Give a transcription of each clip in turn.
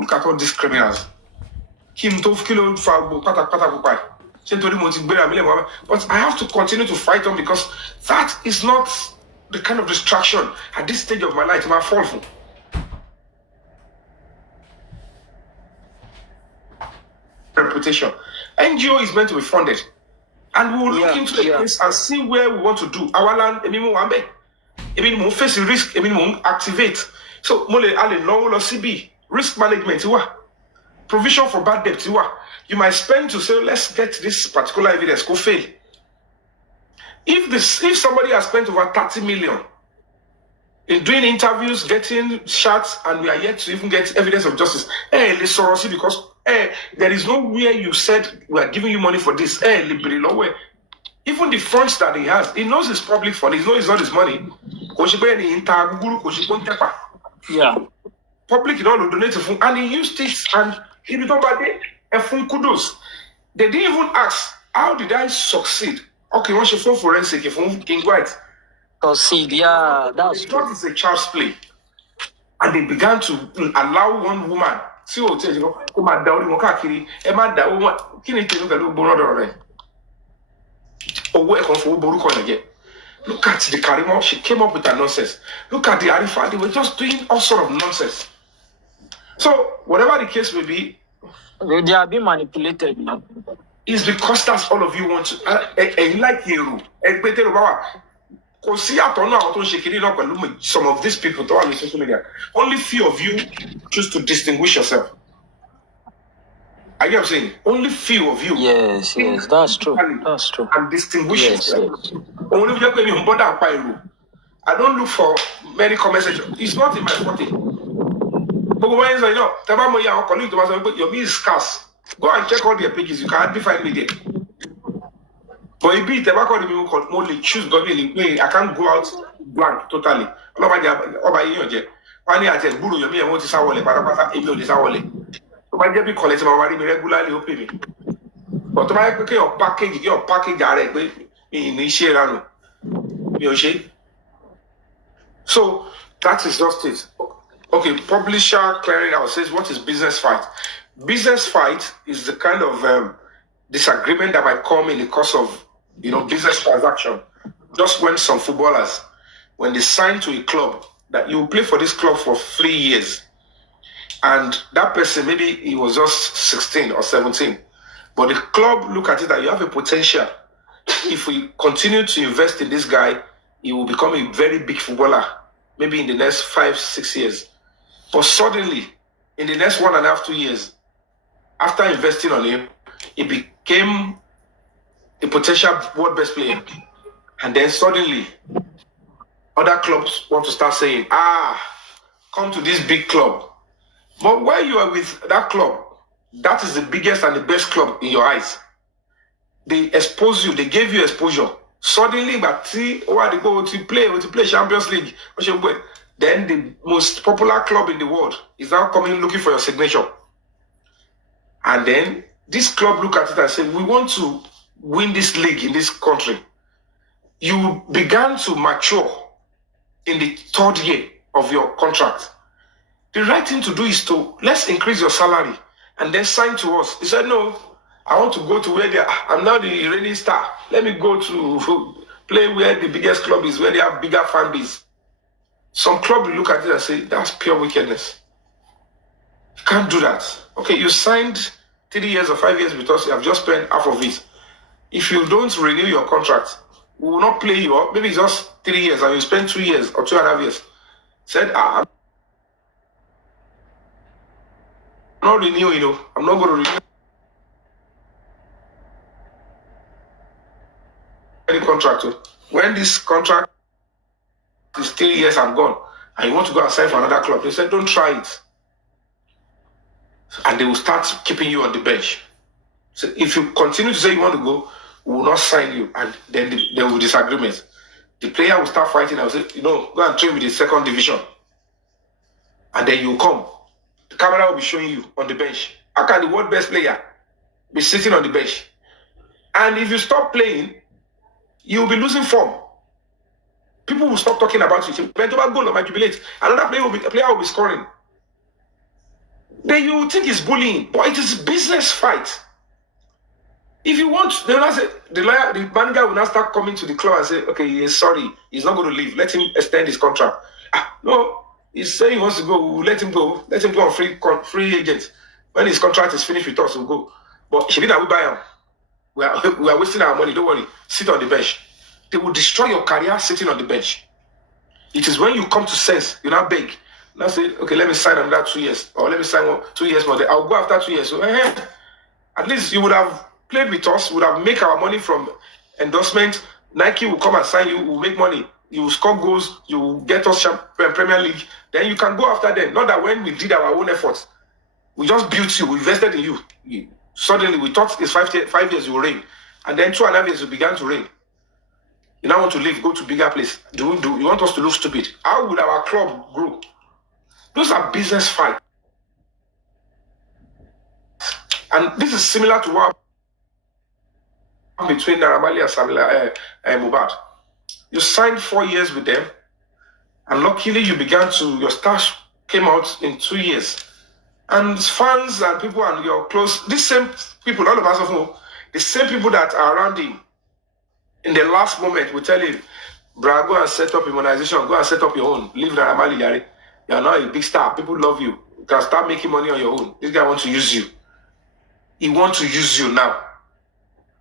Look at all these criminals. But I have to continue to fight on because that is not the kind of distraction at this stage of my life I fall for. Reputation. NGO is meant to be funded. And we will look into the place and see where we want to do. Our land, face risk, activate. So, CB, risk management, provision for bad debt, you might spend to say, let's get this particular evidence, go fail. If somebody has spent over 30 million in doing interviews, getting shots, and we are yet to even get evidence of justice, because there is nowhere you said we are giving you money for this. Even the funds that he has, he knows it's public fund, he knows it's not his money. Yeah. Public, donate and he used it, and he became kudos. They didn't even ask, how did I succeed? Okay, once you phone forensic, if you King White. Proceed, yeah, that's true. It's a child's play. And they began to allow one woman. See what you know, look at the Karimo, she came up with a nonsense. Look at the Arifa, they were just doing all sort of nonsense. So, whatever the case may be, they are being manipulated now. It's because that's all of you want to. Like you, some of these people don't have social media. Only few of you choose to distinguish yourself. Are you saying? Only few of you. Yes, that's true. That's true. And distinguish yourself. Only I don't look for many comments. It's not in my forte. But when you know, Yomi is scarce. Go and check all their pages. You can hardly find me there. But if it's tobacco, only choose God. I can't go out blank totally. Nobody Pani at a guru, Yomi, and what is our Parapata, Emil is our so my debit collect my money regularly open me. But my package, your package directly in Ishirano. So that is just it. Okay, publisher clearinghouse says, what is business fight? Business fight is the kind of disagreement that might come in the course of, business transaction. Just when some footballers, when they sign to a club, that you play for this club for 3 years, and that person, maybe he was just 16 or 17, but the club look at it that you have a potential. If we continue to invest in this guy, he will become a very big footballer, maybe in the next 5-6 years. But suddenly, in the next 1.5 2 years, after investing on him, he became a potential world best player. And then suddenly, other clubs want to start saying, come to this big club. But while you are with that club, that is the biggest and the best club in your eyes. They expose you, they gave you exposure. Suddenly, but see, they go to play Champions League. Then the most popular club in the world is now coming looking for your signature. And then this club look at it and say, we want to win this league in this country. You began to mature in the 3rd year of your contract. The right thing to do is to, let's increase your salary and then sign to us. He said, no, I want to go to where I'm now the reigning star. Let me go to play where the biggest club is, where they have bigger fan base. Some club will look at it and say, that's pure wickedness. You can't do that. Okay, you signed 3 years or 5 years because you have just spent half of it. If you don't renew your contract, we will not play you up. Maybe it's just 3 years and you spend 2 years or 2.5 years. Said, I'm not renewing, I'm not going to renew any contract. When this contract is 3 years and gone, and you want to go and sign for another club, they said, don't try it. And they will start keeping you on the bench. So if you continue to say you want to go, we will not sign you. And then there will be disagreements. The player will start fighting and will say, go and train with the 2nd division. And then you come. The camera will be showing you on the bench. How can the world best player be sitting on the bench? And if you stop playing, you will be losing form. People will stop talking about you. When Toba goal or my jubilate, another player will be scoring. then you will think it's bullying, but it is business fight. If you want, they will not say, the manager will not start coming to the club and say, okay, he's sorry, he's not going to leave. Let him extend his contract. No, he's saying he wants to go. We'll let him go. Let him go on free agent. When his contract is finished with us, we'll go. But if we buy him, we are wasting our money. Don't worry. Sit on the bench. They will destroy your career sitting on the bench. It is when you come to sense, you now beg. Now say, okay, let me sign on that 2 years. Or let me sign 2 years more. I'll go after 2 years. So, at least you would have played with us, would have make our money from endorsement. Nike will come and sign you, will make money. You will score goals, you will get us Premier League. Then you can go after them. Not that when we did our own efforts, we just built you, we invested in you. Suddenly we thought it's 5 years you will reign. And then 2.5 years you began to reign. You now want to leave, go to bigger place. You want us to look stupid? How would our club grow? Those are business fights. And this is similar to what between Naira Marley and Mohbad. You signed 4 years with them, and luckily your stars came out in 2 years. And fans and people and your close, these same people, all of us know, the same people that are around him, in the last moment will tell him, "Bra, go and set up immunization, go and set up your own, leave Naira Marley, Yari. You're now a big star, people love you. You can start making money on your own. This guy wants to use you. He wants to use you now."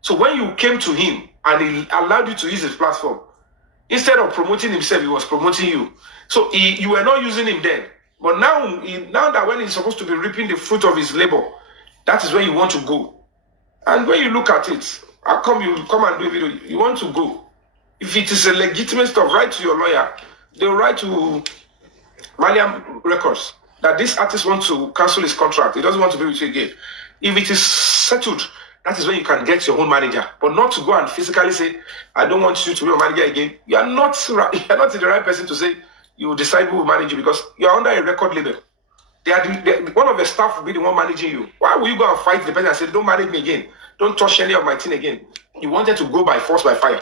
So when you came to him and he allowed you to use his platform, instead of promoting himself, he was promoting you. So you were not using him then. But now that when he's supposed to be reaping the fruit of his labor, that is where you want to go. And when you look at it, how come you come and do a video? You want to go. If it is a legitimate stuff, write to your lawyer. They'll write to Maliam Records that this artist wants to cancel his contract. He doesn't want to be with you again. If it is settled, that is when you can get your own manager. But not to go and physically say, "I don't want you to be a manager again." You are not the right person to say you decide who will manage you, because you are under a record label. One of the staff will be the one managing you. Why will you go and fight the person and say, "Don't manage me again. Don't touch any of my thing again"? You wanted to go by force, by fire.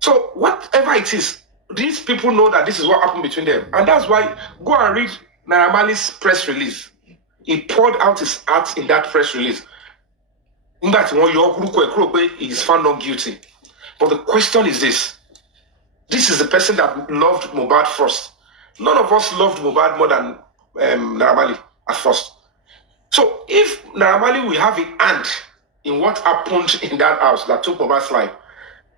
So whatever it is, these people know that this is what happened between them. And that's why, go and read Naira Marley's press release. He poured out his heart in that press release. He is found not guilty. But the question is this. This is the person that loved Mohbad first. None of us loved Mohbad more than Naira Marley at first. So if Naira Marley will have a hand in what happened in that house that took Mohbad's life,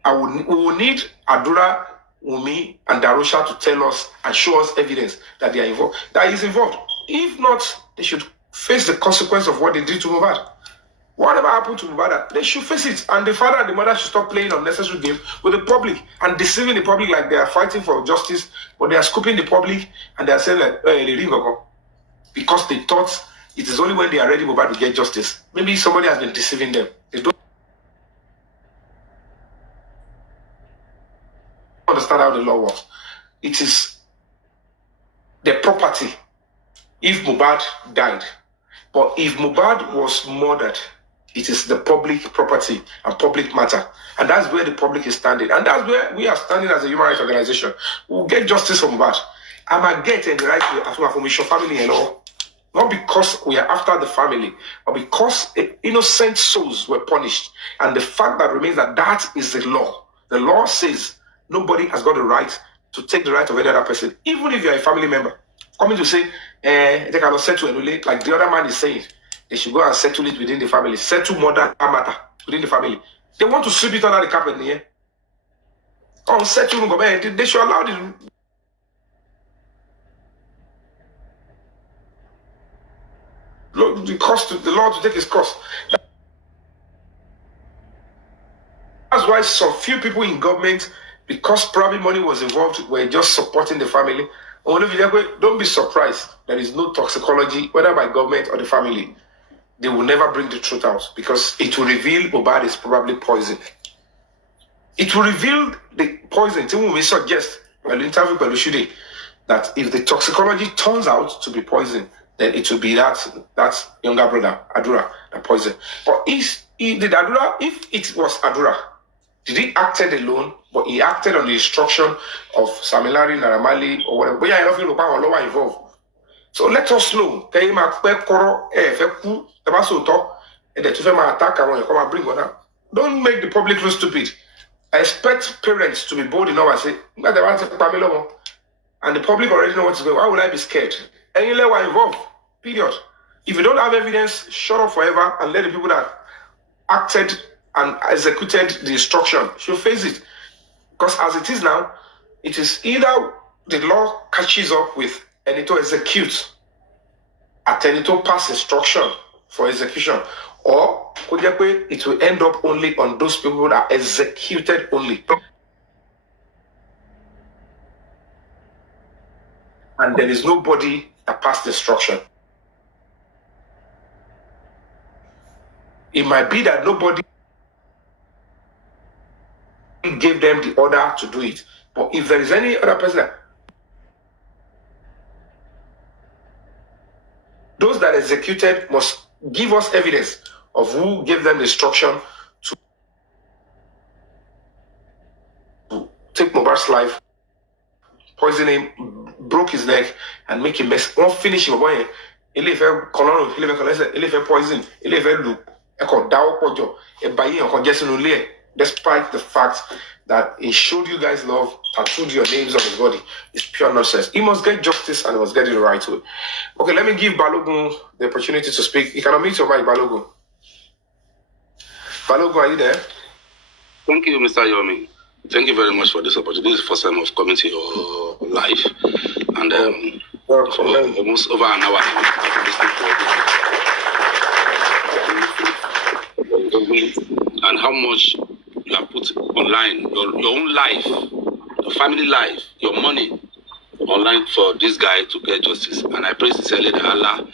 we will need Adura, Yomi, and Darusha to tell us and show us evidence that they are involved. That is involved. If not, they should face the consequence of what they did to Mohbad. Whatever happened to Mohbad, they should face it. And the father and the mother should stop playing unnecessary games with the public and deceiving the public like they are fighting for justice, but they are scooping the public and they are saying like, because they thought it is only when they are ready Mohbad to get justice. Maybe somebody has been deceiving them. They don't understand how the law works. It is the property if Mohbad died. But if Mohbad was murdered, it is the public property and public matter. And that's where the public is standing. And that's where we are standing as a human rights organization. We'll get justice for Mohbad. I'm going to get in the right way as well for Mission family and all. Not because we are after the family, but because innocent souls were punished. And the fact that remains that is the law. The law says nobody has got the right to take the right of any other person, even if you're a family member. Coming to say, they cannot settle annually, like the other man is saying, they should go and settle it within the family. Settle murder matter within the family. They want to sweep it under the carpet here. Oh, settle, they should allow the law to take its course. That's why some few people in government, because probably money was involved, were just supporting the family. Don't be surprised. There is no toxicology, whether by government or the family. They will never bring the truth out because it will reveal Mohbad is probably poison. It will reveal the poison. When we suggest, well, interview Belushude, that if the toxicology turns out to be poison, then it will be that younger brother, Adura, that poison. But if it was Adura, did he acted alone? But he acted on the instruction of Samilari, Naira Marley, or whatever. But yeah, I don't feel involved. So let us know. Don't make the public look stupid. I expect parents to be bold enough and say, and the public already know what's going on. Why would I be scared? Any level involved, period. If you don't have evidence, shut up forever and let the people that acted and executed the instruction should face it. Because as it is now, it is either the law catches up with and it will execute at any to pass instruction for execution, or it will end up only on those people that are executed only. And there is nobody that passed instruction. It might be that nobody gave them the order to do it. But if there is any other person, those that executed must give us evidence of who gave them the instruction to take Mubarak's life, poison him, broke his neck, and make him mess. Won't finish him. Poison, despite the fact that he showed you guys love, tattooed your names on his body. It's pure nonsense. He must get justice and he must get it the right way. Okay, let me give Balogun the opportunity to speak. You can unmute your mic, Balogun. Balogun, are you there? Thank you, Mr. Yomi. Thank you very much for this opportunity. This is the first time of coming to your life. And for almost over an hour, I've been listening to and how much you have put online, your own life, your family life, your money online for this guy to get justice. And I pray sincerely that Allah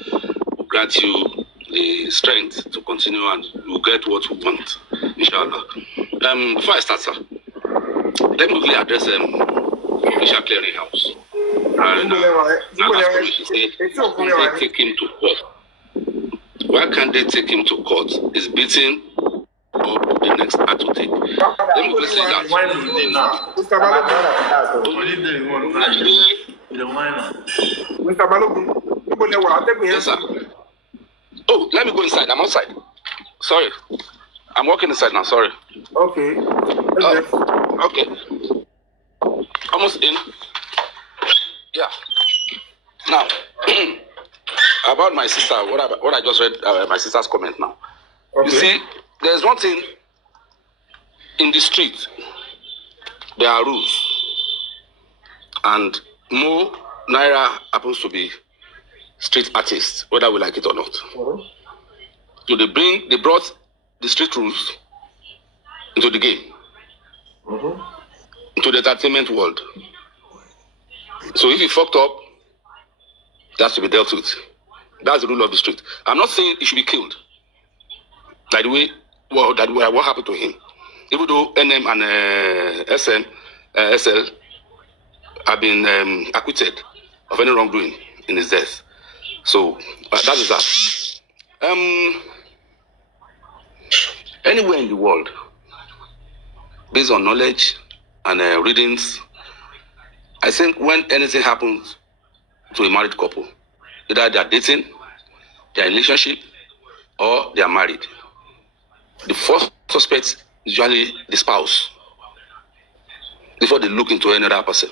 will grant you the strength to continue and you get what you want, inshallah. Before I start, sir, let me quickly address Publisher Clearinghouse. She said, they take him to court. Why can't they take him to court? Is beating up the next act to take. Let me quickly say that. Mr. Balogun, yes, sir. Oh, let me go inside. I'm outside. Sorry. I'm walking inside now. Sorry. Okay. Okay. Almost in. Yeah. Now, about my sister, what I just read, my sister's comment now. Okay. You see, there's one thing in the street. There are rules. And Mo Naira happens to be street artist, whether we like it or not. Uh-huh. So they brought the street rules into the game, uh-huh, into the entertainment world. So if he fucked up, that has to be dealt with. That's the rule of the street. I'm not saying he should be killed. Like the way, what happened to him. Even though NM and SL have been acquitted of any wrongdoing in his death. So that is that. Anywhere in the world, based on knowledge and readings, I think when anything happens to a married couple, either they are dating, they are in a relationship, or they are married, the first suspect is usually the spouse before they look into another person.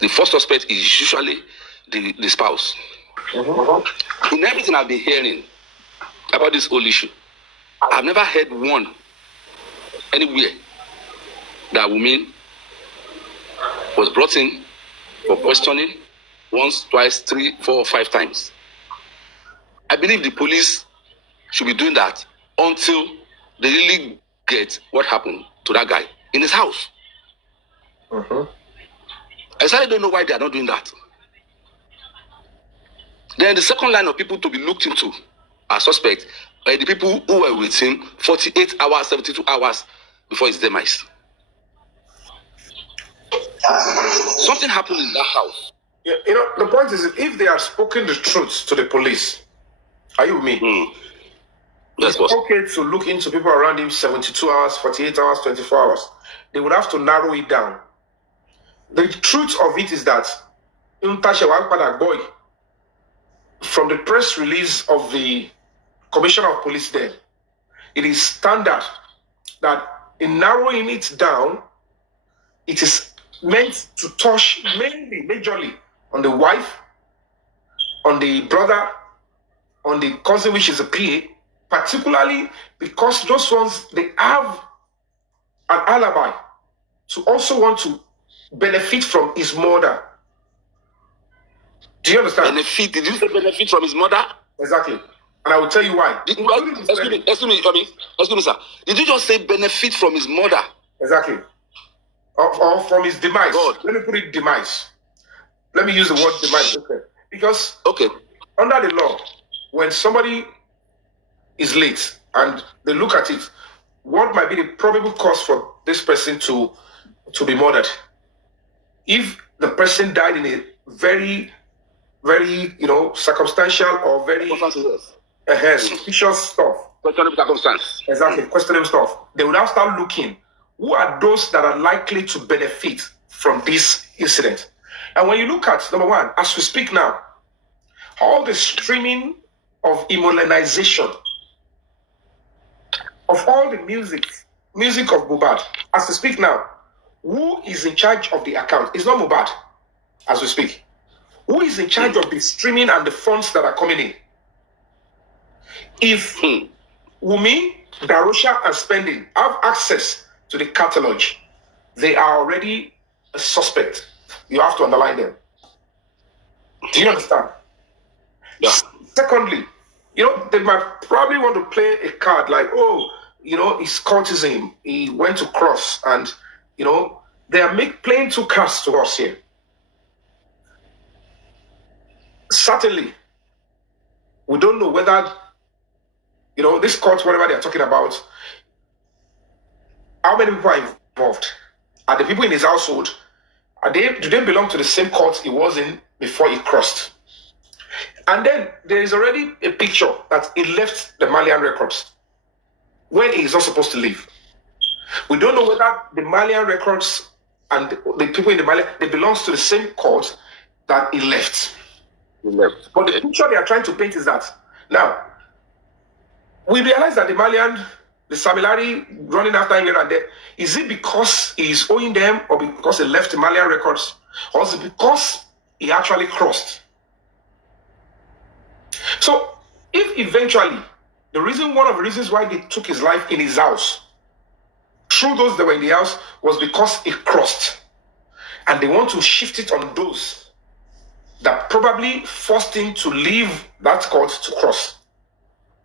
The first suspect is usually the spouse. Uh-huh. In everything I've been hearing about this whole issue, I've never heard one anywhere that woman was brought in for questioning once, twice, 3, 4, 5 times. I believe the police should be doing that until they really get what happened to that guy in his house. Uh-huh. I certainly don't know why they are not doing that. Then the second line of people to be looked into as suspects are the people who were with him 48 hours, 72 hours before his demise. Something happened in that house. Yeah, the point is, if they have spoken the truth to the police, are you with me? Yes, it's okay to look into people around him 72 hours, 48 hours, 24 hours. They would have to narrow it down. The truth of it is that boy, from the press release of the Commissioner of Police there, it is standard that in narrowing it down, it is meant to touch majorly on the wife, on the brother, on the cousin, which is a PA, particularly because those ones, they have an alibi to also want to benefit from his murder. Do you understand? Benefit? Did you say benefit from his mother? Exactly. And I will tell you why. Excuse me, sir. Did you just say benefit from his mother? Exactly. Or from his demise. God. Let me put it demise. Let me use the word demise. Okay. Because Okay. under the law, when somebody is late and they look at it, what might be the probable cause for this person to be murdered? If the person died in a very, very, circumstantial or very suspicious stuff. Questionable circumstance. Exactly, questionable stuff. They will now start looking, who are those that are likely to benefit from this incident? And when you look at, number one, as we speak now, all the streaming of immobilization of all the music of Mubad, as we speak now, who is in charge of the account? It's not Mubad, as we speak. Who is in charge of the streaming and the funds that are coming in? If Wumi, Darusha, and Spending have access to the catalog, they are already a suspect. You have to underline them. Do you understand? Yeah. Secondly, they might probably want to play a card like, it's courtesan. He went to cross, and they are playing two cards to us here. Certainly, we don't know whether this court, whatever they are talking about, how many people are involved? Are the people in his household? Do they belong to the same court he was in before he crossed? And then there is already a picture that he left the Malian records when he is not supposed to leave. We don't know whether the Malian records and the people in the Malian, they belongs to the same court that he left. But the picture they are trying to paint is that now we realize that the Samilari running after him here and there, is it because he is owing them, or because he left the Malian records, or is it because he actually crossed? So if eventually one of the reasons why they took his life in his house, through those that were in the house, was because he crossed, and they want to shift it on those that probably forced him to leave that court to cross.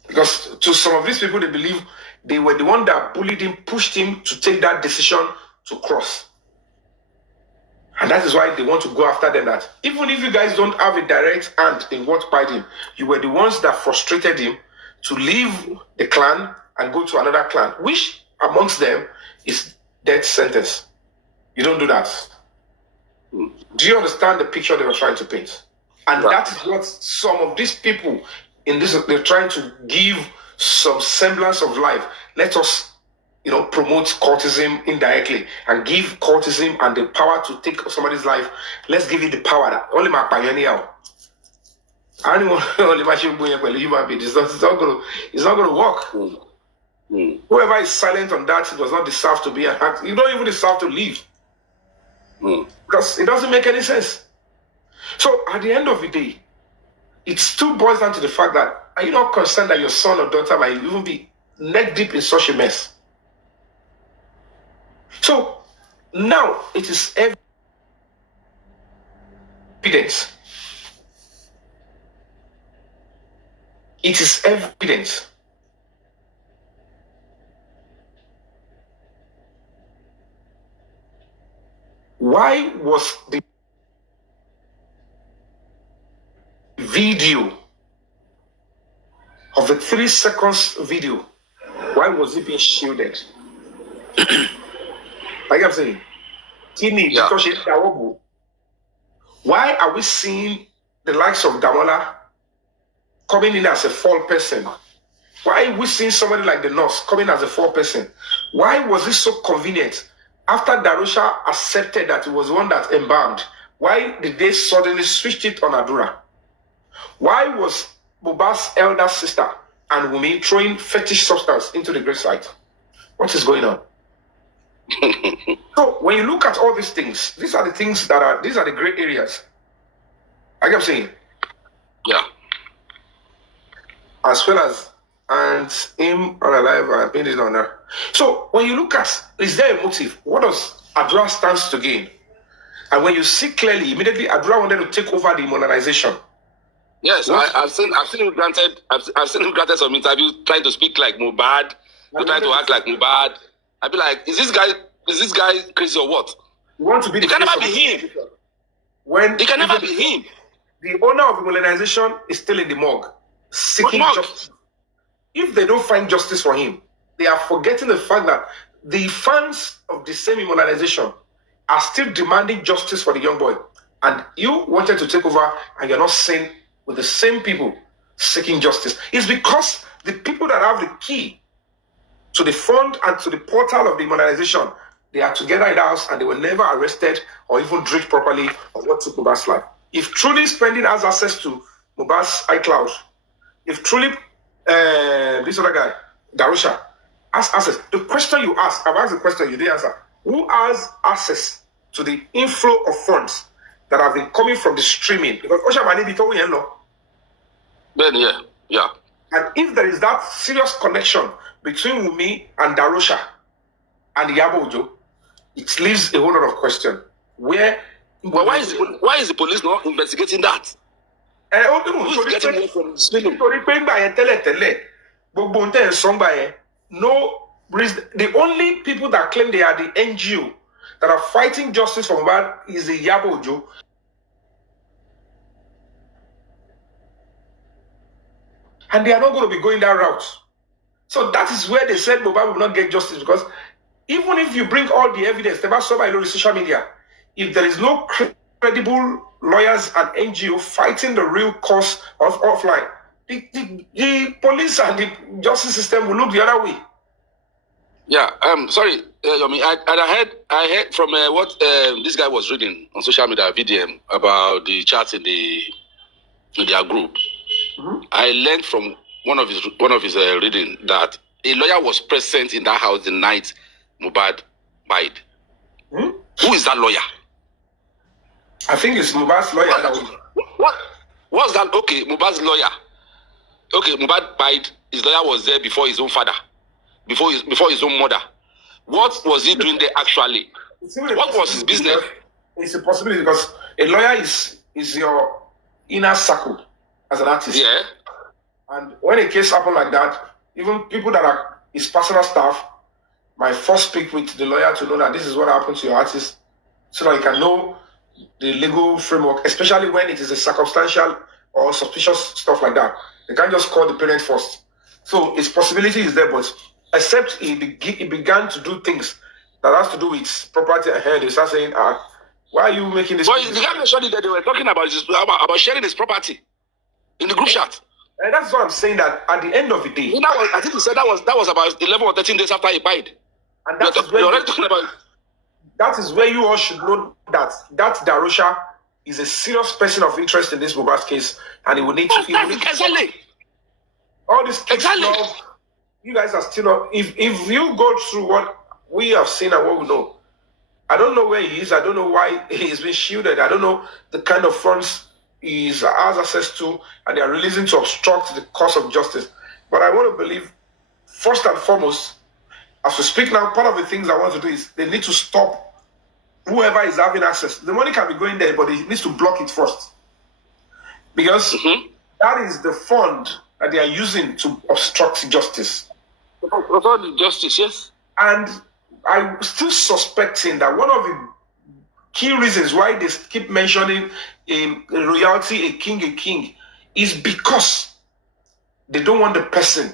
Because to some of these people, they believe they were the one that bullied him, pushed him to take that decision to cross. And that is why they want to go after them. That even if you guys don't have a direct hand in what fight him, you were the ones that frustrated him to leave the clan and go to another clan, which amongst them is death sentence. You don't do that. Do you understand the picture they were trying to paint? And that is what some of these people in this, they're trying to give some semblance of life. Let us, promote courtesan indirectly and give courtesan and the power to take somebody's life. Let's give it the power that only my pioneer. Anyone only my human being. It's not going to work. Whoever is silent on that does not deserve to be an act. You don't even deserve to live. Because it doesn't make any sense. So at the end of the day, it still boils down to the fact that, are you not concerned that your son or daughter might even be neck deep in such a mess? So now it is evidence. It is evidence. Why was the video of the 3 seconds video, why was it being shielded? Like I'm saying, why are we seeing the likes of Damola coming in as a fall person? Why are we seeing somebody like the nurse coming as a fall person? Why was it so convenient? After Darusha accepted that he was the one that embalmed, Why did they suddenly switch it on Adura? Why was Mohbad's elder sister and Wunmi throwing fetish substance into the grave site? What is going on? So when you look at all these things, these are the things these are the gray areas. I kept saying. Yeah. As well as and him unalive and being it on her. So when you look at, is there a motive? What does Adura stands to gain? And when you see clearly, immediately Adura wanted to take over the monetization. Yes, I've seen him granted. I've seen him granted some interview trying to speak like Mohbad, trying to act like Mohbad. I'd be like, is this guy crazy or what? You want to be? It can never be him. It can never be him. The owner of the monetization is still in the morgue, seeking justice. If they don't find justice for him, they are forgetting the fact that the fans of the same immunization are still demanding justice for the young boy. And you wanted to take over and you're not seen with the same people seeking justice. It's because the people that have the key to the fund and to the portal of the immunization, they are together in the house and they were never arrested or even drilled properly on what took Mohbad's life. If truly Spending has access to Mohbad's iCloud, if truly this other guy, Darusha, has access, the question you ask, I've asked the question you didn't answer. Who has access to the inflow of funds that have been coming from the streaming? Because Osha Mani be told Then yeah. And if there is that serious connection between Wunmi and Darusha and Iyabo Ojo, it leaves a whole lot of question. Why is the police not investigating that? Who is getting away from stealing? No reason. The only people that claim they are the NGO that are fighting justice for Mohbad is the Iyabo Ojo. And they are not going to be going that route. So that is where they said Mohbad will not get justice, because even if you bring all the evidence, they must survive on social media. If there is no credible lawyers and NGO fighting the real cause of offline, the police and the justice system will look the other way. Yeah. Sorry, Yomi. I heard from what this guy was reading on social media, VDM, about the chats in their group. Mm-hmm. I learned from one of his reading that a lawyer was present in that house the night Mohbad died. Mm-hmm. Who is that lawyer? I think it's Mohbad's lawyer. What's that? Okay, Mohbad's lawyer. Okay, Mohbad died. His lawyer was there before his own father, before his own mother. What was he doing there actually? What was his business? It's a possibility because a lawyer is your inner circle as an artist. Yeah. And when a case happens like that, even people that are his personal staff might first speak with the lawyer to know that this is what happened to your artist, so that you can know the legal framework, especially when it is a circumstantial or suspicious stuff like that. They can't just call the parent first. So its possibility is there, but except he began to do things that has to do with property ahead, they start saying, why are you making this? Well, the guy mentioned that they were talking about sharing his property in the group chat. And that's why I'm saying that at the end of the day, I think he said that was about 11 or 13 days after he died. And we're already talking about. That is where you all should know that Darusha is a serious person of interest in this Mohbad case, and he will need to. Exactly. All this exactly. You guys are still not. If you go through what we have seen and what we know, I don't know where he is. I don't know why he's been shielded. I don't know the kind of funds he has access to, and they are releasing to obstruct the course of justice. But I want to believe, first and foremost, as we speak now, part of the things I want to do is they need to stop whoever is having access. The money can be going there, but it needs to block it first. Because that is the fund that they are using to obstruct justice. Obstruct justice, yes. And I'm still suspecting that one of the key reasons why they keep mentioning a royalty, a king, is because they don't want the person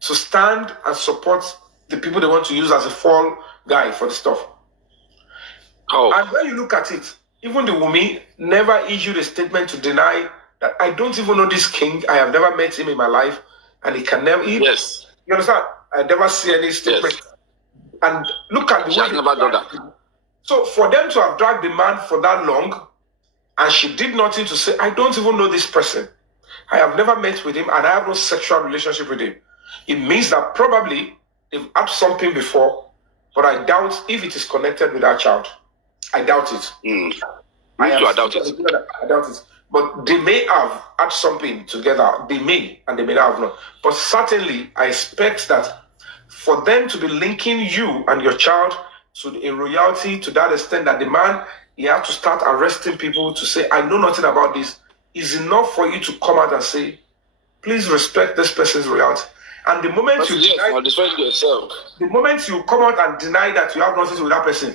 to stand and support the people they want to use as a fall guy for the stuff. Oh. And when you look at it, even the Wunmi never issued a statement to deny that I don't even know this king. I have never met him in my life, and he can never. Yes. You understand? I never see any statement. Yes. And look at the way. Never done that. So for them to have dragged the man for that long, and she did nothing to say, I don't even know this person. I have never met with him, and I have no sexual relationship with him. It means that probably they've had something before, but I doubt if it is connected with that child. I doubt it. I doubt it. I doubt it. But they may have had something together. They may, and they may not have not. But certainly, I expect that for them to be linking you and your child to a royalty to that extent that the man, he has to start arresting people to say, I know nothing about this, is enough for you to come out and say, please respect this person's royalty. And the moment defend yourself. The moment you come out and deny that you have nothing to do with that person,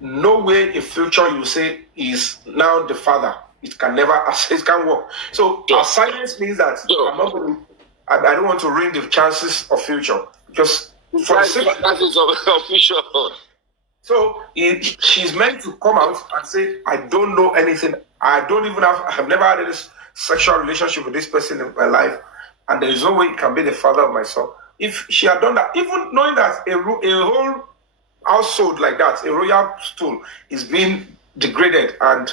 no way in future you say is now the father. It can never, it can't work. So our silence means that I'm not going to, I don't want to ruin the chances of future, because that is official. So she's meant to come out and say, I don't know anything. I've never had any sexual relationship with this person in my life, and there is no way it can be the father of my son. If she had done that, even knowing that a whole household like that, a royal stool, is being degraded and,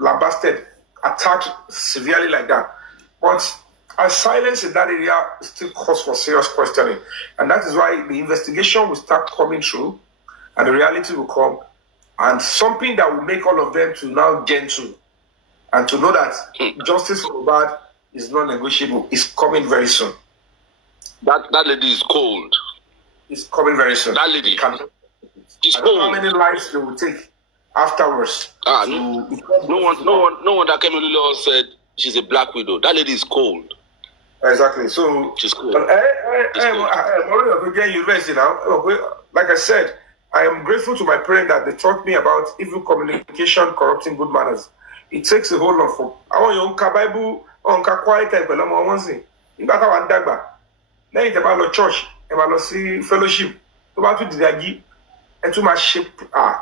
lambasted, attacked severely like that. But our silence in that area still calls for serious questioning. And that is why the investigation will start coming through, and the reality will come, and something that will make all of them to now gentle and to know that justice for Mohbad is non-negotiable is coming very soon. That lady is cold. It's coming very soon. That lady. I don't know how many lives they will take afterwards. No one that came in said she's a black widow. That lady is cold. Exactly. So she's cold. University now. Like I said, I am grateful to my parents that they taught me about evil communication corrupting good manners. It takes a whole lot for. I want your Bible on quiet time, but I'm on one thing. You got to want dagba. Then it's about the church, about the fellowship. About to the agi, and to my ship.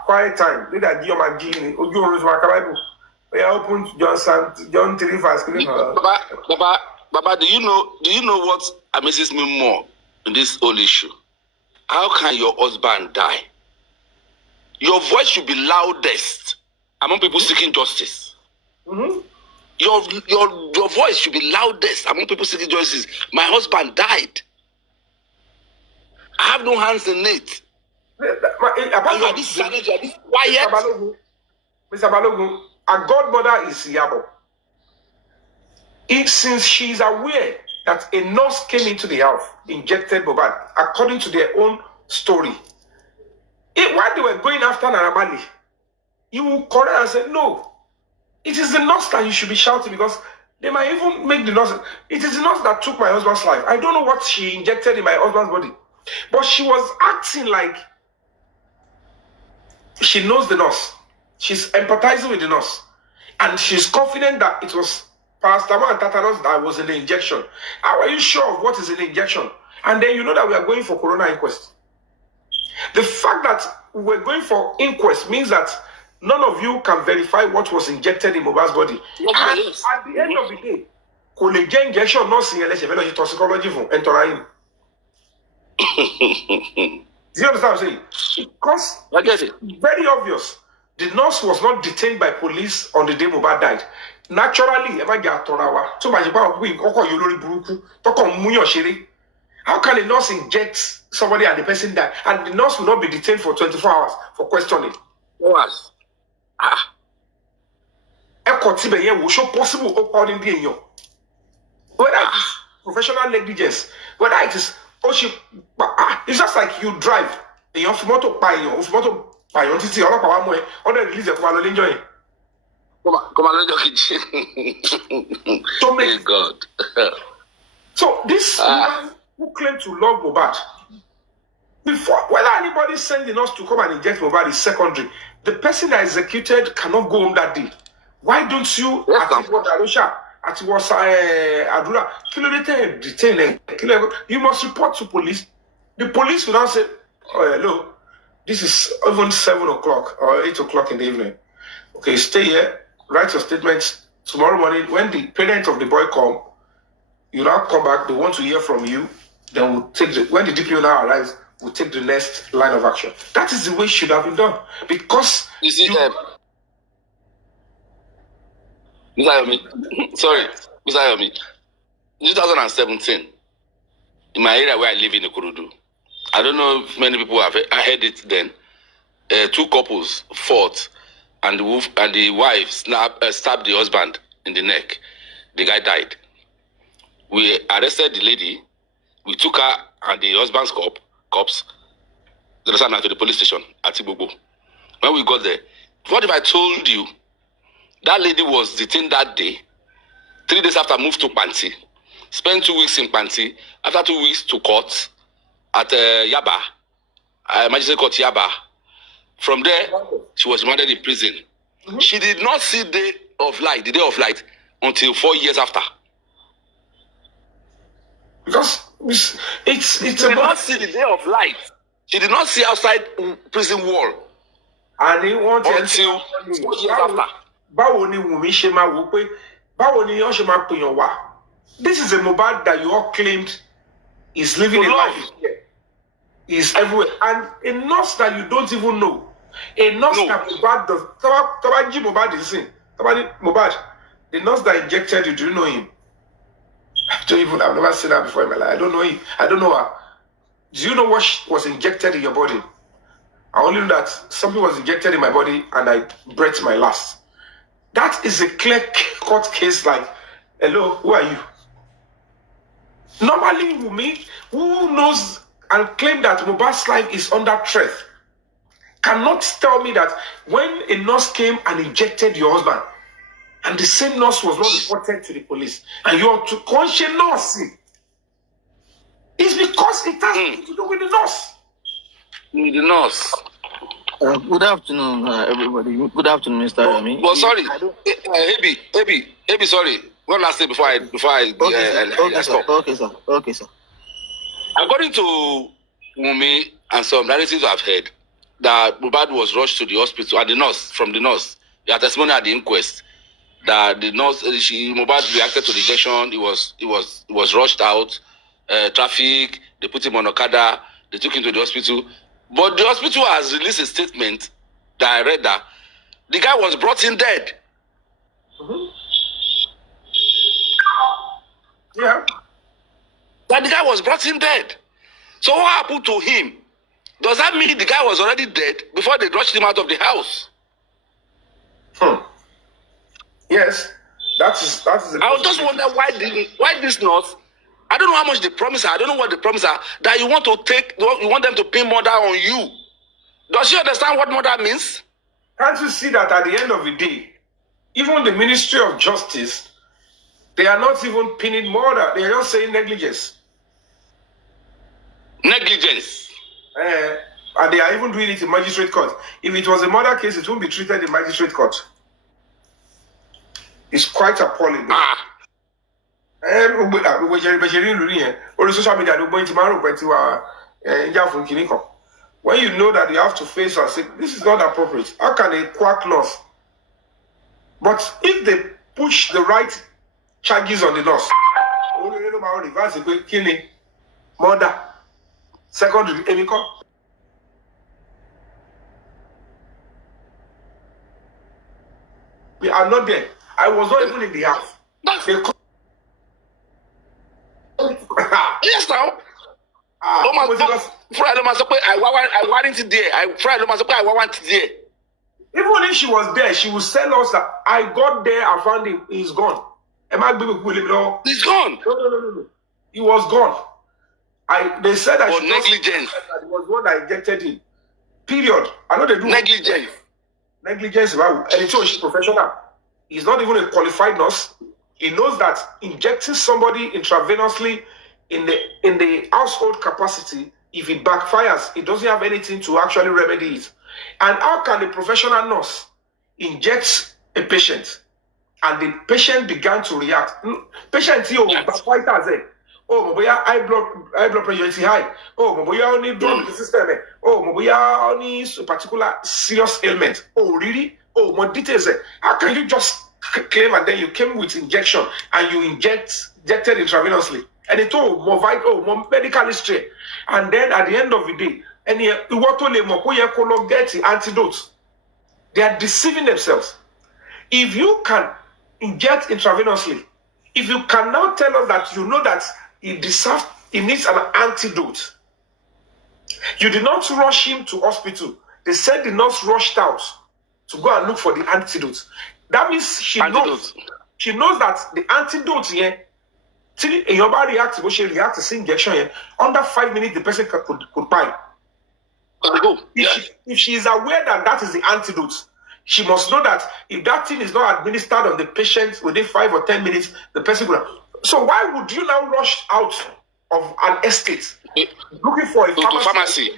Quiet time. Did I give my gene? Or you always want Bible? We are open to John 3 verse. Baba, do you know what amazes me more in this whole issue? How can your husband die? Your voice should be loudest among people seeking justice. Mm-hmm. Your voice should be loudest among people seeking justice. My husband died. I have no hands in it. And you are this silent, you are this quiet. Mr. Balogun, a godmother is Yabo. Since she is aware that a nurse came into the house, injected Mohbad, according to their own story. While they were going after Naramali, you will correct and say, no, it is the nurse that you should be shouting, because they might even make the nurse. It is the nurse that took my husband's life. I don't know what she injected in my husband's body, but she was acting like she knows the nurse. She's empathizing with the nurse, and she's confident that it was paracetamol and tetanus that was in the injection. How are you sure of what is in the injection? And then you know that we are going for coroner inquest. The fact that we're going for inquest means that none of you can verify what was injected in Mohbad's body. And at the end of the day, college injection not seeing a toxicology from entering. Do you understand what I'm saying? Because I get it. Very obvious. The nurse was not detained by police on the day Mohbad died. Naturally, how can a nurse inject somebody and the person die? And the nurse will not be detained for 24 hours for questioning. Hours. So possible according to you. Whether it is professional negligence, whether it is it's just like you drive and you have to buy your titi all up release the enjoy. Come on, So God. So this woman who claimed to love Mohbad, before whether anybody sending us to come and inject Mohbad is secondary. The person that executed cannot go home that day. Why don't you you must report to police. The police will now say, oh, hello, this is even 7 o'clock or 8 o'clock in the evening. Okay, stay here, write your statements. Tomorrow morning, when the parents of the boy come, you now come back, they want to hear from you. Then we'll take when the DPO now arrives, we'll take the next line of action. That is the way it should have been done. Because Mr. Yomi, sorry, Mr. Yomi, 2017, in my area where I live in Ikurudu, I don't know if many people have heard it then. Two couples fought, and the wife stabbed the husband in the neck. The guy died. We arrested the lady. We took her and the husband's cops to the police station at Ibobo. When we got there, what if I told you that lady was detained that day? 3 days after, moved to Panti. Spent 2 weeks in Panti. After 2 weeks to court at Yaba, Magistrate Court Yaba. From there, she was remanded in prison. Mm-hmm. She did not see the day of light, until 4 years after. Because it's she did not see the day of light. She did not see outside prison wall. And he wanted until 4 years after. Báwo ni Wunmi ṣe máa wò pé báwo ni wọ́n ṣe máa pèèyàn wá? This is a Mohbad that you all claimed is living a life here. Is everywhere. And a nurse that you don't even know. A nurse that Mohbad does. Tabaji Mohbad is in. Mohbad. The nurse that injected you, do you know him? I've never seen her before in my life. I don't know him. I don't know her. Do you know what was injected in your body? I only know that something was injected in my body and I breathed my last. That is a clear-cut case like, hello, who are you? Normally, Wunmi, who knows and claim that Mohbad's life is under threat, cannot tell me that when a nurse came and injected your husband, and the same nurse was not reported to the police, and you are to conscious nursing, it's because it has to do with the nurse. With the nurse. Good afternoon, everybody. Good afternoon, Mr. Yomi. Well, sorry, Ebi, sorry. One last thing before I stop. Okay, sir. According to Wunmi and some narratives I've heard, that Mohbad was rushed to the hospital, and the nurse, their testimony at the inquest, that the nurse, Mohbad reacted to the injection. He was rushed out. Traffic. They put him on Okada. They took him to the hospital. But the hospital has released a statement that I read that the guy was brought in dead. Mm-hmm. Yeah. That the guy was brought in dead. So what happened to him? Does that mean the guy was already dead before they rushed him out of the house? Yes. That is. I just wonder why this nurse. I don't know how much they promise her. I don't know what they promise her. That you want them to pin murder on you. Does she understand what murder means? Can't you see that at the end of the day, even the Ministry of Justice, they are not even pinning murder. They are just saying negligence. Negligence. And they are even doing it in magistrate court. If it was a murder case, it won't be treated in magistrate court. It's quite appalling. When you know that you have to face and say, this is not appropriate. How can a quack nurse? But if they push the right charges on the nurse, killing, murder, second degree, we are not there. I was not even in the house. Yes, now. Even if she was there, she would tell us that I got there, I found him, he's gone. He's gone. No. He was gone. They said that she negligence. It was what I injected him. Period. I know they do. Negligence. And it's she's professional. He's not even a qualified nurse. He knows that injecting somebody intravenously in the household capacity, if it backfires, it doesn't have anything to actually remedy it. And how can a professional nurse inject a patient and the patient began to react? Patient backfires. Oh, Moboya high blood pressure is high. Oh, Moboya only drug in the system. Oh, Moboya only a particular serious ailment. Oh, really? Oh, more details. How can you just claim and then you came with injection and you injected intravenously? And it more medical history. And then at the end of the day, and you want to get the antidote. They are deceiving themselves. If you can inject intravenously. If you can now tell us that you know that he needs an antidote, you did not rush him to hospital. They said the nurse rushed out to go and look for the antidote. That means she knows that the antidote here, till your body reacts, she reacts to see injection here, under 5 minutes the person could buy. If she is aware that that is the antidote, she must know that if that thing is not administered on the patient within 5 or 10 minutes, the person will. So why would you now rush out of an estate looking for a pharmacy,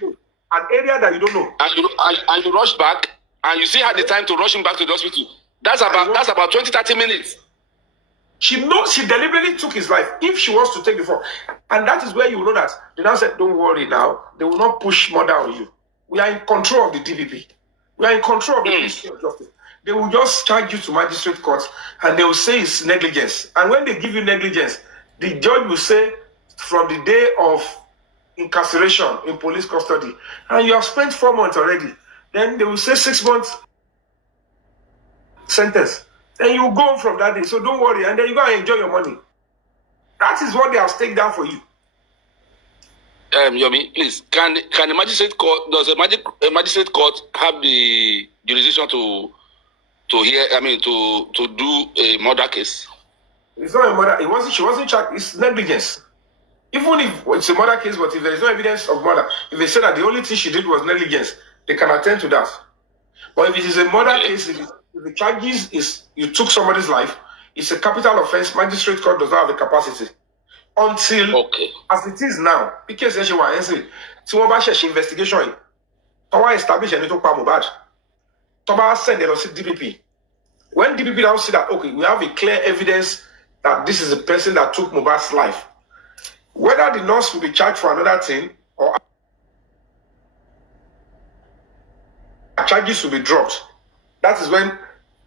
an area that you don't know, and you rush back, and you still had the time to rush him back to the hospital? That's about 20-30 minutes. She knows she deliberately took his life if she wants to take the fall. And that is where you know that they now said, don't worry now, they will not push murder on you. We are in control of the DPP. We are in control of the Ministry of Justice. They will just charge you to magistrate court and they will say it's negligence. And when they give you negligence, the judge will say from the day of incarceration in police custody, and you have spent 4 months already, then they will say 6 months sentence. Then you go on from that day. So don't worry. And then you go and enjoy your money. That is what they have staked down for you. Yomi, please, can the magistrate court, does a magistrate court have the jurisdiction to hear, to do a murder case? It's not a murder. She wasn't charged. It's negligence. Even if it's a murder case, but if there is no evidence of murder, if they say that the only thing she did was negligence, they can attend to that. But if it is a murder case, if the charges is you took somebody's life, it's a capital offense. Magistrate court does not have the capacity until as it is now. Because she was saying, investigation. Towa establish any to Mohbad. Towa send them to DPP. When DPP now see that we have a clear evidence that this is the person that took Mohbad's life, whether the nurse will be charged for another thing or charges will be dropped. That is when,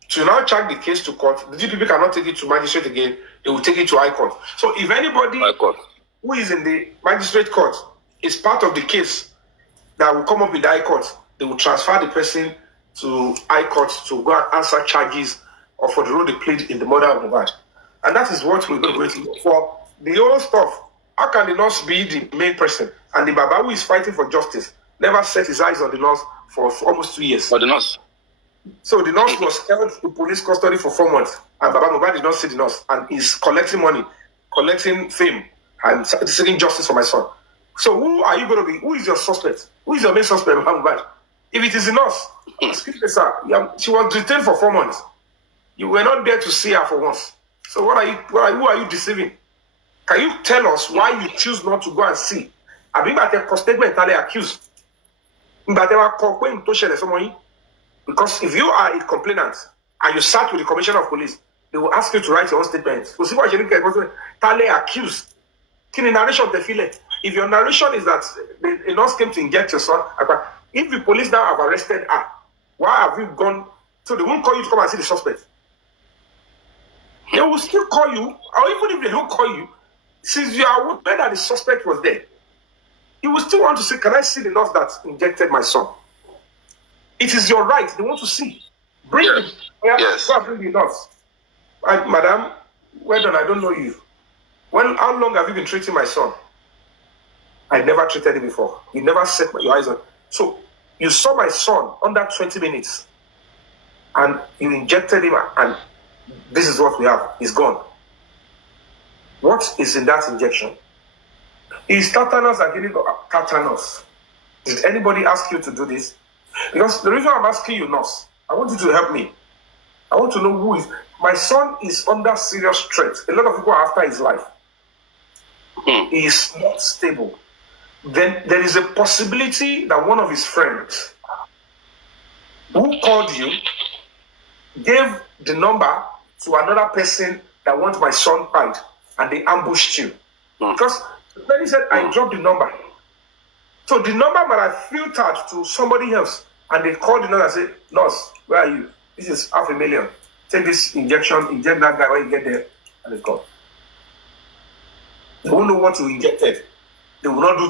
to now charge the case to court, the DPP cannot take it to magistrate again, they will take it to High Court. So if anybody who is in the magistrate court is part of the case that will come up with the High Court, they will transfer the person to High Court to go and answer charges or for the role they played in the murder of Mohbad. And that is what we're going to do. For the old stuff, how can the nurse be the main person? And the Baba who is fighting for justice never set his eyes on the nurse for almost 2 years. For the nurse. So the nurse was held in police custody for 4 months, and Baba Mohbad did not see the nurse, and is collecting money, collecting fame, and seeking justice for my son. So who are you going to be? Who is your suspect? Who is your main suspect, Baba Mohbad? If it is the nurse, excuse me, sir, she was detained for 4 months. You were not there to see her for once. So who are you deceiving? Can you tell us why you choose not to go and see? I bring back a statement that they accused. Because if you are a complainant and you sat with the commissioner of police, they will ask you to write your own statement. Accused. If your narration is that the nurse came to inject your son, if the police now have arrested her, why have you gone? So they won't call you to come and see the suspect. They will still call you, or even if they don't call you, since you are aware that the suspect was there, you will still want to say, can I see the nurse that injected my son? It is your right. They want to see. Bring the nurse. Madam, well done, I don't know you. How long have you been treating my son? I never treated him before. You never set your eyes on. So you saw my son under 20 minutes and you injected him, and this is what we have. He's gone. What is in that injection? Is tetanus and tetanus? Did anybody ask you to do this? Because the reason I'm asking you, nurse, I want you to help me. I want to know who is. My son is under serious threat. A lot of people are after his life. He is not stable. Then there is a possibility that one of his friends who called you gave the number to another person that wants my son died, and they ambushed you. Because then he said, I dropped the number. So the number might have filtered to somebody else, and they called the nurse and said, nurse, where are you? This is $500,000. Take this injection, inject that guy when you get there, and it's gone. They won't know what you injected. They will not do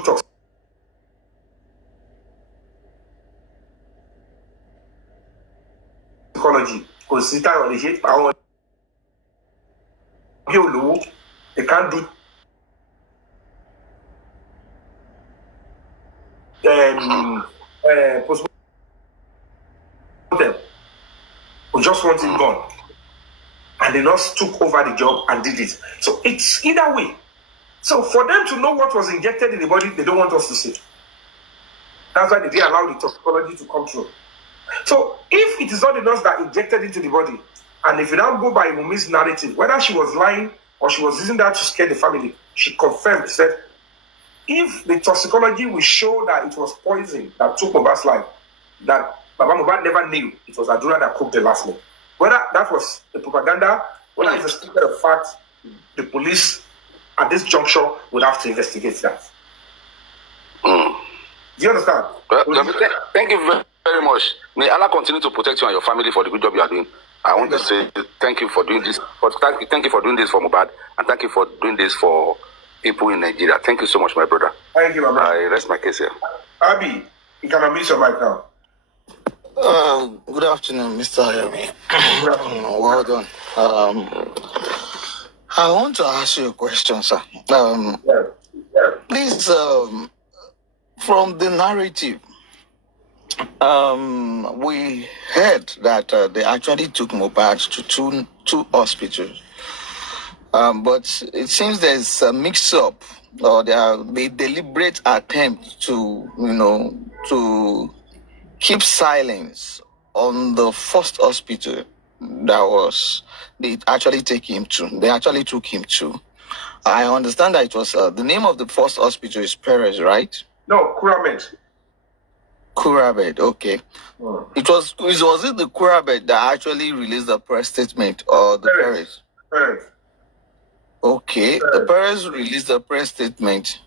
toxicology. Because on the they can't do postmortem. We just want it gone. And the nurse took over the job and did it. So it's either way. So for them to know what was injected in the body, they don't want us to see. That's why they didn't allow the toxicology to come through. So if it is not the nurse that injected into the body, and if you now go by Yomi's narrative, whether she was lying or she was using that to scare the family, she confirmed, said, if the toxicology will show that it was poison that took Mohbad's life, that Baba Mohbad never knew it was Adura that cooked the last meal. Whether that was the propaganda, whether it's a statement of fact, the police at this juncture would have to investigate that. Do you understand? Thank you very much. May Allah continue to protect you and your family for the good job you are doing. I want to say thank you for doing this. Thank you for doing this for Mohbad, and thank you for doing this for people in Nigeria. Thank you so much, my brother. Thank you, my brother. I rest my case here. Abi, you can unmute your mic now. Good afternoon, Mr. Yomi. Well done. I want to ask you a question, sir. Please, from the narrative, we heard that they actually took Mohbad to two hospitals. But it seems there's a mix-up, or the deliberate attempt to keep silence on the first hospital they actually took him to. I understand that it was the name of the first hospital is Perez, right? No, Kuramed. Kurabed, okay. Was it the Kurabed that actually released the press statement, or the Perez? Perez. Okay, the Perez released the press statement.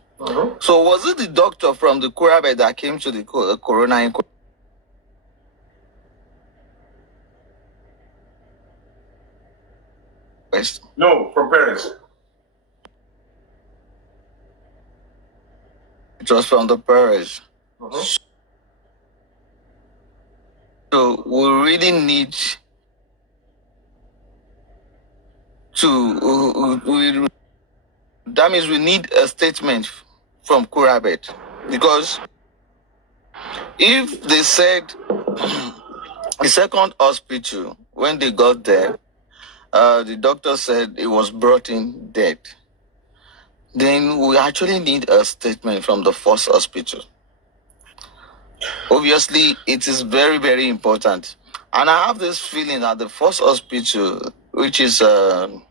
So was it the doctor from the Kurabed that came to the coroner inquest? No, from Perez. It was from the Perez. So we really need to. That means we need a statement from Kurabet, because if they said the second hospital, when they got there, the doctor said it was brought in dead, then we actually need a statement from the first hospital. Obviously, it is very, very important. And I have this feeling that the first hospital, which is the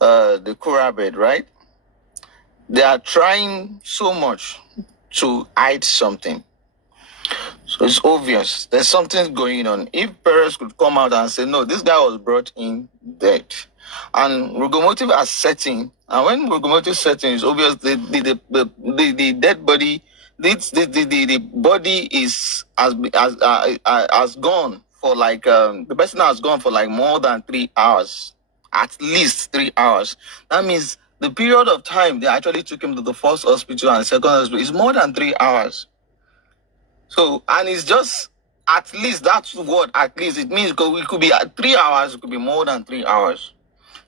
Kurabed, right? They are trying so much to hide something. So it's obvious. There's something going on. If Perez could come out and say, no, this guy was brought in dead, and Rugomotive are setting, and when Rugomotive setting is obvious, the dead body, the body has gone for like the person has gone for like more than 3 hours, at least 3 hours. That means the period of time they actually took him to the first hospital and the second hospital is more than 3 hours. So, and it's just at least, that's what at least it means, because we could be at 3 hours, it could be more than 3 hours.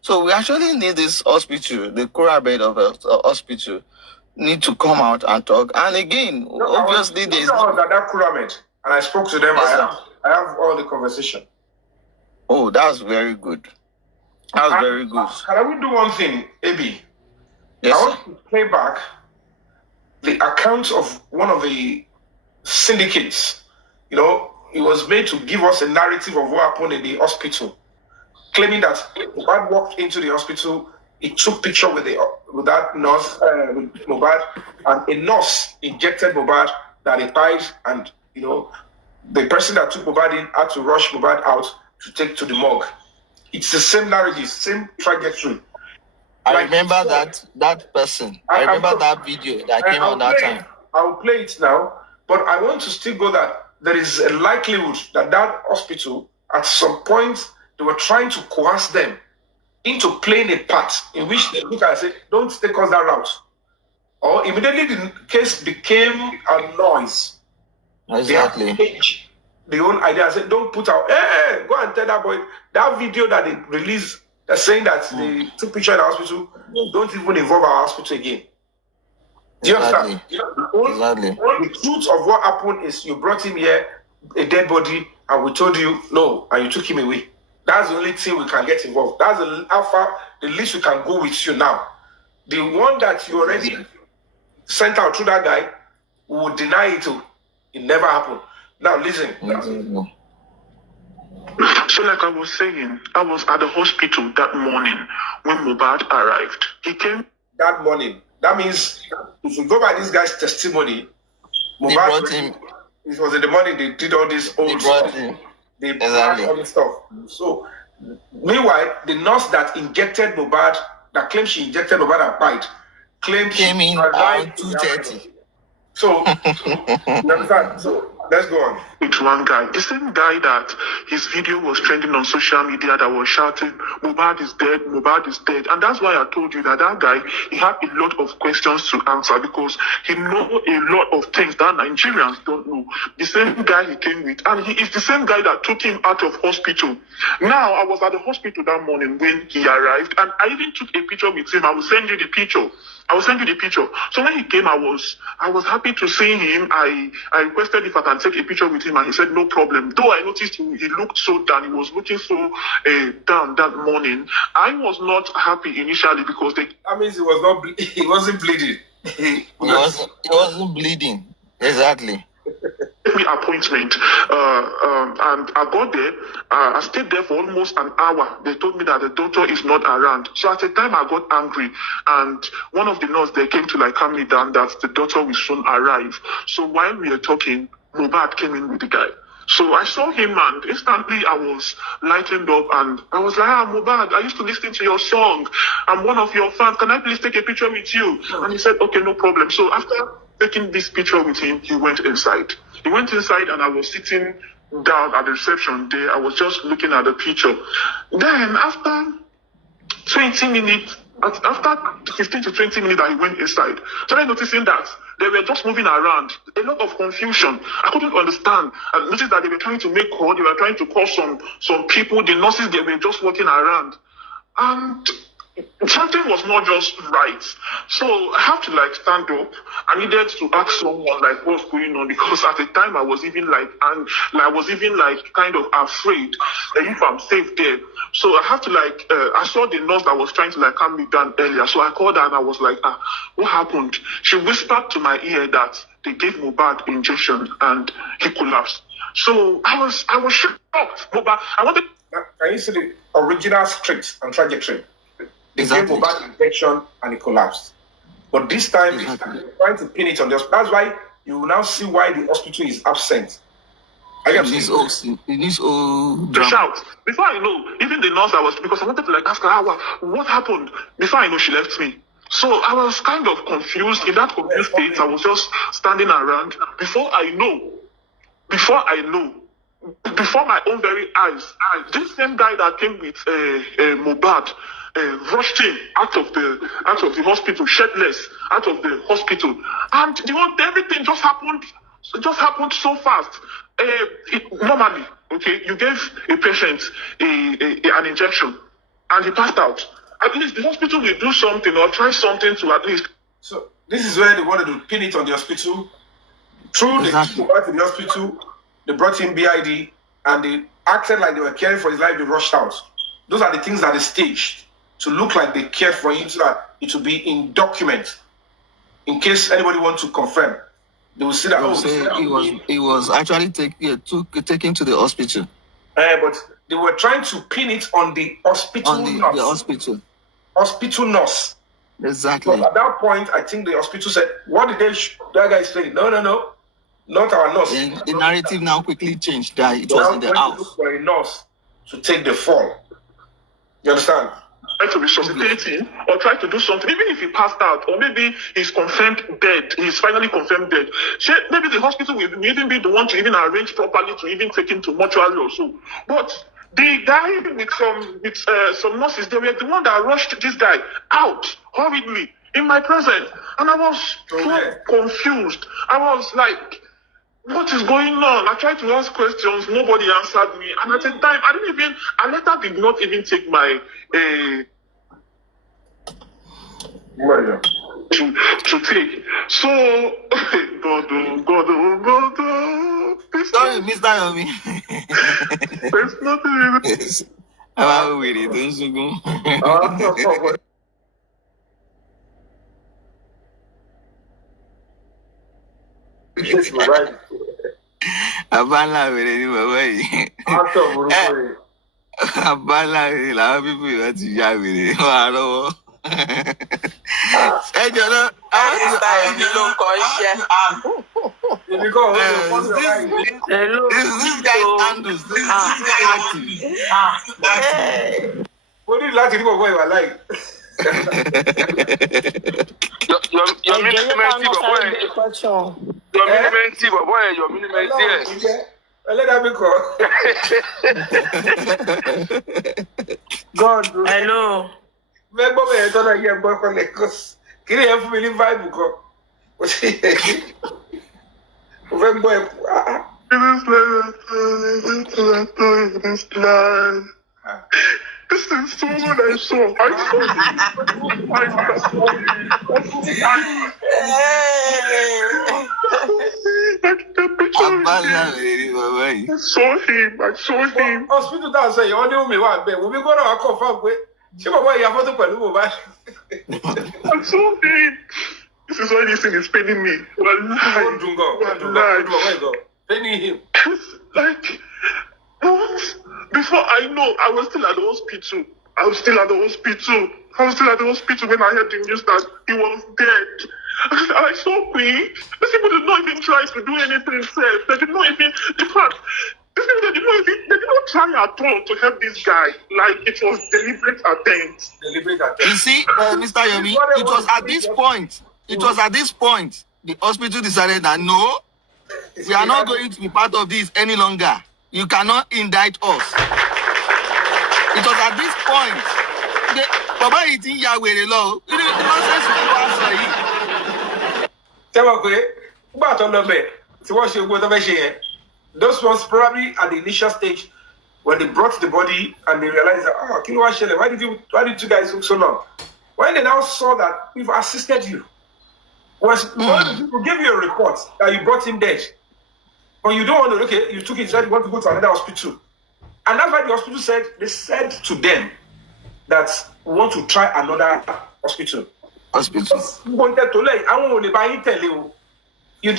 So we actually need this hospital, the Kurabed of a hospital, need to come out and talk. And again, obviously there's that Kuramed, and I spoke to them. Yes, I have all the conversation. Oh, that's very good. That's very good. Can we do one thing, AB? Yes, I want to play back the account of one of the syndicates. You know, it was made to give us a narrative of what happened in the hospital, claiming that Mohbad walked into the hospital, he took picture with that nurse, with Mohbad, and a nurse injected Mohbad that he died, and you know, the person that took Mohbad in had to rush Mohbad out to take to the morgue. It's the same narrative, same trajectory. I remember that person. I remember that video that came out that time. I'll play it now, but I want to still go that there is a likelihood that hospital, at some point, they were trying to coerce them into playing a part in which they look and say, don't take us that route. Or immediately the case became a noise. Exactly. The whole idea, I said, don't put out, hey, go and tell that boy, that video that they released They're saying that they took picture in the hospital, don't even involve our hospital again. Do you understand? Exactly. The truth of what happened is you brought him here, a dead body, and we told you no, and you took him away. That's the only thing we can get involved. That's the least we can go with you now. The one that you already sent out through that guy, we will deny it. It never happened. Now listen. So like I was saying, I was at the hospital that morning when Mohbad arrived. He came that morning. That means if we go by this guy's testimony, They brought him. It was in the morning they did all this old stuff. They planned all this stuff. So meanwhile, the nurse that injected Mohbad, that claimed she injected Mohbad and died, claimed Came she in arrived around 2:30. So you understand? So let's go on. with one guy, the same guy that his video was trending on social media that was shouting, Mohbad is dead, Mohbad is dead. And that's why I told you that guy, he had a lot of questions to answer because he knows a lot of things that Nigerians don't know. The same guy he came with, and he is the same guy that took him out of hospital. Now, I was at the hospital that morning when he arrived, and I even took a picture with him. I will send you the picture. So when he came, I was happy to see him. I requested if I can take a picture with him, and he said no problem. Though I noticed he looked so down, he was looking so down that morning. I was not happy initially because that means he wasn't bleeding. He wasn't bleeding. Exactly. me appointment and I got there. I stayed there for almost an hour. They told me that the doctor is not around. So at the time I got angry, and one of the nurses they came to like calm me down that the doctor will soon arrive. So while we were talking, Mohbad came in with the guy. So I saw him and instantly I was lightened up and I was like, Mohbad, I used to listen to your song. I'm one of your fans. Can I please take a picture with you? And he said, okay, no problem. So after taking this picture with him, he went inside. He went inside and I was sitting down at the reception there. I was just looking at the picture. Then after 20 minutes, after 15 to 20 minutes that he went inside, started noticing that they were just moving around. A lot of confusion. I couldn't understand. I noticed that they were trying to make call. They were trying to call some people. The nurses, they were just walking around. And something was not just right. So I have to like stand up. I needed to ask someone like what's going on, because at the time I was even like, and I was even like kind of afraid if I'm safe there. So I have to like, I saw the nurse that was trying to like calm me down earlier. So I called her and I was like, what happened? She whispered to my ear that they gave Mohbad injection and he collapsed. So I was shocked. Mohbad, I wanted. Can you see the original script and trajectory? They Exactly. gave Mohbad injection and it collapsed. But this time, Exactly. they're trying to pin it on the hospital. That's why you will now see why the hospital is absent. This old To drama. shout. Before I know, even the nurse because I wanted to like ask her, what happened? Before I know, she left me. So I was kind of confused. In that confused state, I was just standing around. Before I know, before my own very eyes, this same guy that came with Mohbad rushed him out of the hospital, shirtless, out of the hospital, and everything just happened so fast. Normally, okay, you gave a patient an injection, and he passed out. At least the hospital will do something or try something to at least. So this is where they wanted to pin it on the hospital. Through Exactly. the to the hospital, they brought in BID and they acted like they were caring for his life. They rushed out. Those are the things that they staged to look like they cared for him, so that it will be in document. In case anybody wants to confirm, they will see that. They will say he was actually taken to the hospital. But they were trying to pin it on the hospital On the nurse. hospital. Hospital nurse. Exactly. So at that point, I think the hospital said, "What did that guy say? No, not our nurse." Then the narrative now quickly changed that it They was now in the went to house. look for a nurse to take the fall. You understand? Try to resuscitate him or try to do something, even if he passed out, or maybe he's confirmed dead, he's finally confirmed dead. Maybe the hospital will even be the one to even arrange properly to even take him to mortuary or so. But the guy with some nurses, they were the one that rushed this guy out hurriedly in my presence, and I was so confused. I was like, what is going on? I tried to ask questions, nobody answered me. And at the time, I later did not even take my to take. So, God, Sorry, Mr. Yomi. there's nothing. I'm with it. Don't you go? Right. Abala with it, my Abala with it. Làwọn people yóò ti yá wèrè. Wọ́n á lọ́wọ́. Ẹ jọ̀ọ́ this guy handles this active. What did you like to do what you like? Your minimenti, Let that be called. God. Hello. Remember me, I don't know your boyfriend Lagos. Can you help me in vibe? This is so what I saw. I saw him. Hospital down say you only me one bed. We be going to confirm with. She go buy your photo pẹ̀lú mobile. I saw him. This is why this thing is paining me. Don't go. Paining him. Like, what? Before I know, I was still at the hospital. I was still at the hospital when I heard the news that he was dead. I saw Queen. These people did not even try to do anything safe. They did not even, in fact, these people they did not try at all to help this guy. Like it was deliberate attempt. You see, Mr. Yomi, it was at this point the hospital decided that no, we are not going to be part of this any longer. You cannot indict us. It was at this point. Baba eating Yahweh law. The nonsense you answer it. Those ones probably at the initial stage when they brought the body and they realized that why did you guys look so long? When they now saw that we've assisted you, people give you a report that you brought him dead. But you don't want to, you took it, said you want to go to another hospital. And that's why the hospital they said to them that we want to try another hospital. Wanted to let, I won't buy it, tell you. You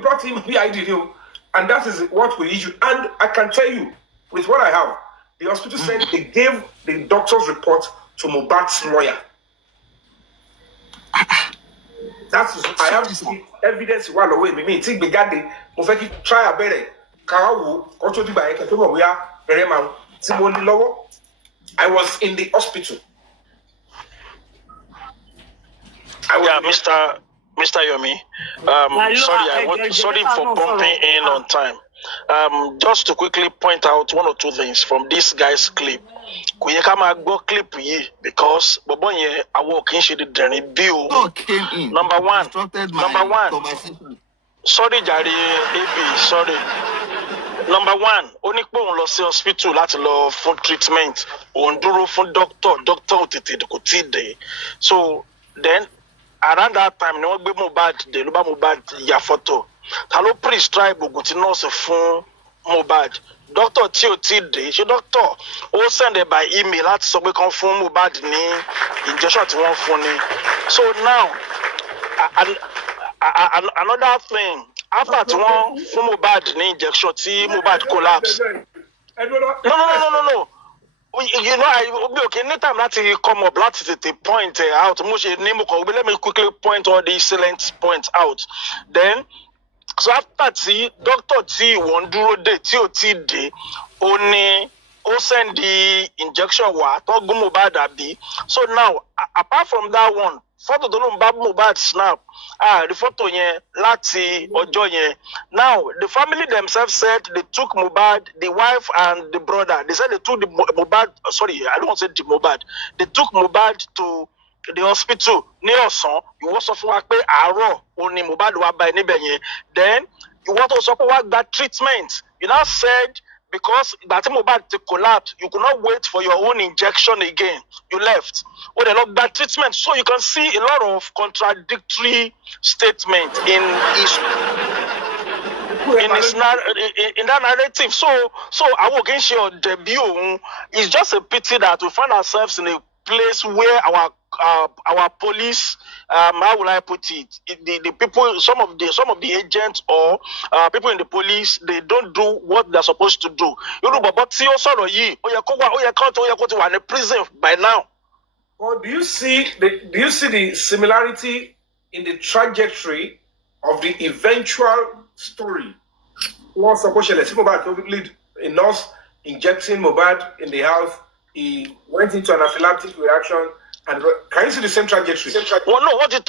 brought him VID, and that is what we issued. And I can tell you, with what I have, the hospital said they gave the doctor's report to Mohbad's lawyer. I have evidence while away. Me think we got the Mufeki try a better. Kawawu, also do by we are very man. I was in the hospital. Mr. Yomi. Sorry for bumping in on time. Just to quickly point out one or two things from this guy's clip. Clip because I walk in the bill. Number one. Sorry, Jari, AB, sorry. Number one, only people lọ sí hospital láti lọ fún treatment. Òun dúró fún doctor ò tètè kò tíì dé. So then around that time, no one be Mohbad, they no Mohbad ya photo. Hello, prescribe oògùn nurse fún Mohbad. Doctor tí ó ti dé, ṣé doctor ó send it by email láti sọ pé kàn fún Mohbad ní injection tí wọ́n fún ni. So now, another thing, after tí wọ́n fún Mohbad ní injection tí Mohbad collapse. No. You know, I okay. Anytime that he come up, let's point out. Let me quickly point all these salient points out. Then, so after T, Doctor T won duro day TOT day, only send the injection wa to go Mohbad abi. So now, apart from that one, photo don't Mohbad snap. The photo yen lati ojo yen. Now the family themselves said they took Mohbad, the wife and the brother. They said they took the Mohbad. Sorry, I don't want to say the Mohbad. They took Mohbad to the hospital near Oson. You also for aro only Mohbad wa by níbẹ̀ yẹn. Then You want to support that treatment. You now said because that Mohbad to collapse, you could not wait for your own injection again. You left. Oh, they love that treatment. So you can see a lot of contradictory statements in that narrative. So I will against your debut. It's just a pity that we find ourselves in a place where our police, how will I put it? The people, some of the agents or people in the police, they don't do what they're supposed to do. You know, but in a prison by now. Well, do you see the similarity in the trajectory of the eventual story? Once Mohbad lead a nurse injecting Mohbad in the house, he went into an anaphylactic reaction. And can you see the same trajectory? Well, no, what it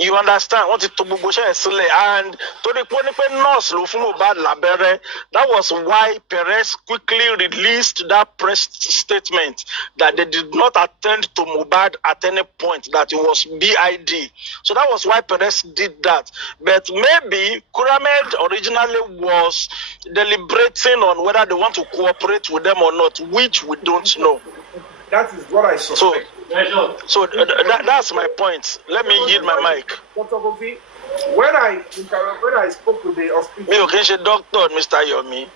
you understand what it and to the nurse that was why Perez quickly released that press statement that they did not attend to Mohbad at any point, that it was BID. So that was why Perez did that. But maybe Kuramed originally was deliberating on whether they want to cooperate with them or not, which we don't know. That is what I suspect. So that's my point. Let me yield my mic. Dr. Kofi, when I spoke with the hospital, Me okay, doctor, Mr. Yomi.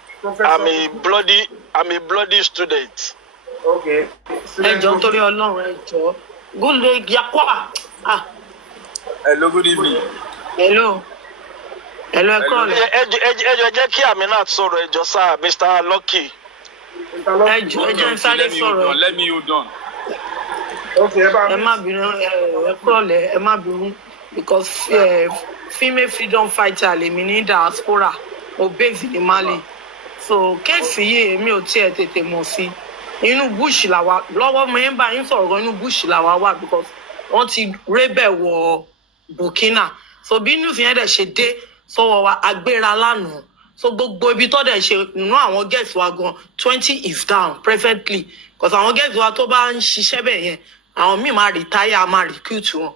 I'm a bloody student. Okay. Good day, Yakwa. Hello, good evening. Hello. Hello, Jẹ́ kí Aminat sọ̀rọ̀ ẹjọ́ sá, Mr. Lucky. Let me hold on. Okay, because female freedom fighter lèmi ní diaspora based in Mali. So kéèsì yìí èmi ò tiẹ̀ tètè mọ̀ sí. Inú bush làwa lọ́wọ́ mi ń bá yín sọ̀rọ̀ inú bush làwa wà because wọ́n ti rébẹ̀ wọ Burkina. So bí news yẹn dẹ̀ ṣe dé sọ́wọ́ wa agbéra lánàá. So gbogbo ibi tó dẹ̀ ṣe nínú àwọn guests wa gan 20 is down presently because àwọn guests wa tó bá ń ṣiṣẹ́ bẹ̀ yẹn àwọn míì máa retire máa recruit wọn.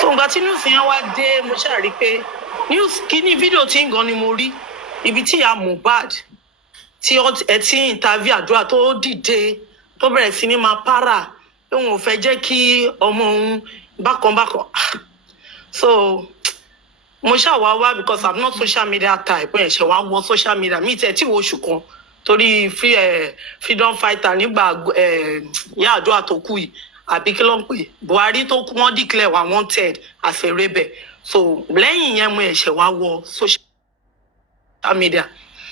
So ìgbà tí news yẹn wá dé mo ṣáà rí pé news kíní fídíò tí ń gan ni mo rí ibi tí ìyá Mohbad tí ẹ ti interview àdúrà tó dìde tó bẹ̀rẹ̀ sí ní máa para pé òun ò fẹ́ jẹ́ kí ọmọ òun bákan. So mo ṣáà wá because I'm not social media type ẹ̀ ṣe wá wọ social media mi tẹ̀ tí wo oṣù kan torí freedom fighter nígbà ìyá àdúrà tó kú yìí àbí kí ló ń pè Buhari tó kú wọ́n declare wa wanted as a rebel. So lẹ́yìn yẹn mo ẹ̀ṣẹ̀ wá wọ social media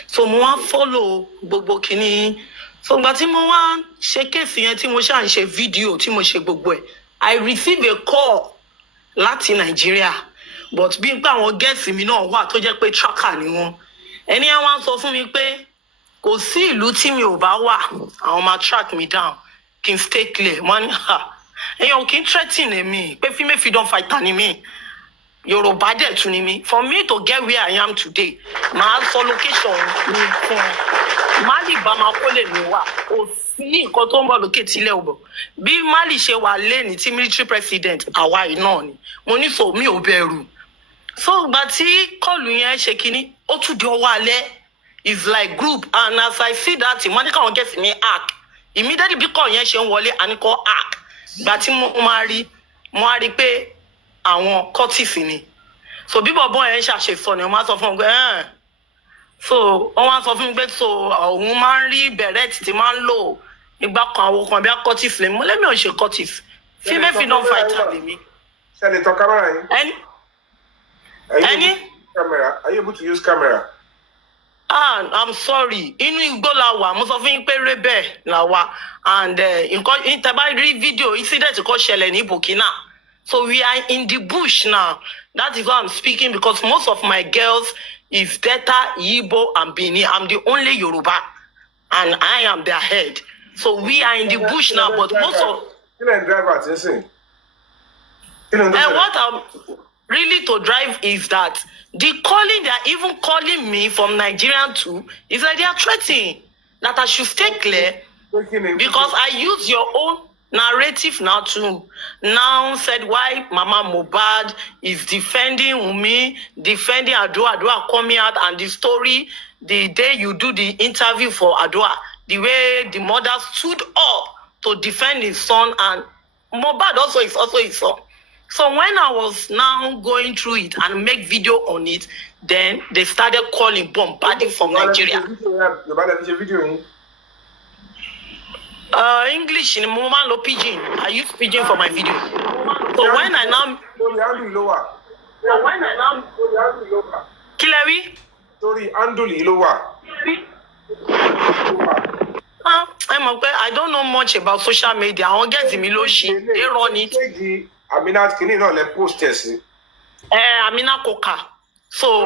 so mo wá follow gbogbo kìíní. So ìgbà tí mo wá ṣe kéèsì yẹn tí mo ṣáà ń ṣe fídíò tí mo ṣe gbogbo ẹ̀ I receive a call láti Nàìjíríà but bí n pé àwọn gẹ́ẹ̀sì mi náà wà tó jẹ́ pé tracker ni wọ́n ẹni ẹ wá ń sọ fún mi pé kò sí ìlú tí mi ò bá wà àwọn máa track me down kí n stay clear wọ́n ní èèyàn ò kí n threaten èmi pé female freedom fighter ni mí Yorùbá dẹ̀ tún ni mí for me to get where I am today màá sọ location mi fún ẹ Mali Bamako lè mi wà kò sí nǹkan tó ń bọ̀ lókè tílẹ̀ ò bọ̀ bí Mali ṣe wà lẹ́ni tí military president àwa yìí náà ni mo ní so mi ò bẹ̀rù. So ìgbà tí kọlù yẹn ṣe kínní ó tún di ọwọ́ alẹ́ is like group and as I see that wọ́n ní káwọn gẹ̀ẹ́sì ní hack immediately bí kọ́ yẹn ṣe ń wọlé àníkọ́ hack ìgbà tí mo á rí pé àwọn cortis ni so bí bọ̀bọ̀ yẹn ṣàṣesọ ni wọ́n máa sọ fún ọgbẹ́ so wọ́n wá sọ fún mi pé so òun máa ń rí bẹ̀rẹ̀tì tí máa ń lò ìgbà kan àwọn kan bí i cortis lèmi mo lẹ́mi ò ṣe cortis female freedom fighter lèmi. Ṣé tọ́ kámẹ́rà yín? Camera? Are you able to use camera? I'm sorry. Inú igbó la wà. Mo sọ fún yín pé rebel la wà. And nǹkan ìtẹ̀bá rí fídíò incident kò ṣẹlẹ̀ ní Burkina. So we are in the bush now. That is why I'm speaking because most of my girls is Delta, Igbo, and Bini. I'm the only Yoruba. And I am their head. So we are in the bush now. But most of... what I'm really to drive is that the calling, they are even calling me from Nigerian too, is that they are threatening that I should stay clear because I use your own narrative now too. Now said why Mama Mohbad is defending Wunmi, defending Adua coming out, and the story, the day you do the interview for Adua, the way the mother stood up to defend his son, and Mohbad also is also his son. So when I was now going through it and make video on it, then they started calling bombarding from Nigeria. English in moment lo pidgin. I use pidgin for my video. So when I now Kilewi? Sorry, Anduli Lowa. I don't know much about social media. I won't get the Miloshi. They run it. Aminat Kini no le posters. Amina Koka. So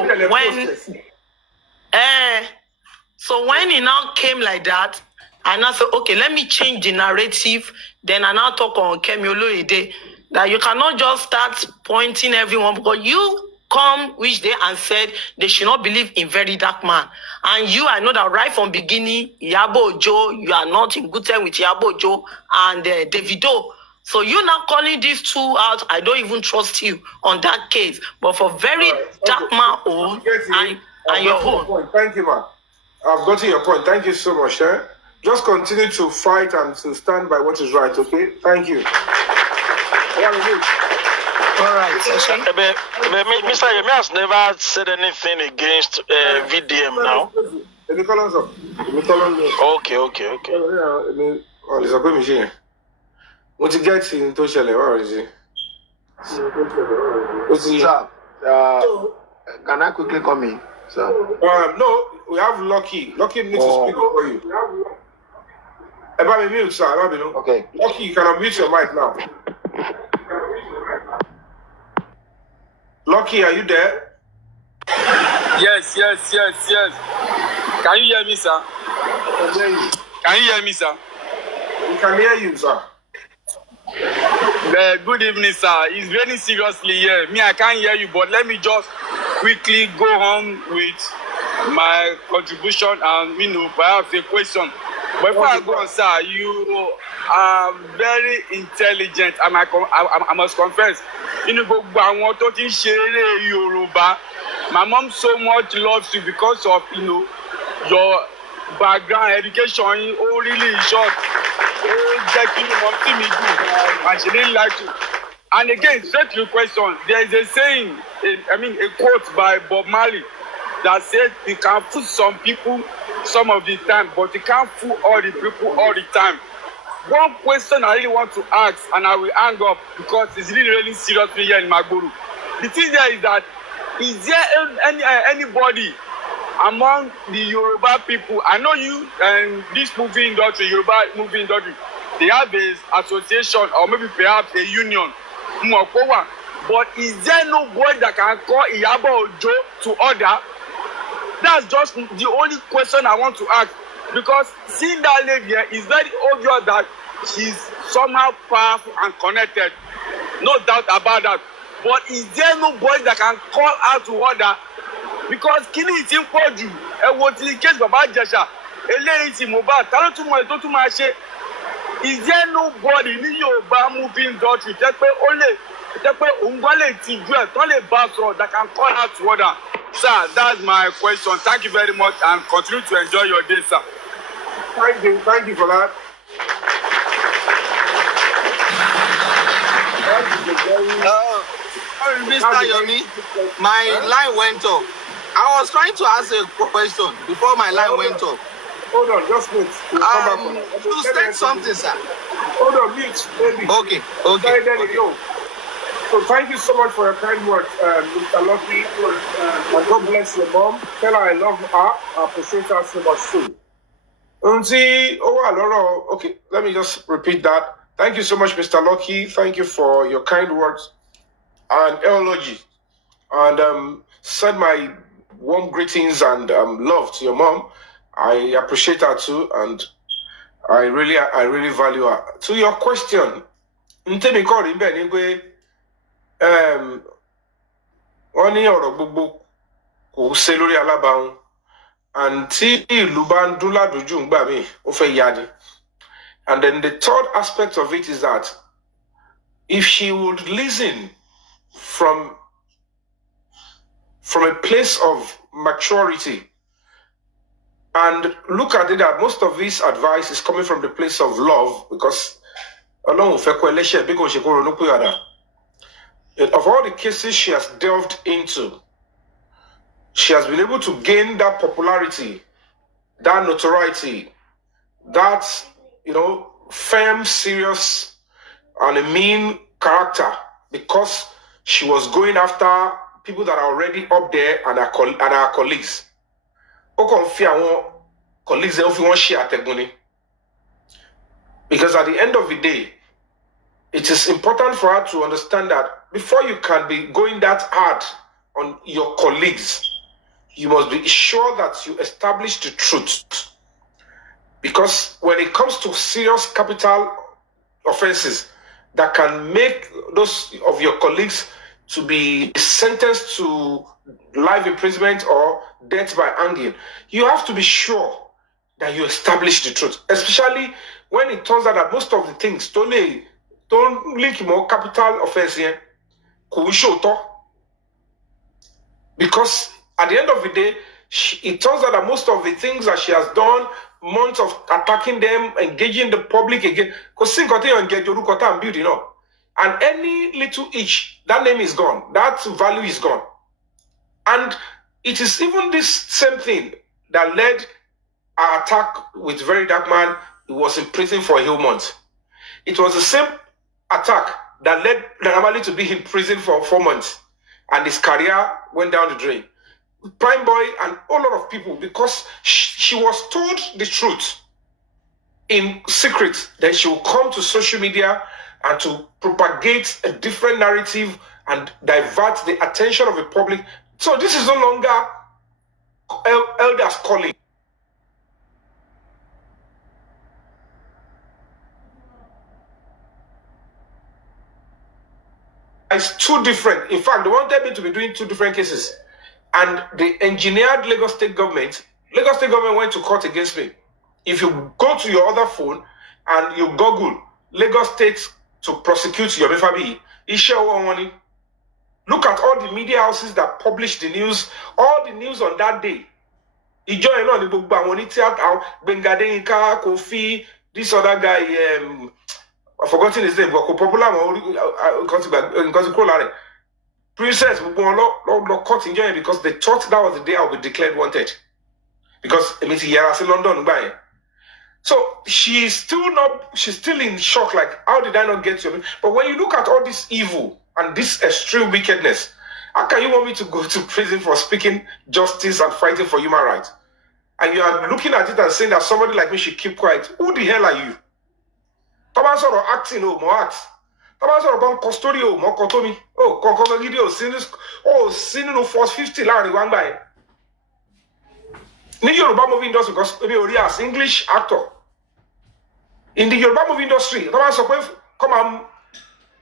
when it now came like that, and I said, okay, let me change the narrative. Then I now talk on Kemi Oloyede that you cannot just start pointing everyone because you come which day and said they should not believe in very dark man. And you, I know that right from beginning, Iyabo Ojo, you are not in good time with Iyabo Ojo and Davido. So you now calling these two out, I don't even trust you on that case. But for very dark man own and your own. Thank you, man. I've gotten your point. Thank you so much. Just continue to fight and to stand by what is right, okay? Thank you. All right. Mr. Yomi has never said anything against VDM now. Okay. What you get into Shelley, where is it? Sir, can I quickly come in, sir? No, we have Lucky. Lucky needs to speak for you. Mute, sir. Okay. Lucky, you can unmute your mic now. Lucky, are you there? Yes. Can you hear me, sir? Can you hear me, sir? We can hear you, sir. Good evening, sir. It's raining seriously here. Me, I can't hear you, but let me just quickly go on with my contribution and, perhaps a question. But before I go on, sir, you are very intelligent. I must confess. My mom so much loves you because of, your background, education, really short. And she didn't like you. And again, straight to the question, there is a saying, a quote by Bob Marley that says you can fool some people some of the time, but you can't fool all the people all the time. One question I really want to ask, and I will hang up because it's really serious here in Maguru. The thing there is that, is there anybody among the Yoruba people? I know you and this movie industry, Yoruba movie industry, they have an association or maybe perhaps a union. But is there nobody that can call Iyabo Ojo to order? That's just the only question I want to ask. Because seeing that lady here is very obvious that she's somehow powerful and connected. No doubt about that. But is there nobody that can call out to order? Because kini is important. In case Baba Jesha, is there nobody in Yoruba moving industry that can call out to order? Sir, that's my question. Thank you very much and continue to enjoy your day, sir. Thank you for that. Mr. Yomi, my line went off. I was trying to ask a question before my line went off. Hold on, just wait. You said something, sir. Hold on, mute, baby. Okay. There you go. So thank you so much for your kind words, Mr. Lucky. And God bless your mom. Tell her I love her. I appreciate her so much too. Okay, let me just repeat that. Thank you so much, Mr. Lucky. Thank you for your kind words and eulogy. And send my warm greetings and love to your mom. I appreciate her too, and I really value her. To your question, wọ́n ní ọ̀rọ̀ gbogbo kò ṣe lórí alábàáhùn àǹtí ìlú bá ń dún ládùújú ńgbà míì ó fẹ́ ya ni And then the third aspect of it is that if she would listen from a place of maturity and look at it that most of this advice is coming from the place of love, because of all the cases she has delved into, she has been able to gain that popularity, that notoriety, that, firm, serious, and a mean character, because she was going after people that are already up there and our colleagues. Colleagues, because at the end of the day, it is important for her to understand that before you can be going that hard on your colleagues, you must be sure that you establish the truth. Because when it comes to serious capital offenses that can make those of your colleagues to be sentenced to life imprisonment or death by hanging, you have to be sure that you establish the truth. Especially when it turns out that most of the things don't link more capital offense here. Because at the end of the day, it turns out that most of the things that she has done, months of attacking them, engaging the public again, because thing continue engage Yorukota and building up. And any little itch, that name is gone. That value is gone. And it is even this same thing that led our attack with Very Dark Man. He was in prison for a whole month. It was the same attack that led Namali to be in prison for 4 months. And his career went down the drain. Prime Boy and a lot of people, because she was told the truth in secret, then she will come to social media and to propagate a different narrative and divert the attention of the public. So this is no longer elders calling. It's two different. In fact, they wanted me to be doing 2 different cases. And they engineered Lagos State government. Lagos State government went to court against me. If you go to your other phone and you Google Lagos State to prosecute Yomi fabiyi, look at all the media houses that published the news, all the news on that day. Kofi, this other guy, I've forgotten his name, but popular Princess caught in jail because they thought that was the day I would be declared wanted. Because London. So she's still in shock, like, how did I not get you? But when you look at all this evil and this extreme wickedness, how can you want me to go to prison for speaking justice and fighting for human rights? And you are looking at it and saying that somebody like me should keep quiet. Who the hell are you? Thomas sort of acting, more act. Thomas sort of custodio, more kotomi. Oh, video, sin no force 50 line one by. In the Yoruba movie industry, because maybe as English actor. In the Yoruba movie industry, Thomas sort of come on.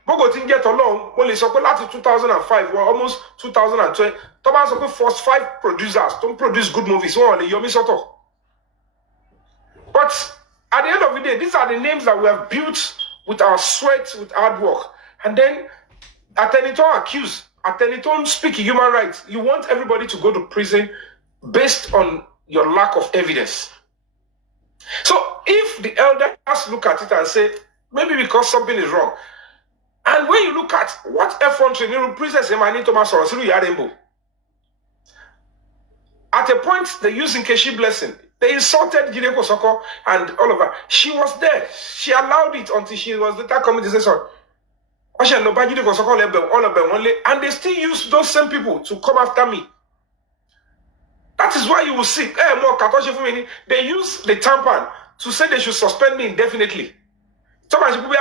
Bogo didn't get along. Well, it's okay. Last 2005, or almost 2020. Thomas sort of forced 5 producers to produce good movies. One only Yomi Soto. But at the end of the day, these are the names that we have built with our sweat, with hard work. And then, Ateniton accused, Ateniton speak human rights. You want everybody to go to prison based on your lack of evidence. So, if the elders look at it and say, maybe because something is wrong, and when you look at what effrontery, Princess Emani Thomas or Siru Yarembo, at a point, they used Nkechi Blessing. They insulted Gideko Soko and all of that. She was there. She allowed it until she was later coming to say sorry. And they still use those same people to come after me. That is why you will see. They use the tampon to say they should suspend me indefinitely. Sometimes people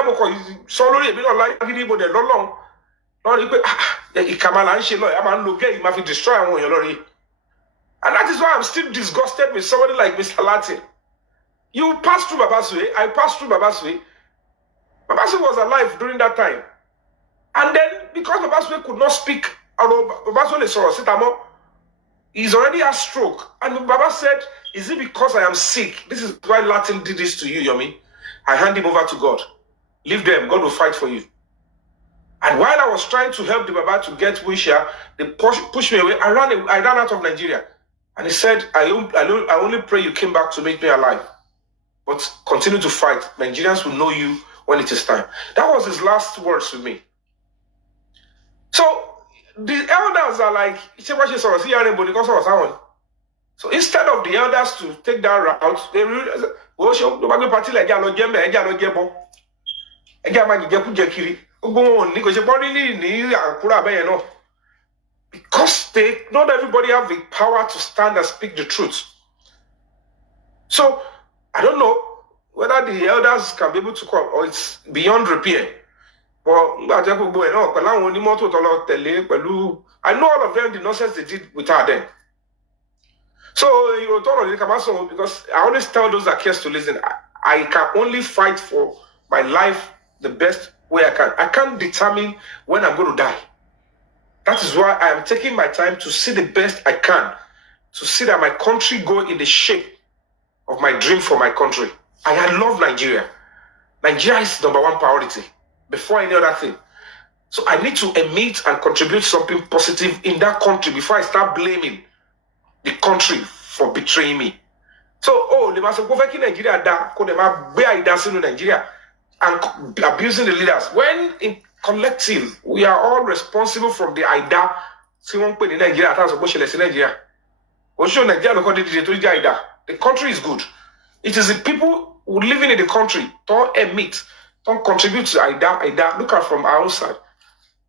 destroy. And that is why I'm still disgusted with somebody like Mr. Latin. You passed through Babaswe. I passed through Babaswe. Babaswe was alive during that time. And then, because Babaswe could not speak, he's already had stroke. And Baba said, is it because I am sick? This is why Latin did this to you, Yomi. I hand him over to God. Leave them. God will fight for you. And while I was trying to help the Baba to get wheelchair, they pushed me away. I ran out of Nigeria. And he said, I only pray you came back to make me alive. But continue to fight. Nigerians will know you when it is time. That was his last words to me. So the elders are like, so instead of the elders to take that route, they realized, because not everybody have the power to stand and speak the truth. So I don't know whether the elders can be able to come or it's beyond repair. Well, I know all of them, the nonsense they did with her then. So you told because I always tell those that cares to listen, I can only fight for my life the best way I can. I can't determine when I'm going to die. That is why I am taking my time to see the best I can, to see that my country go in the shape of my dream for my country. I love Nigeria. Nigeria is number one priority before any other thing. So I need to emit and contribute something positive in that country before I start blaming the country for betraying me. So, they must go back in Nigeria Nigeria and abusing the leaders. When in collective, we are all responsible from the IDA. The country is good. It is the people who living in the country don't emit, don't contribute to IDA. Look at from our own side.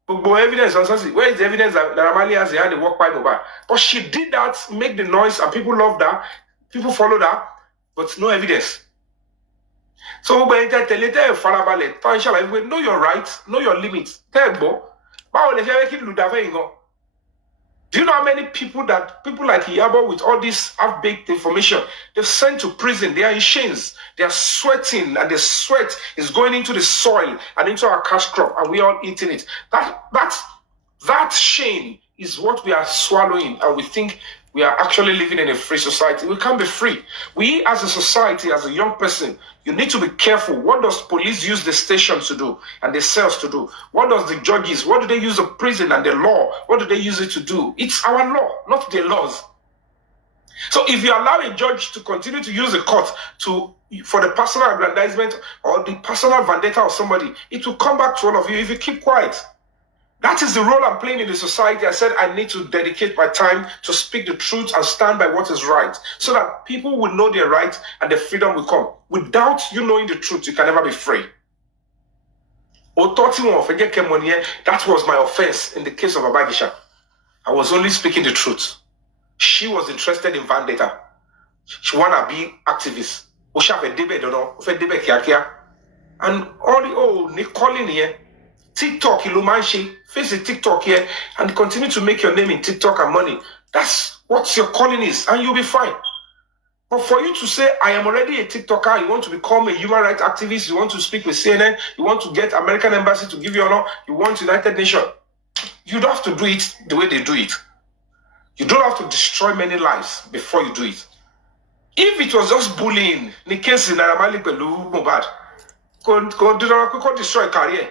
Evidence, where is the evidence that Ramali has had the work by mobile? But she did that, make the noise, and people love that. People follow that, but no evidence. So when you tell know your rights, know your limits. Do you know how many people like Iyabo with all this half-baked information, they've sent to prison, they are in chains, they are sweating, and the sweat is going into the soil and into our cash crop, and we are eating it. That shame is what we are swallowing, and we think we are actually living in a free society. We can't be free. We as a society, as a young person, you need to be careful. What does police use the station to do and the cells to do? What does the judges, what do they use the prison and the law? What do they use it to do? It's our law, not the laws. So if you allow a judge to continue to use the court for the personal aggrandizement or the personal vendetta of somebody, it will come back to all of you if you keep quiet. That is the role I'm playing in the society. I said I need to dedicate my time to speak the truth and stand by what is right so that people will know their right and their freedom will come. Without you knowing the truth, you can never be free. That was my offense in the case of Abagisha. I was only speaking the truth. She was interested in vendetta. She wanna be activist. And all the calling here. TikTok, Ilumanshi, face the TikTok here and continue to make your name in TikTok and money. That's what your calling is, and you'll be fine. But for you to say, I am already a TikToker, you want to become a human rights activist, you want to speak with CNN, you want to get American Embassy to give you honor, you want United Nations, you don't have to do it the way they do it. You don't have to destroy many lives before you do it. If it was just bullying, in case in Naramali Pelu Mobad, could destroy a career.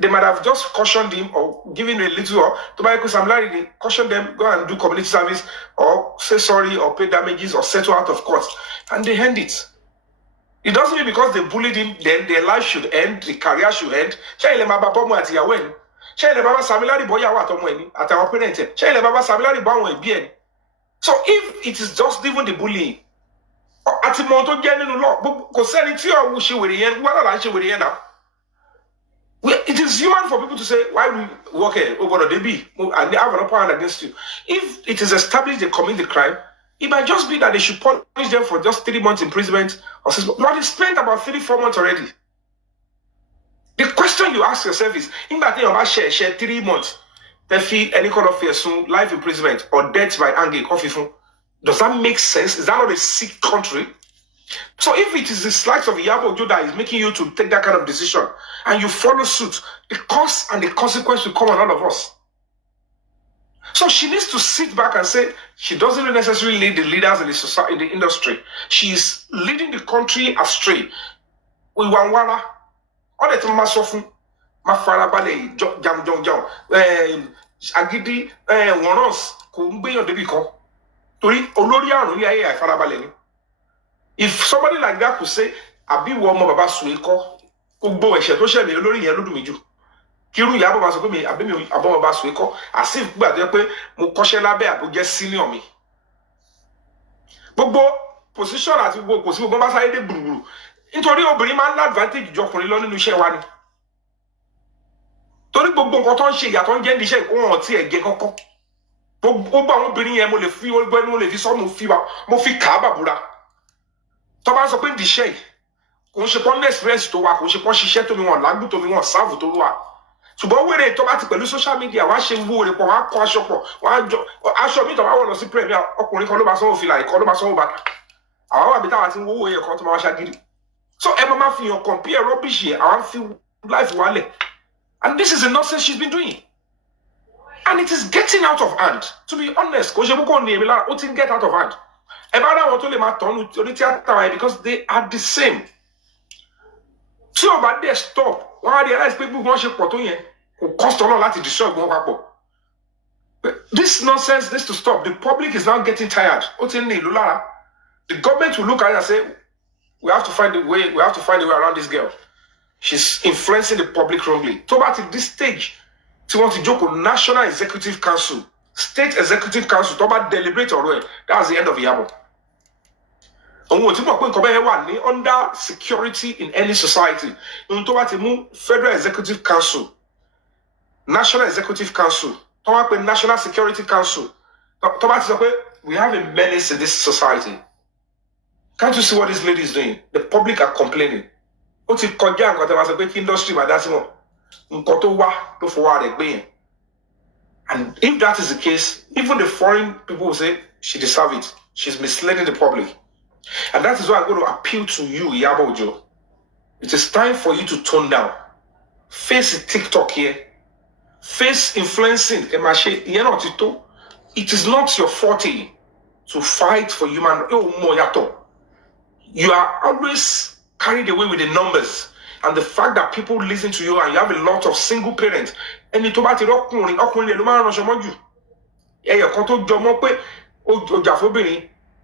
They might have just cautioned him or given him a little, or to buy they caution them, go and do community service, or say sorry, or pay damages, or settle out of court. And they end it. It doesn't mean because they bullied him, then their life should end, the career should end. So if it is just even the bullying, it is human for people to say, why we work here over the DB and they have an upper hand against you. If it is established they commit the crime, it might just be that they should punish them for just 3 months imprisonment or 6 months. But they spent about 3-4 months already. The question you ask yourself is, in that thing about share 3 months, they feel any kind of life imprisonment or death by anger, does that make sense? Is that not a sick country? So if it is the slice of Iyabo Ojo that is making you to take that kind of decision and you follow suit, the cost and the consequence will come on all of us. So she needs to sit back and say she doesn't necessarily lead the leaders in the society, in the industry. She is leading the country astray. ìwà ń wára ọ̀dẹ̀ tí mo máa sọ fún máa farabalẹ̀ jàmjàmjàm agídí wọ̀nrọ̀s kò ń gbéyàn débi kan torí olórí àrùn ilé ayé àìfarabalẹ̀ ni. If somebody like that could say àbí ìwọ ọmọ bàbá sùn kọ́ gbogbo ẹ̀ṣẹ̀ tó ṣẹlẹ̀ olórí yẹn ló dùn mí jù kírú ìyá bàbá sọ pé mi àbí mi àbọ̀ bàbá sùn kọ́ àsìf gbàdúrà pé mo kọ́ṣẹ́ lábẹ́ àbújẹ́ senior mi gbogbo position àti gbogbo kò sí gbogbo bá sáré dé gbùrùgbùrù nítorí obìnrin máa ń lá advantage ju ọkùnrin lọ nínú iṣẹ́ wa ni torí gbogbo nǹkan tó ń ṣe ìyàtọ̀ ń jẹ́ ní iṣẹ́ ìkóhàn ọtí ẹ̀gẹ́ kọ́kọ́ gbogbo àwọn obìnrin yẹn mo lè fi ọgbẹ́ ní mo lè fi sọ́ mo fi kà á bàbúrà tó bá sọ pé ní iṣẹ́ yìí kò ń ṣe pọ́n experience tó wa kò ń ṣe pọ́n ṣiṣẹ́ tó mi wọn lágùn tó mi wọn sáàbù tó wà ṣùgbọ́n wèrè tó bá ti pẹ̀lú social media wàá ṣe wo rẹ̀ pọ̀ wàá kọ́ aṣọ pọ̀ wàá jọ aṣọ mi tó wàá wọ̀ lọ sí premier ọkùnrin kan ló bá sanwó fìlà ìkan ló bá sanwó bàtà àwọn àbí táwa ti ń wówó yẹn kan tó máa wá ṣàgídí so ẹ máa fi hàn compare rubbish yẹn àwọn fi life wálẹ̀ and this is the nonsense she's been doing and it is getting out of hand to be honest kò ṣe kókó ní èmi lára ó ti ń get out of hand ẹ bá dáwọn tó lè máa tọ́nu oní tíátà wáyé because they are the same tí o bá dé stop wọ́n á realize pé gbogbo wọn ṣe pọ̀ tó yẹn kò cost ọlọ́run láti destroy wọn papọ̀ this nonsense needs to stop the public is now getting tired ó ti ń ní ìlú lára the government will look at it and say we have to find a way around this girl she's influencing the public wrongly tó bá ti this stage tí wọ́n ti jókòó national executive council state executive council tó bá deliberate ọ̀rọ̀ ẹ̀ that's the end of Ìyábọ̀ òun ò tí mọ̀ pé nǹkan bẹ́ẹ̀ wà ní under security in any society ohun tó bá ti mú federal executive council national executive council tó wá pé national security council tó bá ti sọ pé we have a menace in this society can't you see what this lady is doing the public are complaining ó ti kọjá nǹkan tó bá sọ pé kí industry máa dá sí wọn nǹkan tó wá ló fọwọ́ rẹ̀ gbé yẹn and if that is the case even the foreign people will say she deserve it she's misleading the public. And that is why I'm going to appeal to you, Iyabo Ojo. It is time for you to tone down. Face TikTok here. Face influencing. It is not your forte to fight for human. You are always carried away with the numbers and the fact that people listen to you and you have a lot of single parents. And it about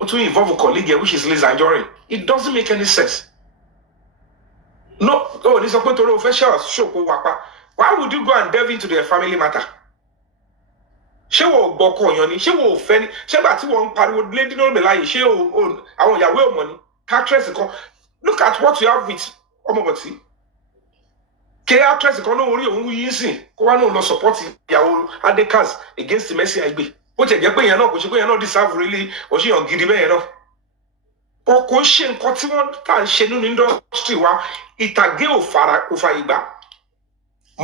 to involve a colleague here, which is Liz Anjorin. It doesn't make any sense. No, this is going to official show. Why would you go and delve into their family matter? She will book on your knee. She will offend. She will pariwo lady no be lying. She will I want your will money. Actress, look at what you have with Omoboti. Actress, no worry, you see. Go on, no support your adekas against the Messi IB. Ó ti jẹ́ pé yẹn náà kò ṣe pé yẹn náà deserve really ó ṣe yàn gidi bẹ́ẹ̀ náà ọkọ̀ ṣe nǹkan tí wọ́n tà ń ṣe nínú industry wa ìtàgé ò fàyè gbà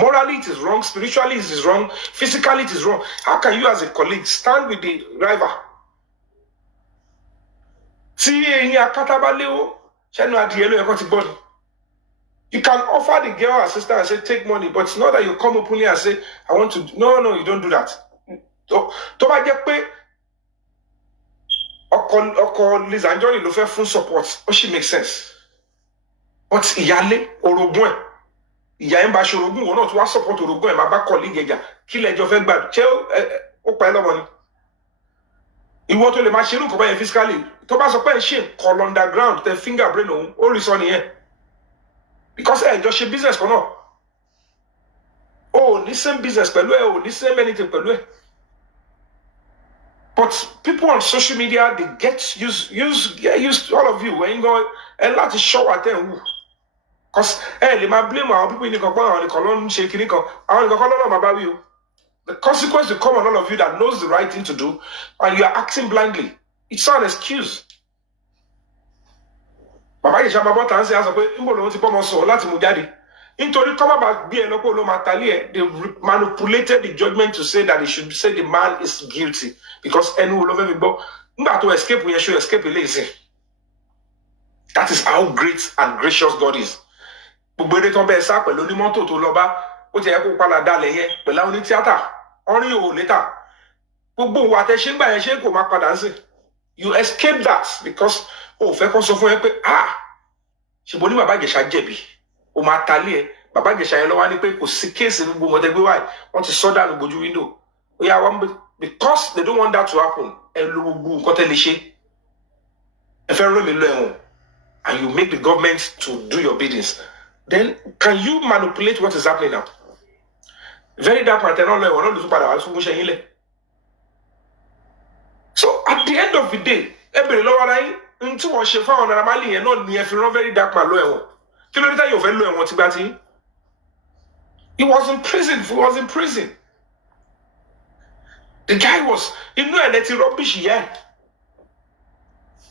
morally it is wrong spiritually it is wrong physically it is wrong how can you as a colleague stand with the driver tí eyín akátá bá léwó ṣẹ́nu adìyẹ ló yẹ kó ti gbọ́ ni you can offer the girl assistance and say take money but it's not that you come openly and say I want to no you don't do that. Tó bá jẹ́ pé ọkọ Liz Anjorin ló fẹ́ fún support ó sì make sense but ìyálé orogún ẹ̀ ìyá ẹ̀ ń bá ṣe orogún wọn náà tó wá support orogún ẹ̀ máa bá colleague ẹ̀jà kí lẹ́jọ́ fẹ́ gbà ṣé ó pa ẹ́ lọ́mọ ni ìwọ tó lè máa ṣe irú nǹkan báyẹn physically tó bá sọ pé ẹ̀ ṣe nǹkan underground tẹ finger brain òun ó rí sọ nìyẹn because ẹ̀ jọ ṣe business kan náà o ò ní same business pẹ̀lú ẹ̀ o ò ní same anything pẹ̀lú ẹ̀. But people on social media, they get used all of you when you go a lot of show at them. Because they might blame our people in the the consequence will come on all of you that knows the right thing to do, and you are acting blindly. It's not an excuse. Bàbá yìí ṣàbàbọ̀ tà ń ṣe àṣọ pé níbo lòun ti bọ́ ọmọ sọ̀rọ̀ láti mú jáde. Nítorí kọ́mọ̀ bá gbé ẹ lọ́pọ̀ ló máa talé ẹ̀, they manipulated the judgment to say that they should say the man is guilty because ẹnu wo ló fẹ́ fi gbọ́. Nígbà tó escape yẹn ṣó escape ilé ìsìn. That is how great and gracious God is. Gbogbo eré tán bẹ́ẹ̀ sá pẹ̀lú onímọ́tò tó lọ bá ó ti yẹ kó padà dalẹ̀ yẹn pẹ̀lú àwọn onítíátà ọ̀rìn òwò létà. Gbogbo òwò àtẹ̀ṣe ń gbà yẹn ṣé kò máa padà ń sìn. You escape that because ó fẹ́ kó sọ fún ẹ pé ṣùgbọ́n ní bàbá Ìjẹ̀ṣà jẹ̀bi ó máa talé ẹ̀ bàbá Ìjẹ̀ṣà yẹn lọ́wọ́ á ní pé kò sí kéèsì ní gbogbo ọ̀tẹ́gbẹ́ wáyé wọ́n ti sọ́ dànù gbójú wíńdò ó yà wọ́n because they don't want that to happen ẹ lo gbogbo nǹkan tẹ́ lè ṣe ẹ fẹ́ rẹ́ mi lọ ẹ̀wọ̀n and you make the government to do your biddings then can you manipulate what is happening now very dark man tẹ́ náà lọ ẹ̀wọ̀n náà ló tún padà wá tún múṣẹ́ yín lẹ̀ so at the end of the day ẹ bèrè lọ́wọ́ ara yín n tí wọ́n ṣe fáwọn Naira Marley yẹn náà ni ẹ fi rán very dark man lọ ẹ̀wọ̀n kí ló dé táyọ̀ fẹ́ lọ ẹ̀wọ̀n tìgbà tí he was in prison the guy was inú ẹ̀ lẹ́tí rubbish yẹn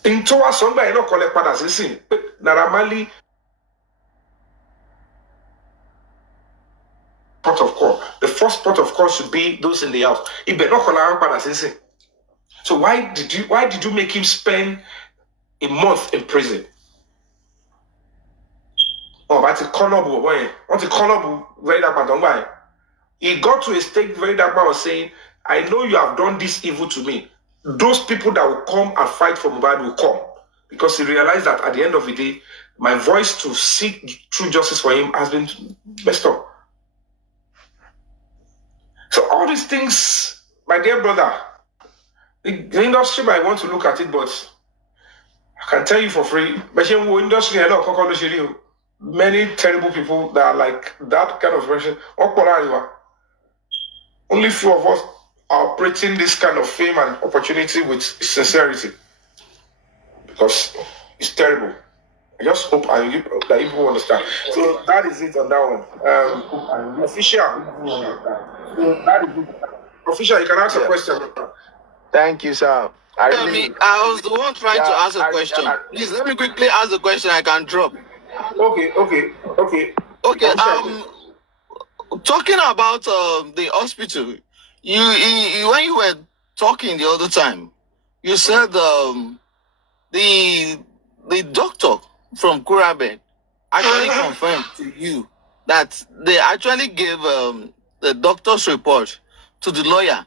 n tó wá sọ́ngbà yẹn náà kọ́lẹ̀ padà sísìn pé Naira Marley port of call the first port of call should be those in the house ibẹ̀ náà kọ́lẹ̀ àwọn padà sísìn so why did you make him spend a month in prison? Oh, but very dark man. He got to a stage very dark man was saying, I know you have done this evil to me. Those people that will come and fight for Mohbad will come. Because he realized that at the end of the day, my voice to seek true justice for him has been messed up. So all these things, my dear brother, the industry might want to look at it, but I can tell you for free, industry many terrible people that are like that kind of person. Only few of us are operating this kind of fame and opportunity with sincerity. Because it's terrible. I just hope that you will understand. So that is it on that one. Official. So that is it. Official, you can ask a question. Thank you, sir. I was the one trying to ask a question. Please let me quickly ask the question I can drop. Okay. Talking about the hospital, you when you were talking the other time, you said the doctor from Kurabed actually confirmed to you that they actually gave the doctor's report to the lawyer.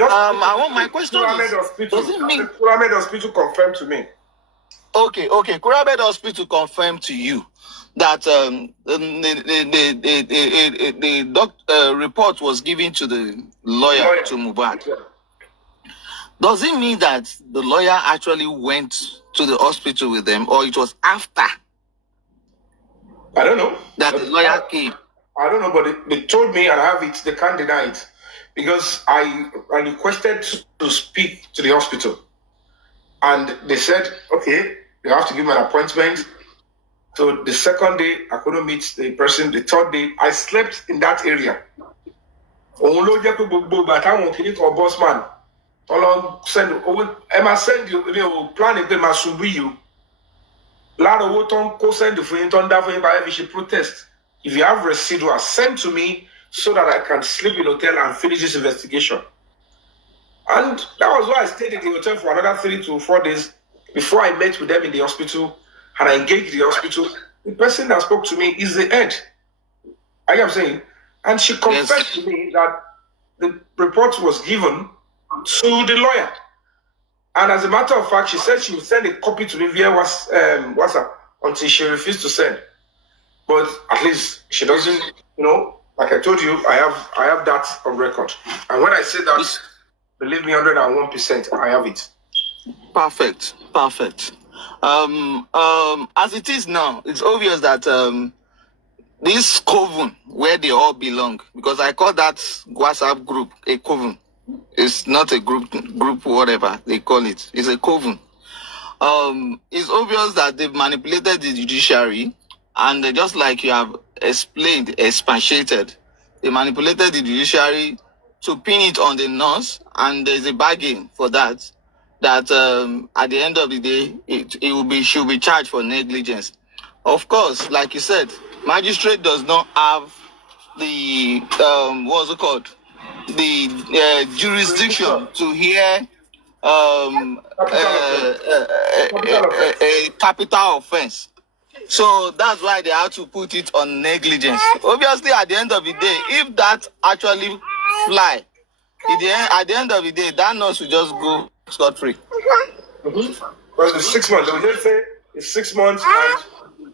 I want my question does it mean Kurabed Hospital confirmed to me? Okay. Kurabed Hospital confirmed to you that the report was given to the lawyer to Mohbad. Does it mean that the lawyer actually went to the hospital with them, or it was after? I don't know. That the lawyer came. I don't know, but they told me, and I have it. They can't deny it because I requested to speak to the hospital, and they said, okay, you have to give me an appointment. So the second day, I couldn't meet the person. The third day, I slept in that area. Bossman, send you plan you. Send the protest. If you have residual, send to me so that I can sleep in hotel and finish this investigation. And that was why I stayed in the hotel for another 3 to 4 days before I met with them in the hospital and I engaged the hospital. The person that spoke to me is the head. I am saying, and she confessed to me that the report was given to the lawyer. And as a matter of fact, she said she would send a copy to me via WhatsApp until she refused to send. But at least she doesn't, like I told you, I have that on record. And when I say that, believe me, 101%, I have it. Perfect. As it is now, it's obvious that this coven, where they all belong, because I call that WhatsApp group a coven. It's not a group, whatever they call it. It's a coven. It's obvious that they've manipulated the judiciary, and just like you have explained, expatiated, they manipulated the judiciary to pin it on the nurse, and there's a bargain for that. That at the end of the day, she'll be charged for negligence. Of course, like you said, magistrate does not have the what's it called, the jurisdiction to hear a capital offense. So that's why they have to put it on negligence. Obviously, at the end of the day, if that actually fly, at the end of the day, that nurse will just go scot-free. Because it's 6 months. They will just say it's 6 months and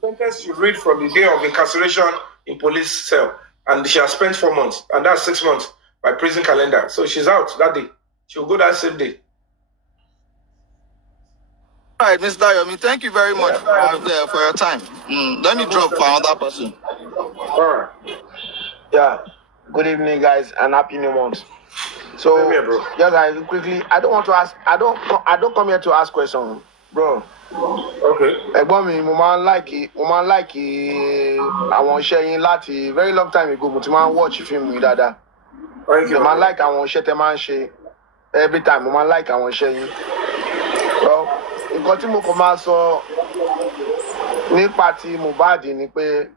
sentence you read from the day of incarceration in police cell, and she has spent 4 months, and that's 6 months by prison calendar. So she's out that day. She'll go that same day. All right, Mr. Yomi, thank you very much for your time. Let me drop for another person. All right. Yeah. Good evening, guys, and happy new month. So, Same here, bro. just quickly, I don't want to ask. I don't come here to ask questions, bro. Okay. Ẹ̀gbọ́n mi, mo máa ń like àwọn iṣẹ́ yín láti very long time ago. Mo ti máa ń watch fíìmù yìí dáadáa. Thank you. Mo máa ń like àwọn iṣẹ́ tẹ́ máa ń ṣe every time. Mo máa ń like àwọn iṣẹ́ yín. Well, nǹkan tí mo kàn máa sọ nípa ti Mohbad ni pé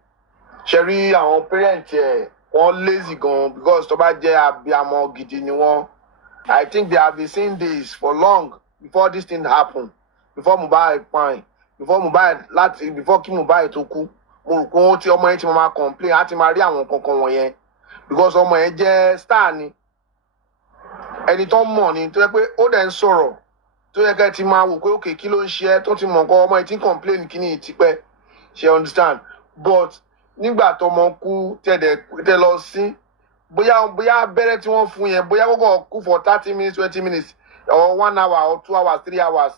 ṣe rí àwọn parents ẹ̀ wọ́n lazy gan because tó bá jẹ́ abiyamọ gidi ni wọ́n. I think they have been seeing this for long before this thing happen. Before Mohbad fine, before kí Mohbad tó kú, mo rò pé wọ́n ti ọmọ yẹn ti máa complain á ti máa rí àwọn kankan wọ̀nyẹn because ọmọ yẹn jẹ́ star ni ẹni tó mọ̀ ni tó yẹ pé ó dẹ̀ ń sọ̀rọ̀ tó yẹ kẹ́ ti máa wò pé òkè kí ló ń ṣe ẹ́ tó ti mọ̀ nǹkan ọmọ yẹn ti ń complain kí ni ìtìpẹ́ ṣe understand but nígbà tó ọmọ kú tẹ lọ sí bóyá abẹ́rẹ́ tí wọ́n fún yẹn bóyá kókò kú for 30 minutes 20 minutes or 1 hour or 2 hours 3 hours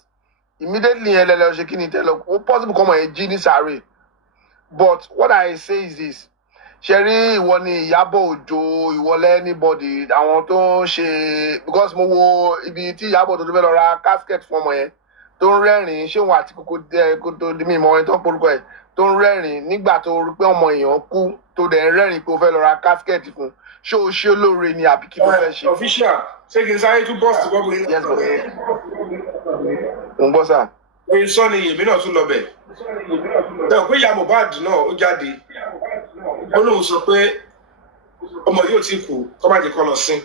immediately yẹn lẹ́lẹ́ ṣe kí ni tẹ́lẹ̀ ó possible kọ́mọ yẹn jí ní sàárè but what I say is this ṣe rí ìwọ ni Ìyábọ̀ Òjó ìwọlẹ̀ anybody àwọn tó ń ṣe because mo wo ibi tí Ìyábọ̀ tó fẹ́ lọ ra casket fún ọmọ yẹn tó ń rẹ́rìn-ín ṣé òun àti kókó tó di mímọ́ ẹni tó ń porúkọ ẹ̀ tó ń rẹ́rìn-ín nígbà tó rí pé ọmọ èèyàn kú tó dẹ̀ ń rẹ́rìn-ín pé ó fẹ́ lọ ra casket fún ṣé o ṣe olóore ni àbí kí ló fẹ́ ṣe. Official ṣé kí n sáré tún bọ́ọ̀sì bọ́ọ̀bù yín. Yes, boss. Mo ń gbọ́ sà. Oyin sọ ni èmi náà tún lọ bẹ̀. Ẹ ò pé ìyá Mohbad náà ó jáde. Ó lóun sọ pé ọmọ yóò ti kú kọ́ má jẹ́ kọ́ lọ sí.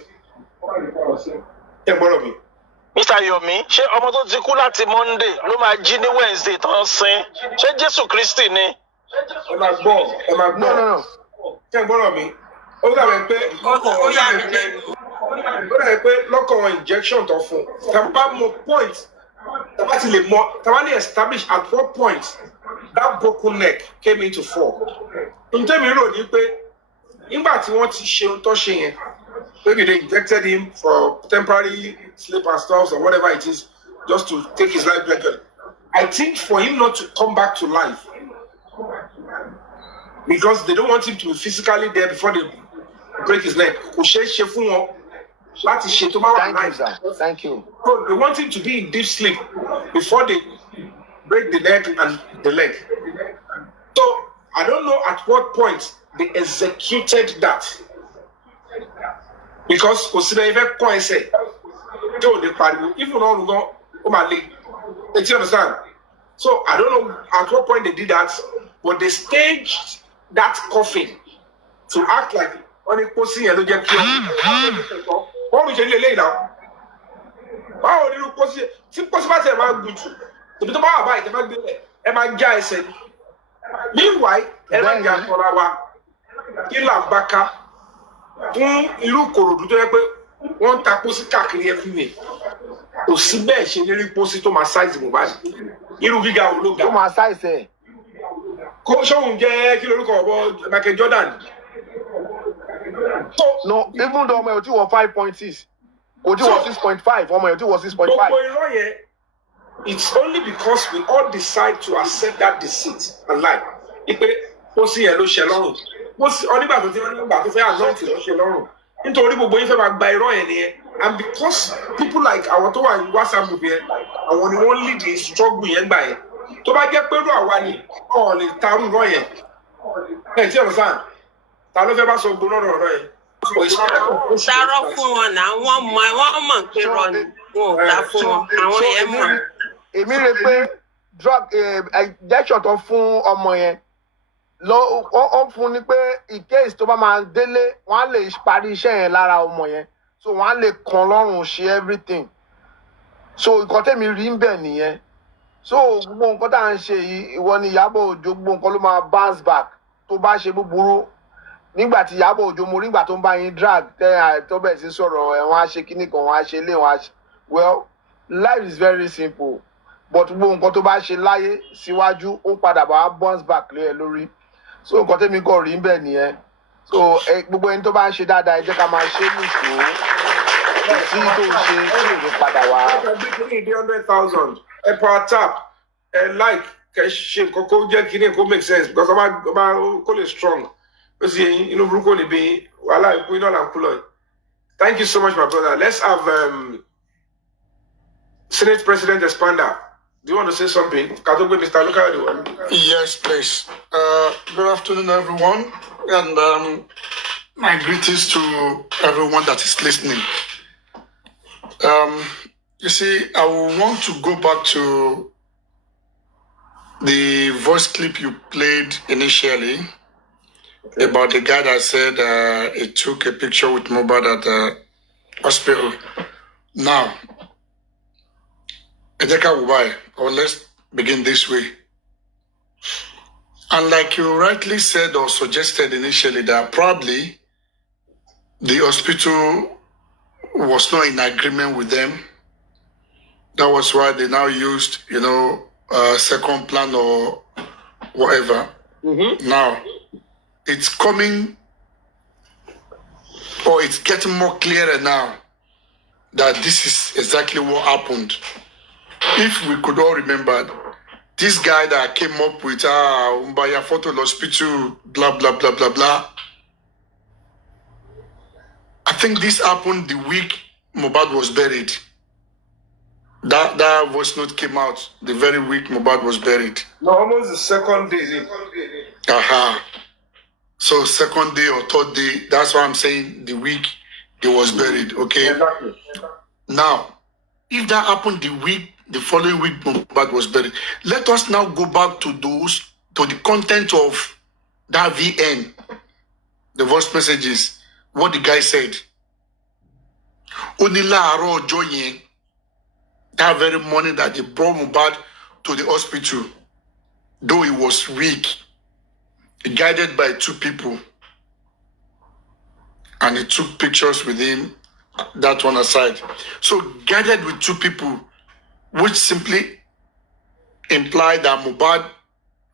Ẹ gbọ́dọ̀ mi. Mr. Yomi, ṣé ọmọ tó ti kú láti Monday ló máa jí ní Wednesday tán sin? Ṣé Jésù Kristi ni? Ẹ máa gbọ́. No. Ẹ gbọ́dọ̀ mi. Ó dàbí pé lọ́kàn injection tó fún. Tàbá mọ point. Tàbá ti lè mọ. Tàbá lè establish at what point that broken neck came into fall. Ntẹ́mi rò ní pé nígbà tí wọ́n ti ṣe ohun tó ṣe yẹn, maybe they injected him for temporary sleep and stuff or whatever it is, just to take his life gradually. I think for him not to come back to life, because they don't want him to be physically there before they break his neck. Kò ṣeé ṣe fún wọn láti ṣe tó bá wà Thank you, sir. Thank you. So they want him to be in deep sleep before they break the neck and the leg. So I don't know at what point they executed that. Because kò síbẹ̀ ifẹ̀ kọ́ ẹsẹ̀ tí ò lè pariwo even ọ̀run gan ó máa le. You understand? So I don't know at what point they did that, but they staged that coffin to act like wọ́n ní pósí yẹn ló jẹ́ kí wọ́n mi ṣe ní eléyìí náà. Báwo ni irú pósí tí pósí bá tẹ̀ máa gùn jù tòbí tó bá wà báyìí tẹ̀ máa gbé lẹ̀ ẹ máa já ẹsẹ̀ ni. Meanwhile ẹ máa jà fọlá wa kí là ń bá ká fún irú Ìkòròdú tó yẹ pé wọ́n ń ta pósí káàkiri everywhere. Kò sí bẹ́ẹ̀ ṣe ní rí pósí tó máa ṣáìsì Mohbad. Irú gíga wo ló ga? Tó máa ṣàìsẹ̀ ẹ̀. Kó ṣóhun jẹ́ kí lorúkọ ọ̀bọ Michael Jordan. No, even though ọmọ yẹn ò tí wọ 5.6 kò tí wọ 6.5 ọmọ yẹn ò tí wọ 6.5. Gbogbo irọ́ yẹn, it's only because we all decide to accept that deceit and lie. Ipe pósí yẹn ló ṣe lọ́rùn. Onígbà tó ti wọ́n nígbà tó fẹ́ anoint ló ṣe lọ́rùn. Nítorí gbogbo yín fẹ́ máa gba irọ́ yẹn nìyẹn. And because people like àwọn tó wà ní WhatsApp group yẹn, àwọn ni wọ́n lead the struggle yẹn gbà yẹn. Tó bá jẹ́ pé irú àwa ni ọ̀ lè tarú irọ́ yẹn. Ẹ ti ọ̀rọ̀ sáà, ta ló fẹ́ bá sọ gbóná ọ̀rọ̀ yẹn? Ṣàrọ̀ fún wọn náà wọ́n mọ̀ pé rọ ni wọn ò ta fún wọn àwọn yẹn mọ̀. Èmi rè pé drug injection tó fún ọmọ yẹn ó fún ni pé in case tó bá máa délé wọ́n á lè parí iṣẹ́ yẹn lára ọmọ yẹn so wọ́n á lè kàn lọ́rùn ṣe everything so nǹkan tẹ̀mí rí ń bẹ̀ nìyẹn so gbogbo nǹkan tá à ń ṣe yìí ìwọ ni Ìyábọ̀ Òjó gbogbo nǹkan ló máa bounce back tó bá ṣe búburú nígbà tí Ìyábọ̀ Òjó mo rí nígbà tó ń bá yín drag tó bẹ̀ sí sọ̀rọ̀ wọ́n á ṣe kíní kan wọ́n á ṣe ilé wọ́n á ṣe well life is very simple but gbogbo nǹkan tó bá ṣe láyé síwájú ó padà bá bounce back lé ẹ lórí so nǹkan tẹ́mi kàn rí bẹ́ẹ̀ nìyẹn so gbogbo ẹni tó bá ń ṣe dáadáa ẹ jẹ́ ká máa ṣe é nìṣó kò sí tó ń ṣe tí ò ní padà wá. Kí ni 100,000 ẹ power tap ẹ like kẹ ṣe nǹkan kó jẹ́ kí ni kó make sense because ọba kó lè strong ó sì yẹn inú burúkú níbi wàhálà ìkú iná là ń kú lọ yìí. Thank you so much, my brother. Let's have Senate President Expander. Do you want to say something? Mr. Luka. Yes, please. Good afternoon, everyone. And my greetings to everyone that is listening. You see, I want to go back to the voice clip you played initially about the guy that said he took a picture with Mohbad at the hospital. Now, or let's begin this way. And like you rightly said or suggested initially, that probably the hospital was not in agreement with them. That was why they now used, second plan or whatever. Mm-hmm. Now, it's coming, or it's getting more clearer now that this is exactly what happened. If we could all remember, this guy that came up with Umbaya Photo Hospital, blah, blah, blah, blah, blah. I think this happened the week Mohbad was buried. That voice note came out the very week Mohbad was buried. No, almost the second day. So second day or third day, that's why I'm saying the week he was buried, okay? Exactly. Now, if that happened the following week Mohbad was buried, let us now go back to the content of that VN, the voice messages, what the guy said. Onila Joye, that very morning that they brought Mohbad to the hospital, though he was weak, guided by two people, and he took pictures with him, that one aside. So guided with two people, which simply implied that Mohbad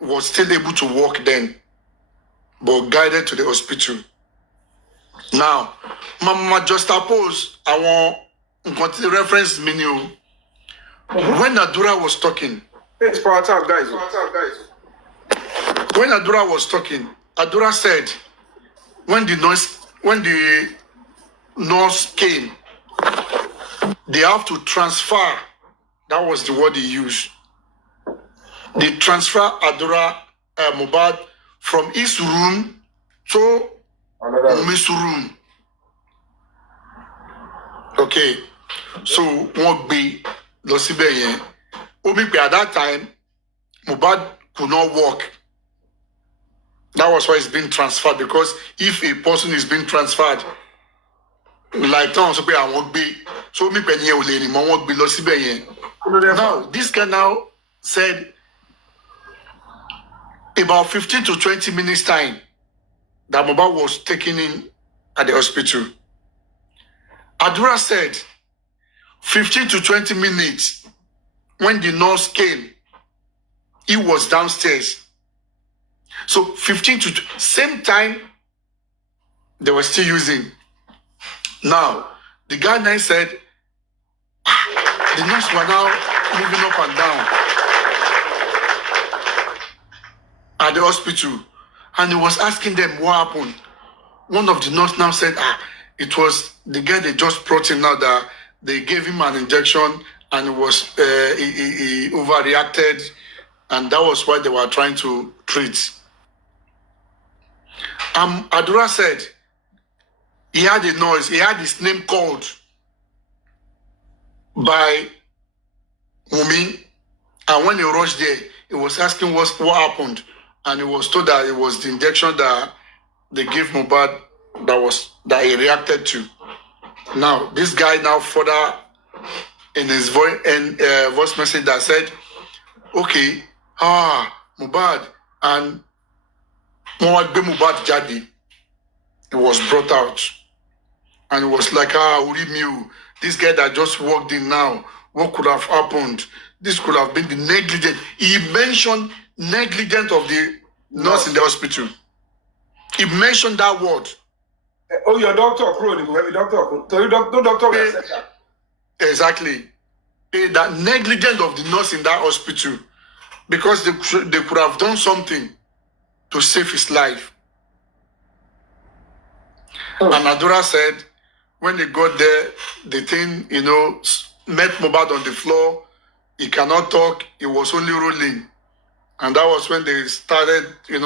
was still able to walk then, but guided to the hospital. Now, Mama just oppose, I want to reference menu. When Adura was talking, it's power tap, guys. When Adura was talking, Adura said, when the nurse came, they have to transfer. That was the word he used. They transfer Adura Mohbad from his room to Umi's room. Okay, so won't be Losibe. At that time, Mohbad could not walk. That was why it's being transferred, because if a person is being transferred, like so now this guy now said about 15 to 20 minutes time that Mohbad was taken in at the hospital. Adura said 15 to 20 minutes when the nurse came, he was downstairs. So 15 to same time they were still using. Now the guy now said the nurse were now moving up and down at the hospital, and he was asking them what happened. One of the nurse now said, it was the guy they just brought in now, that they gave him an injection and it was he overreacted, and that was why they were trying to treat. Adura said he had a noise, he had his name called by Yomi, and when he rushed there, he was asking what happened, and he was told that it was the injection that they gave Mohbad that he reacted to. Now this guy now further in his voice message that said, okay, Mohbad, and Mohbad Jadi, it was brought out, and it was like, Uri Miu, this guy that just walked in now, what could have happened? this could have been the negligent. He mentioned negligent of the nurse in the hospital. He mentioned that word. Oh, your doctor, no doctor will accept that. Exactly. That negligent of the nurse in that hospital, because they could have done something to save his life. And Adura said, when they got there, the thing, met Mohbad on the floor. He cannot talk. He was only rolling. And that was when they started, they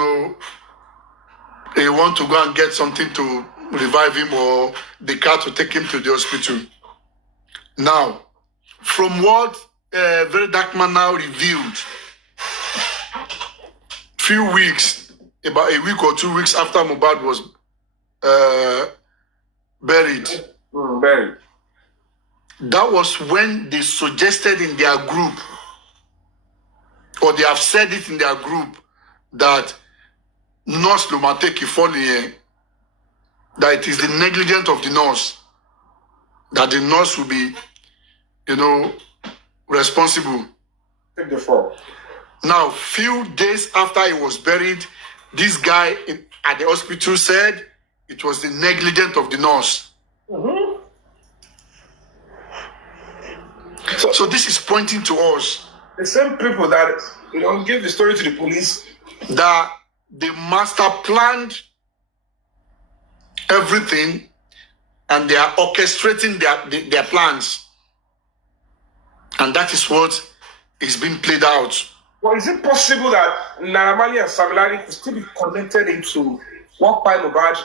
want to go and get something to revive him or the car to take him to the hospital. Now, from what Very Dark Man now revealed, few weeks, about a week or 2 weeks after Mohbad was buried. That was when they suggested in their group, or they have said it in their group, that nurse Lumateki Folie, that it is the negligence of the nurse, that the nurse will be, responsible. Take the fall. Now, few days after he was buried, this guy at the hospital said it was the negligence of the nurse. So this is pointing to us. The same people that give the story to the police. That the master planned everything and they are orchestrating their plans. And that is what is being played out. Well, is it possible that Naramali and Samilari could still be connected into one part of Mohbad,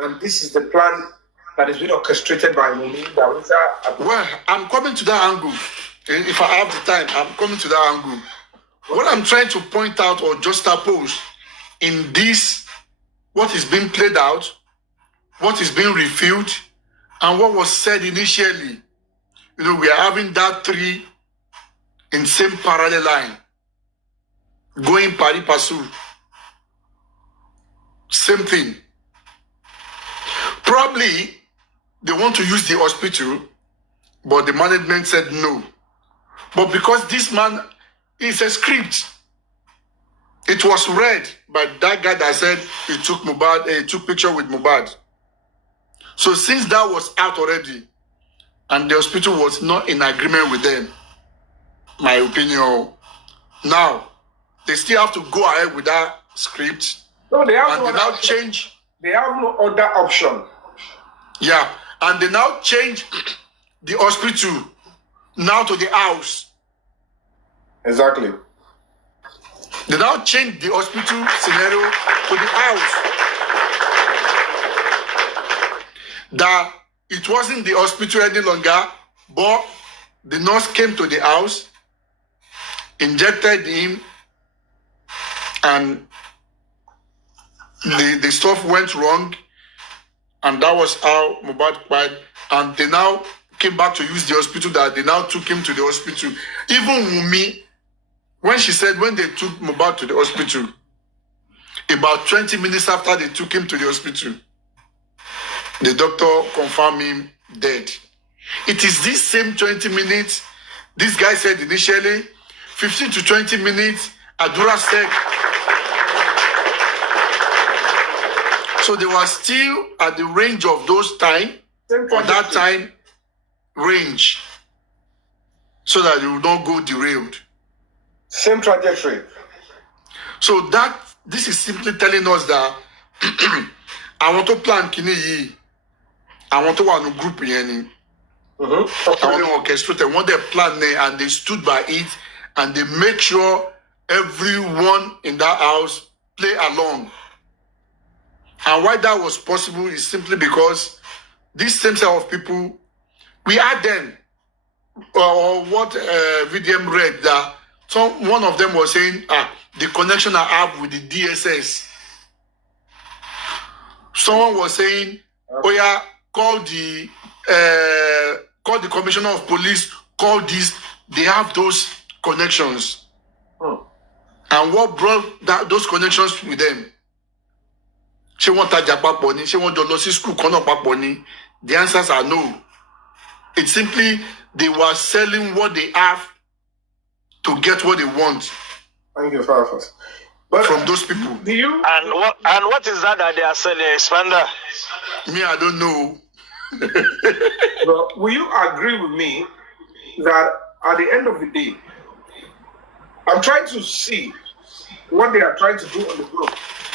and this is the plan that is being orchestrated by Yomi? Well, I'm coming to that angle. If I have the time, I'm coming to that angle. What I'm trying to point out or juxtapose in this, what is being played out, what is being revealed, and what was said initially. We are having that three in same parallel line, going pari passu. Same thing. Probably they want to use the hospital, but the management said no. But because this man is a script, it was read by that guy that said he took picture with Mohbad. So since that was out already, and the hospital was not in agreement with them, my opinion, now they still have to go ahead with that script. No, they have and no they now option. change. They have no other option. Yeah, and they now change the hospital now to the house. Exactly. They now change the hospital scenario to the house. That it wasn't the hospital any longer, but the nurse came to the house, injected him, and the stuff went wrong, and that was how Mohbad died. And they now came back to use the hospital, that they now took him to the hospital. Even Wumi, when she said when they took Mohbad to the hospital, about 20 minutes after they took him to the hospital, the doctor confirmed him dead. It is this same 20 minutes, this guy said initially, 15 to 20 minutes, Adura said. So they were still at the range of those time, or that time range, so that they would not go derailed. Same trajectory. So this is simply telling us that I want to plan kini yi. I want to want a group yeni. I want to orchestrate. I want their plan there, and they stood by it, and they make sure everyone in that house play along. And why that was possible is simply because this same set of people, we had them, or what VDM read, that one of them was saying, the connection I have with the DSS. Someone was saying, oh yeah, call the commissioner of police, call this. They have those connections. And what brought those connections with them? She want to Japaponi, she want to lose school, Konopaponi. The answers are no. It's simply they were selling what they have to get what they want. Thank you, Firefox. But from those people. Do you? And what is that they are selling? Expander? Me, I don't know. But will you agree with me that at the end of the day, I'm trying to see what they are trying to do on the group,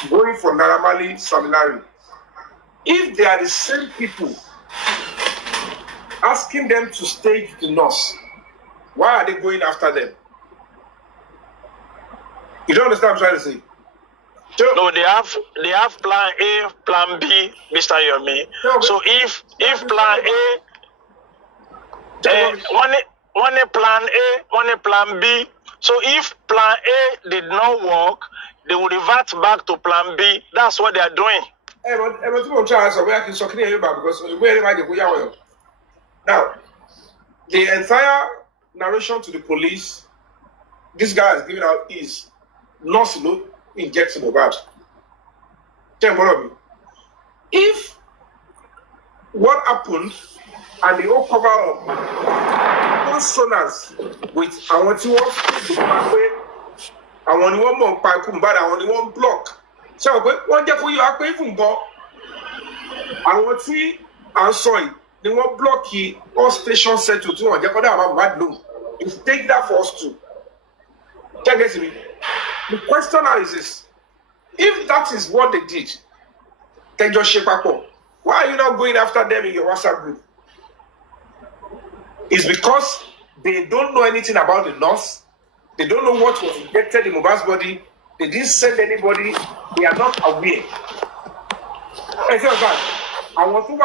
going for Naramali Samilari. If they are the same people asking them to stage the nurse, why are they going after them? You don't understand what I'm trying to say? No, they have plan A, plan B, Mr. Yomi. No, so if plan A, one a plan A, one a plan B. So if plan A did not work, they will revert back to plan B. That's what they are doing. Now, the entire narration to the police, this guy is giving out is not injecting about. If what happened and the whole cover up consonants with I want to walk the pathway, I want one more pipe, but I want one block. So one day for you, I pay from go. I want to see and sorry, they won't block it all station set to do and about bad no. It's take that for us too. Check it me. The question now is this: if that is what they did, then just shape up. Why are you not going after them in your WhatsApp group? It's because they don't know anything about the nurse. They don't know what was injected in Mohbad's body. They didn't send anybody. They are not aware. I want to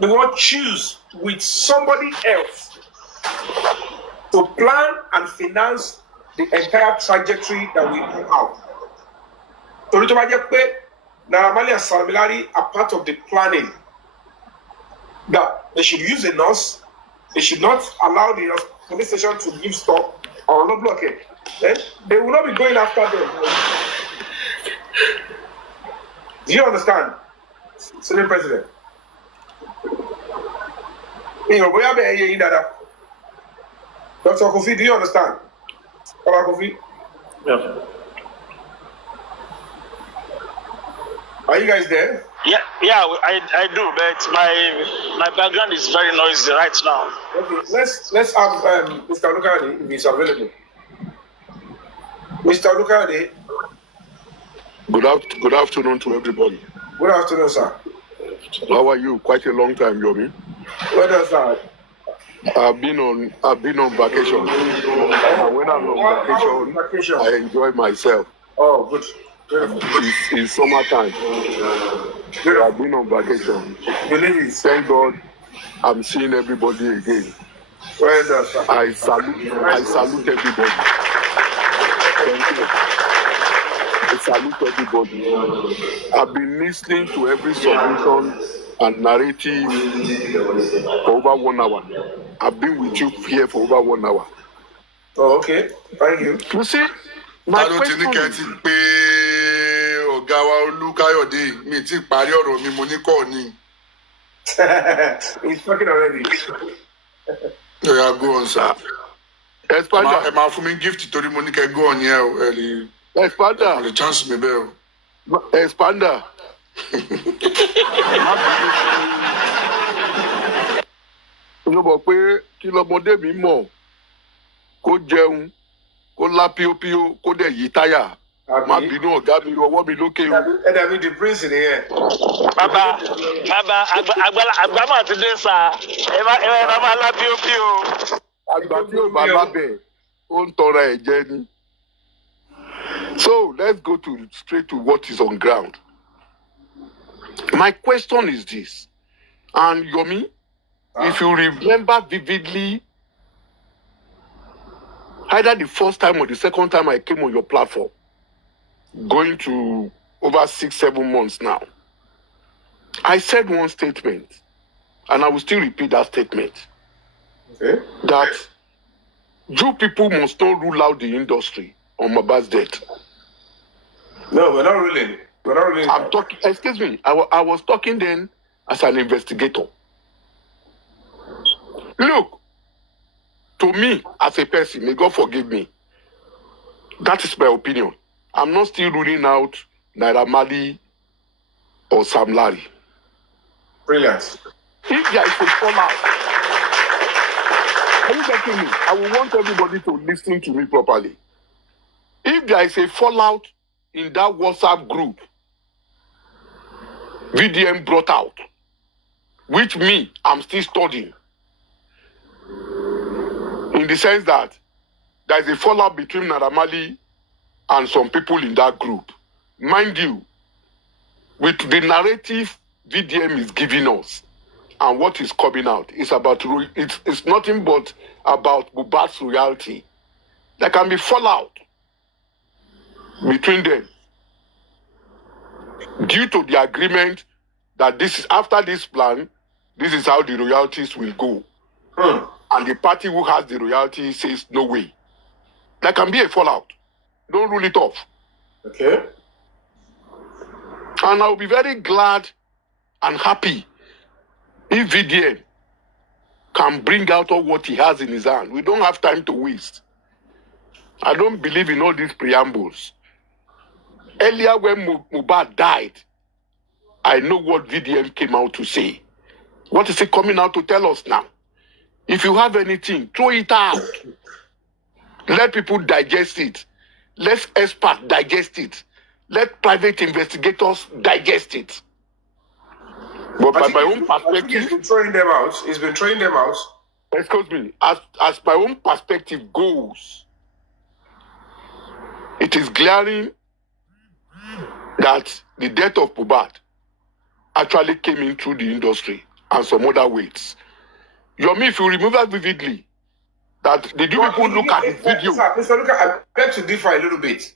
they want to choose with somebody else to plan and finance the entire trajectory that we have. So Naramali and Salmilari are part of the planning that they should use a nurse, they should not allow the police station to give stop or not block it. Then they will not be going after them. Do you understand, Senate President? Dr. Kofi, do you understand? Dr. Kofi? Yeah. Are you guys there? Yeah, I do, but my background is very noisy right now. Okay, let's have Mr. Lukade if he's available. Mr. Lukade. Good afternoon to everybody. Good afternoon, sir. How are you? Quite a long time, Yomi. What does that? I've been on vacation. And when I'm on vacation, I enjoy myself. Oh, good. It's summertime. I've been on vacation. Thank God I'm seeing everybody again. Well done, sir. I salute everybody. Thank you. I salute everybody. I've been listening to every submission and narrative for over 1 hour. I've been with you here for over 1 hour. Oh, okay. Thank you. You see, my question is... He's talking already. Yeah, go on, sir. Expander. Am I from gift to the Monica go on here early? Expander. The chance me bell. Expander. Mo mọ̀ pé kí lọmọdé mi mọ̀ kó jẹun kó lá píópíó kó dẹ̀ yí táyà. Má bínú ọ̀gá mi ọwọ́ mi lókè o. And I mean the prince in here. Baba, àgbà máa ti dé sá. Ẹ máa lá píópíó. Àgbà tí ò bá lábẹ̀ ó ń tọrọ ẹ̀ jẹ ni. So let's go straight to what is on ground. My question is this, and Yomi, if you remember vividly, either the first time or the second time I came on your platform, going to over 6-7 months now, I said one statement, and I will still repeat that statement, okay, that you people must not rule out the industry on Mohbad's death. No, we're not ruling. We're not ruling. I'm talking, excuse me, I was talking then as an investigator. Look, to me, as a person, may God forgive me. That is my opinion. I'm not still ruling out Naira Marley or Sam Larry. Brilliant. If there is a fallout, are you getting me? I will want everybody to listen to me properly. If there is a fallout in that WhatsApp group, VDM brought out, which me, I'm still studying, in the sense that there is a fallout between Naira Marley and some people in that group. Mind you, with the narrative VDM is giving us and what is coming out, it's about it's nothing but about Mohbad's royalty. There can be fallout between them due to the agreement that this is after this plan, this is how the royalties will go. And the party who has the royalty says no way. There can be a fallout. Don't rule it off. Okay. And I'll be very glad and happy if VDM can bring out all what he has in his hand. We don't have time to waste. I don't believe in all these preambles. Earlier when Mohbad died, I know what VDM came out to say. What is he coming out to tell us now? If you have anything, throw it out. Let people digest it. Let experts digest it. Let private investigators digest it. But by my own perspective, he's been throwing them out. He's been throwing them out. Excuse me. As my own perspective goes, it is glaring that the death of Mohbad actually came in through the industry and some other ways. Yomi, if you remove that vividly, that did you people look at the video? Mr. Luka, I beg to differ a little bit.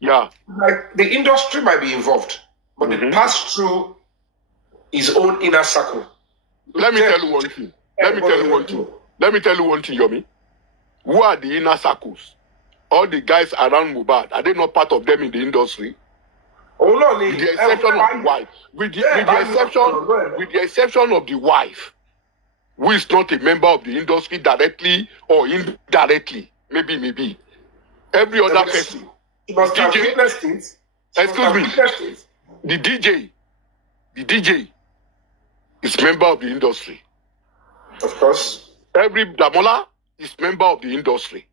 Yeah. Like the industry might be involved, but it passed through his own inner circle. Let me tell you one thing. Let me tell you one thing, Yomi. Who are the inner circles? All the guys around Mohbad, are they not part of them in the industry? Oh no, with the exception of the wife. With the exception of the wife, who is not a member of the industry directly or indirectly. Maybe. Every other person. You must have witnessed it. Excuse me. The DJ is member of the industry. Of course. Every Damola is member of the industry.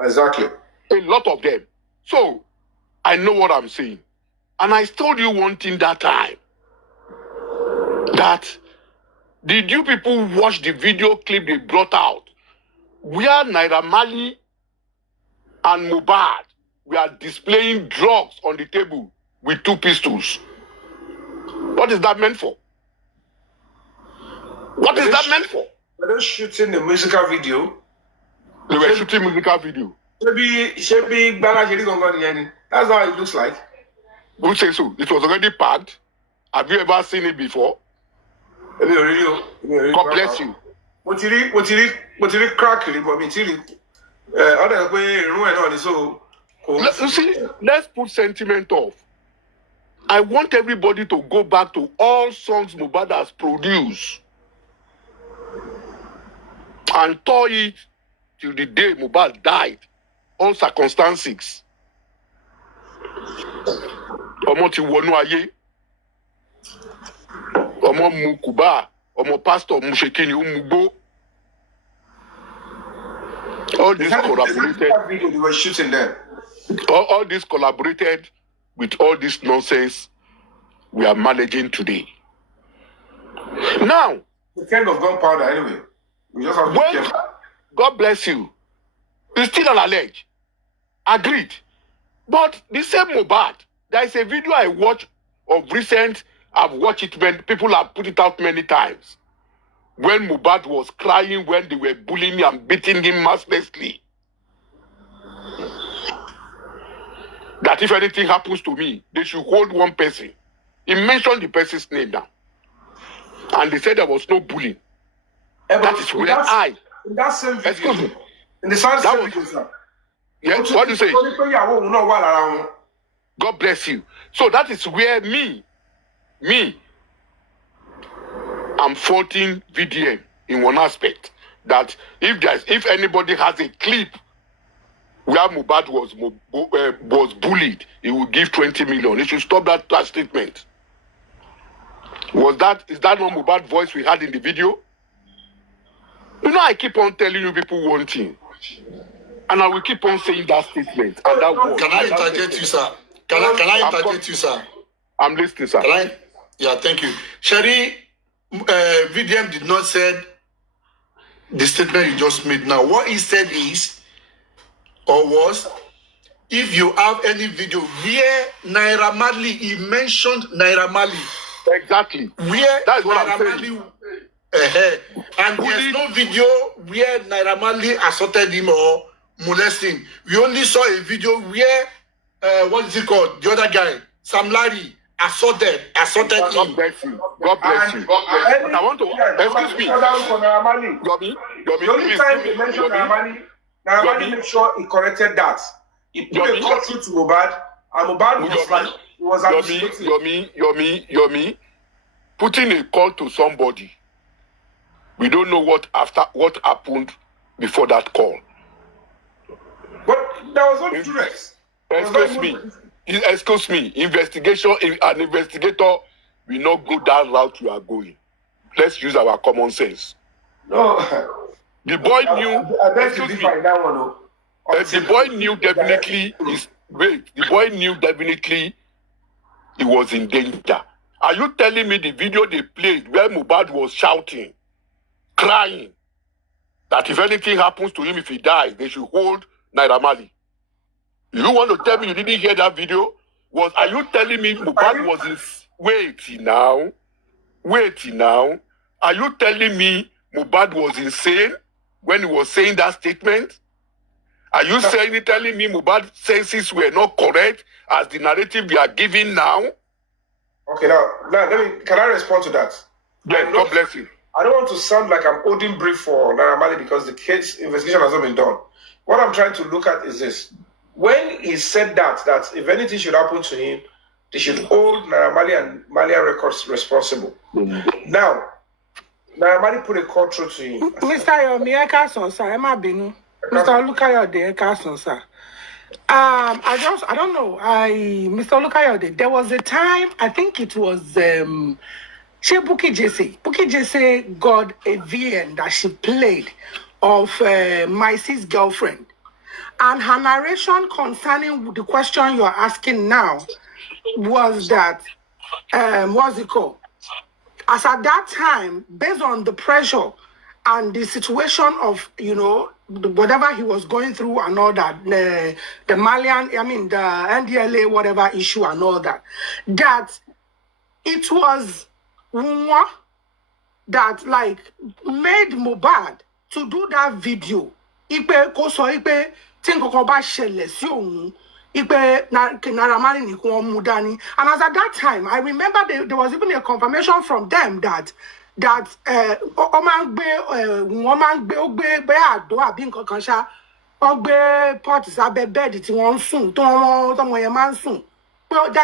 Exactly. A lot of them. So, I know what I'm saying. And I told you one thing that time. That, did you people watch the video clip they brought out? Where Naira Marley and Mohbad were displaying drugs on the table with 2 pistols. What is that meant for? What is that meant for? Were they shooting the musical video? They were shooting musical video. That's how it looks like. Who says so? It was already packed. Have you ever seen it before? God bless you. What you crack You see, let's put sentiment off. I want everybody to go back to all songs Mohbad has produced and tour it till the day Mohbad died. All circumstances. Ọmọ ti wọnú ayé. Ọmọ mu Kuba. Ọmọ pastor mu ṣe kíni, ó mu gbó. All this collaborated. Video they were shooting them. All this collaborated with all this nonsense we are managing today. Now, the kind of gunpowder anyway. We just have to be careful. God bless you. It's still an allege. Agreed. But the same Mohbad, there is a video I watched of recent. I've watched it, people have put it out many times. When Mohbad was crying, when they were bullying him and beating him mercilessly. That if anything happens to me, they should hold one person. He mentioned the person's name now. And they said there was no bullying. That is where in that same video, excuse me. In the same video, sir. Yes, what do you say? God bless you. So that is where me, I'm faulting VDM in one aspect. that if anybody has a clip where Mohbad was bullied, he will give 20 million. He should stop that statement. Is that not Mohbad's voice we had in the video? You know, I keep on telling you people one thing, and I will keep on saying that statement. And that word. Can I interject you, sir? Can I interject you, sir? I'm listening, sir. Can I? Yeah, thank you. Sherry, VDM did not say the statement you just made now. What he said is, or was, if you have any video where Naira Marley, he mentioned Naira Marley. Exactly. Where that's what Naira I'm saying. And there's no video where Naira Marley assaulted him or molested him. We only saw a video where, what is it called? The other guy, Sam Larry, assaulted him. God bless you. God bless you. But I want to, excuse me. Yomi, the only time he mentioned Naira Marley made sure he corrected that. He put a call through to Mohbad, and Mohbad was like, he was Yomi, putting a call to somebody. We don't know what happened before that call. But there was no duress. Excuse me. An investigator will not go that route you are going. Let's use our common sense. No. The boy knew. The boy knew definitely. The boy knew definitely he was in danger. Are you telling me the video they played where Mohbad was shouting, crying, that if anything happens to him, if he dies, they should hold Naira Marley? You want to tell me you didn't hear that video? Are you telling me Mohbad was in... Wait now. Are you telling me Mohbad was insane when he was saying that statement? Are you telling me Mohbad's senses were not correct as the narrative we are giving now? Okay, now can I respond to that? Yes, God bless you. I don't want to sound like I'm holding brief for Naira Marley because the case investigation has not been done. What I'm trying to look at is this. When he said that if anything should happen to him, they should hold Naira Marley and Marley Records responsible. Now, Naira Marley put a call through to him. Mr. Yomi, Mr. Olukayode, sir. I don't know. Mr. Olukayode, there was a time, I think it was Buki Jesse got a VN that she played of my sis girlfriend. And her narration concerning the question you're asking now was that, what's it called? As at that time, based on the pressure and the situation of, whatever he was going through and all that, the NDLA, whatever issue and all that, that it was that made Mohbad to do that video. And as at that time, I remember there was even a confirmation from them that that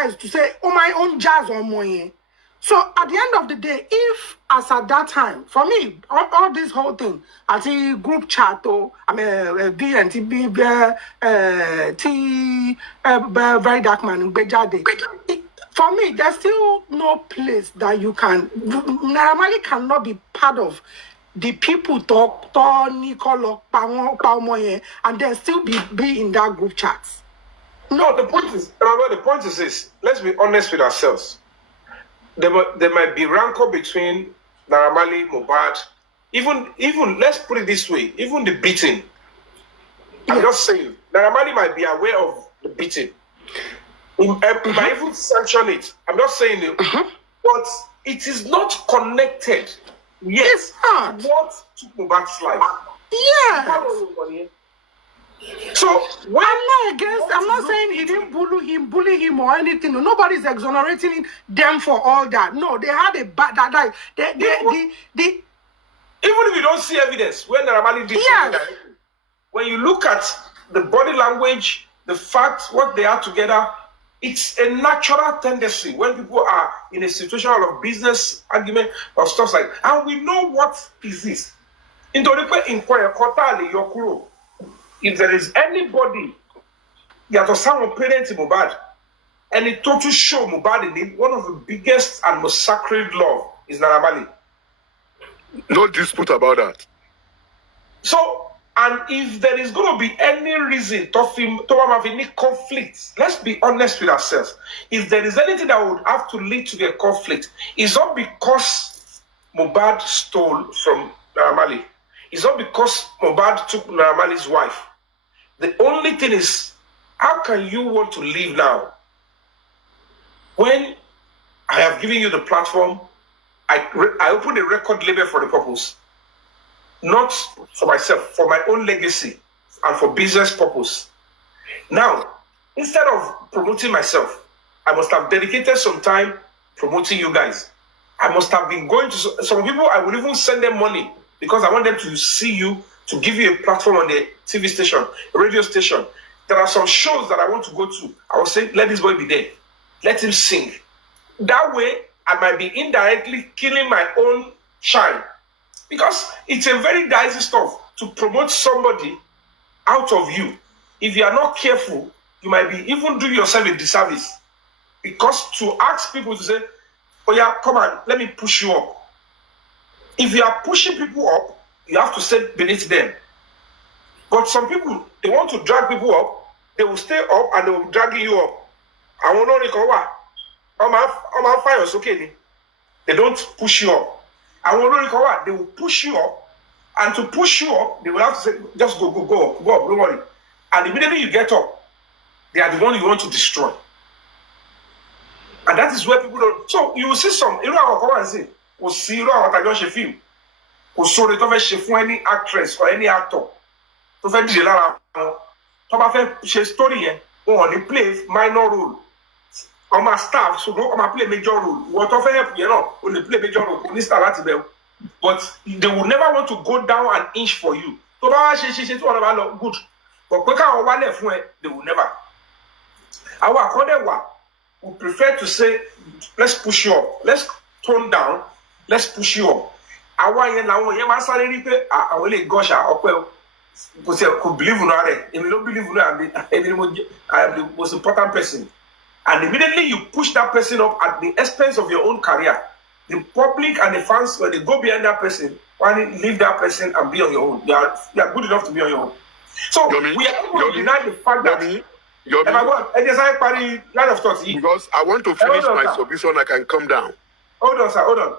is to say, my own jazz on my. So at the end of the day, if as at that time, for me, all this whole thing, at the group chat, BNTB, very dark man, for me, there's still no place that you can. Naira Marley cannot be part of the people talk, and then still be in that group chat. No, the point is this. Let's be honest with ourselves. There might be rancor between Naira Marley, Mohbad, even let's put it this way, even the beating. I'm just saying, Naira Marley might be aware of the beating. He might even sanction it. I'm not saying it, but it is not connected. Yes, what took Mohbad's life? Yeah. So I'm not saying he didn't bully him or anything. Nobody's exonerating them for all that. No, they had a bad that even if you don't see evidence when Naira Marley did that, when you look at the body language, the facts, what they are together, it's a natural tendency when people are in a situation of business argument or stuff like that. And we know what is this. Nítorí pé nǹkan ẹ̀kọ́ tá a lè yọ kúrò. If there is anybody yàtọ̀ sáwọn parents Mohbad, ẹni tó tún show Mohbad ní one of the biggest and most sacred love is Naira Marley. No dispute about that. So, and if there is going to be any reason to have any conflict, let's be honest with ourselves. If there is anything that would have to lead to the conflict, it's not because Mohbad stole from Naira Marley. It's not because Mohbad took Naira Marley's wife. The only thing is, how can you want to live now? When I have given you the platform, I opened a record label for the purpose. Not for myself, for my own legacy and for business purpose. Now, instead of promoting myself, I must have dedicated some time promoting you guys. I must have been going to some people, I will even send them money because I want them to see you, to give you a platform on the TV station, radio station. There are some shows that I want to go to. I will say, let this boy be there. Let him sing. That way, I might be indirectly killing my own shine. Because it's a very dicey stuff to promote somebody out of you. If you are not careful, you might be even do yourself a disservice. Because to ask people to say, oh yeah, come on, let me push you up. If you are pushing people up, you have to stay beneath them. But some people, they want to drag people up, they will stay up and they will drag you up. I will not recover. I'm fine, it's okay. They don't push you up. I will not recover. They will push you up. And to push you up, they will have to say, just go up, don't worry. And immediately you get up, they are the one you want to destroy. And that is where people don't. So you will see some, you know how come and say, we'll see, you know how I don't feel. We'll show the top for any actress or any actor. To faire du là, to va faire chez story, on y play minor role. On my staff, so on my play major role. What of help, you know, on the play major role. But they will never want to go down an inch for you. So good. But they will never. Our Kodewa would prefer to say, let's push you up. Let's tone down. Let's push you up. Our I will gosh up. Because I could believe in it. If you don't believe in it, I am the most important person. And immediately you push that person up at the expense of your own career. The public and the fans, when they go behind that person, why leave that person and be on your own? You are good enough to be on your own. So Yomi, we are able to deny the fact that. Because I want to finish my submission, I can come down. Hold on, sir. Hold on.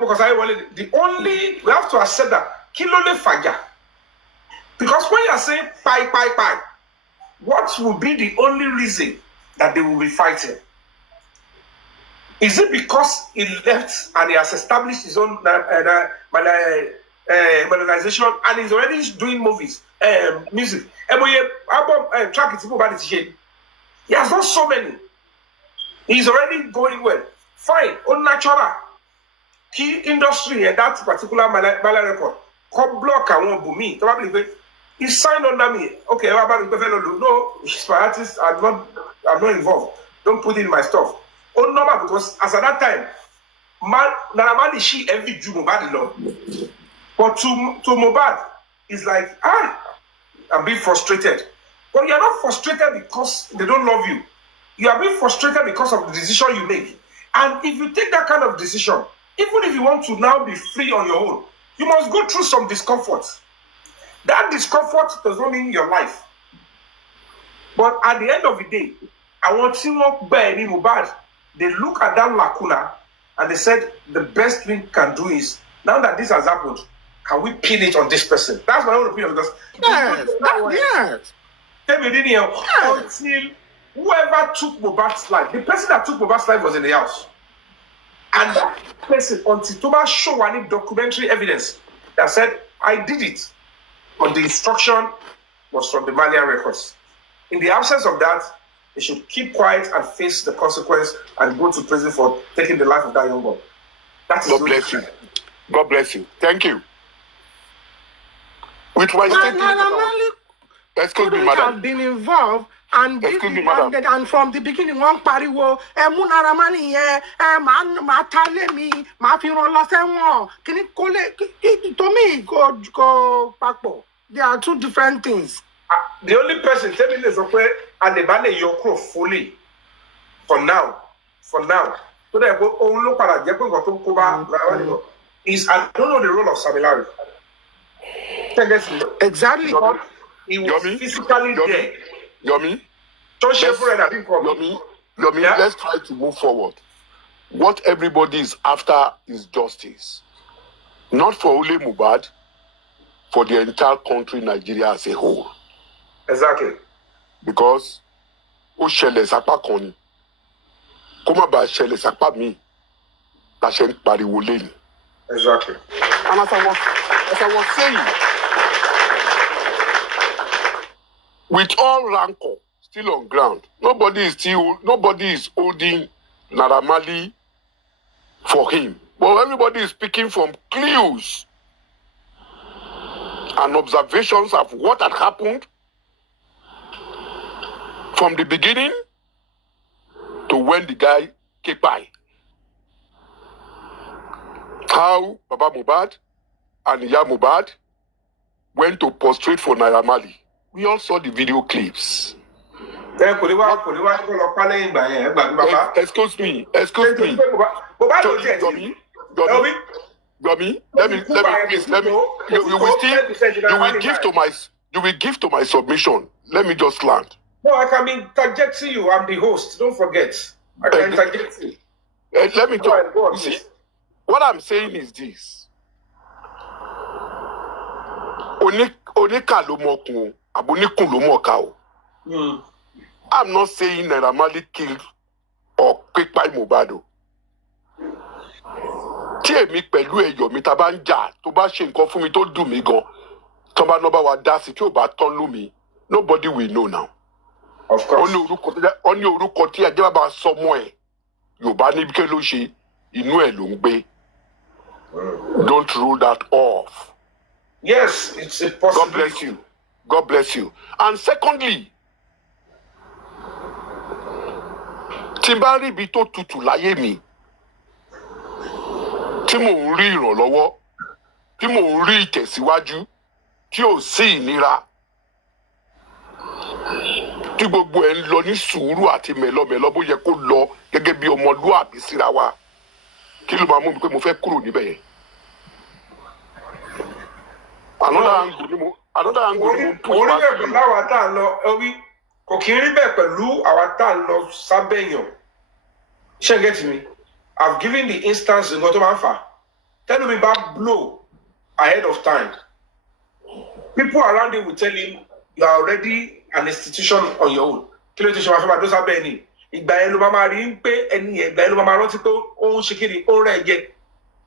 Because the only we have to accept that Kilole Faja. Because when you are saying pie, what will be the only reason that they will be fighting? Is it because he left and he has established his own modernization and he's already doing movies, music? Track he has done so many. He's already going well. Fine, unnatural. Key industry and that particular Mala record. Come block and won't boom me. He signed under me. Okay, no, he's my artist. I'm not involved. Don't put in my stuff. Oh no, because as at that time, Naira Marley she envy Jew Mohbad law. But to Mohbad, it's like I'm being frustrated. But you're not frustrated because they don't love you. You are being frustrated because of the decision you make. And if you take that kind of decision, even if you want to now be free on your own, you must go through some discomfort. That discomfort does not mean your life. But at the end of the day, I want to walk by any Mohbad. They look at that lacuna and they said the best thing we can do is, now that this has happened, can we pin it on this person? That's my own opinion. Because Yes. Until whoever took Mohbad's life, the person that took Mohbad's life was in the house. And that person, until Thomas showed any documentary evidence that said, I did it. But the instruction was from the Malian records. In the absence of that, they should keep quiet and face the consequence and go to prison for taking the life of that young boy. That's God bless you. God bless you. Thank you. With my statement, couldn't have been involved. And from the beginning, one pariwo, Naira Marley, matale mi, ma fi ran lọ sẹ́wọ̀n. Kini kole, to me, go papo. They are two different things. The only person telling us okay, and the banner your fully for now. So that we look at the is I don't know the role of Samilari. Exactly. He was physically there. Yomi, Yeah? Let's try to move forward. What everybody is after is justice. Not for only Mohbad, for the entire country, Nigeria as a whole. Exactly. Because ó ṣẹlẹ̀ sápá kan ni. Kó má bàa ṣẹlẹ̀ sápá mi. La ṣe ń pariwo lẹ́yìn. Exactly. And as I was saying, with all rancor still on ground, nobody is holding Naira Marley for him. But everybody is speaking from clues and observations of what had happened from the beginning to when the guy came by. How Baba Mohbad and Iya Mohbad went to prostrate for Naira Marley. We all saw the video clips. Excuse me. Yomi, let me please, you will give to my submission. Let me just land. No, I can be interjecting you. I'm the host. Don't forget. I can interject you. Let me talk. You see, what I'm saying is this. I'm not saying Naira Marley killed or quick by Mohbad. Tí èmi pẹ̀lú Yomi tá bá ń jà tó bá ṣe nǹkan fún mi tó dùn mí gan tó bá nọ́bà wa dá sí tí ò bá tán lù mí, nobody will know now. Of course. Ó ní orúkọ tí ajá bá sọmọ ẹ̀ Yorùbá ní kí ló ṣe inú ẹ̀ ló ń gbé. Don't rule that off. Yes, it's a possibility. God bless you. And secondly, tí bá rí ibi tó tutù láyé mi, tí mò ń rí ìrànlọ́wọ́, tí mò ń rí ìtẹ̀síwájú, tí ò sí ìnira, tí gbogbo ẹ̀ ń lọ ní sùúrù àti mẹ̀lọmẹ̀lọ bó yẹ kó lọ gẹ́gẹ́ bí ọmọlúàbí síra wa, kí ló máa mú mi pé mo fẹ́ kúrò níbẹ̀ yẹn? Another angle ni mo push back to you. Láwa tá à ń lọ ẹwí kò kí ń rí bẹ́ẹ̀ pẹ̀lú àwa tá à ń lọ sábẹ́yàn. Ṣé get me? I've given the instance nǹkan tó máa ń fà. Tell me about blow ahead of time. People around him will tell him you are already an institution on your own. Kí ló ti ṣe máa fẹ́ máa dó sábẹ́ ẹni? Ìgbà yẹn ló máa rí pé ẹni yẹn ìgbà yẹn ló máa rántí pé ó ń ṣe kí ni ó ń rẹ̀ jẹ.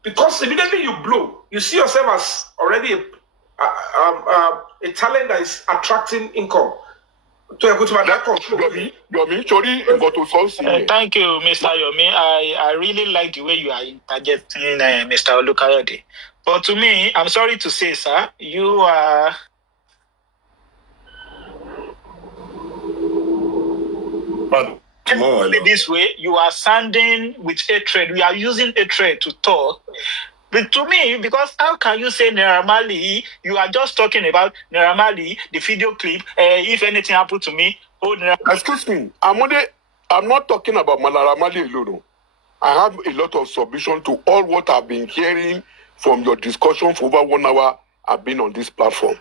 Because immediately you blow, you see yourself as already a talent that is attracting income. Yomi, sorry, got to solve thank you, Mr. Yomi. I really like the way you are interjecting Mr. Olukayode. But to me, I'm sorry to say, sir, you are... This way, you are sounding with hatred. We are using hatred to talk. But to me, because how can you say Naira Marley? You are just talking about Naira Marley, the video clip. If anything happened to me, excuse me. I'm not talking about Naira Marley alone. I have a lot of submission to all what I've been hearing from your discussion for over 1 hour. I've been on this platform.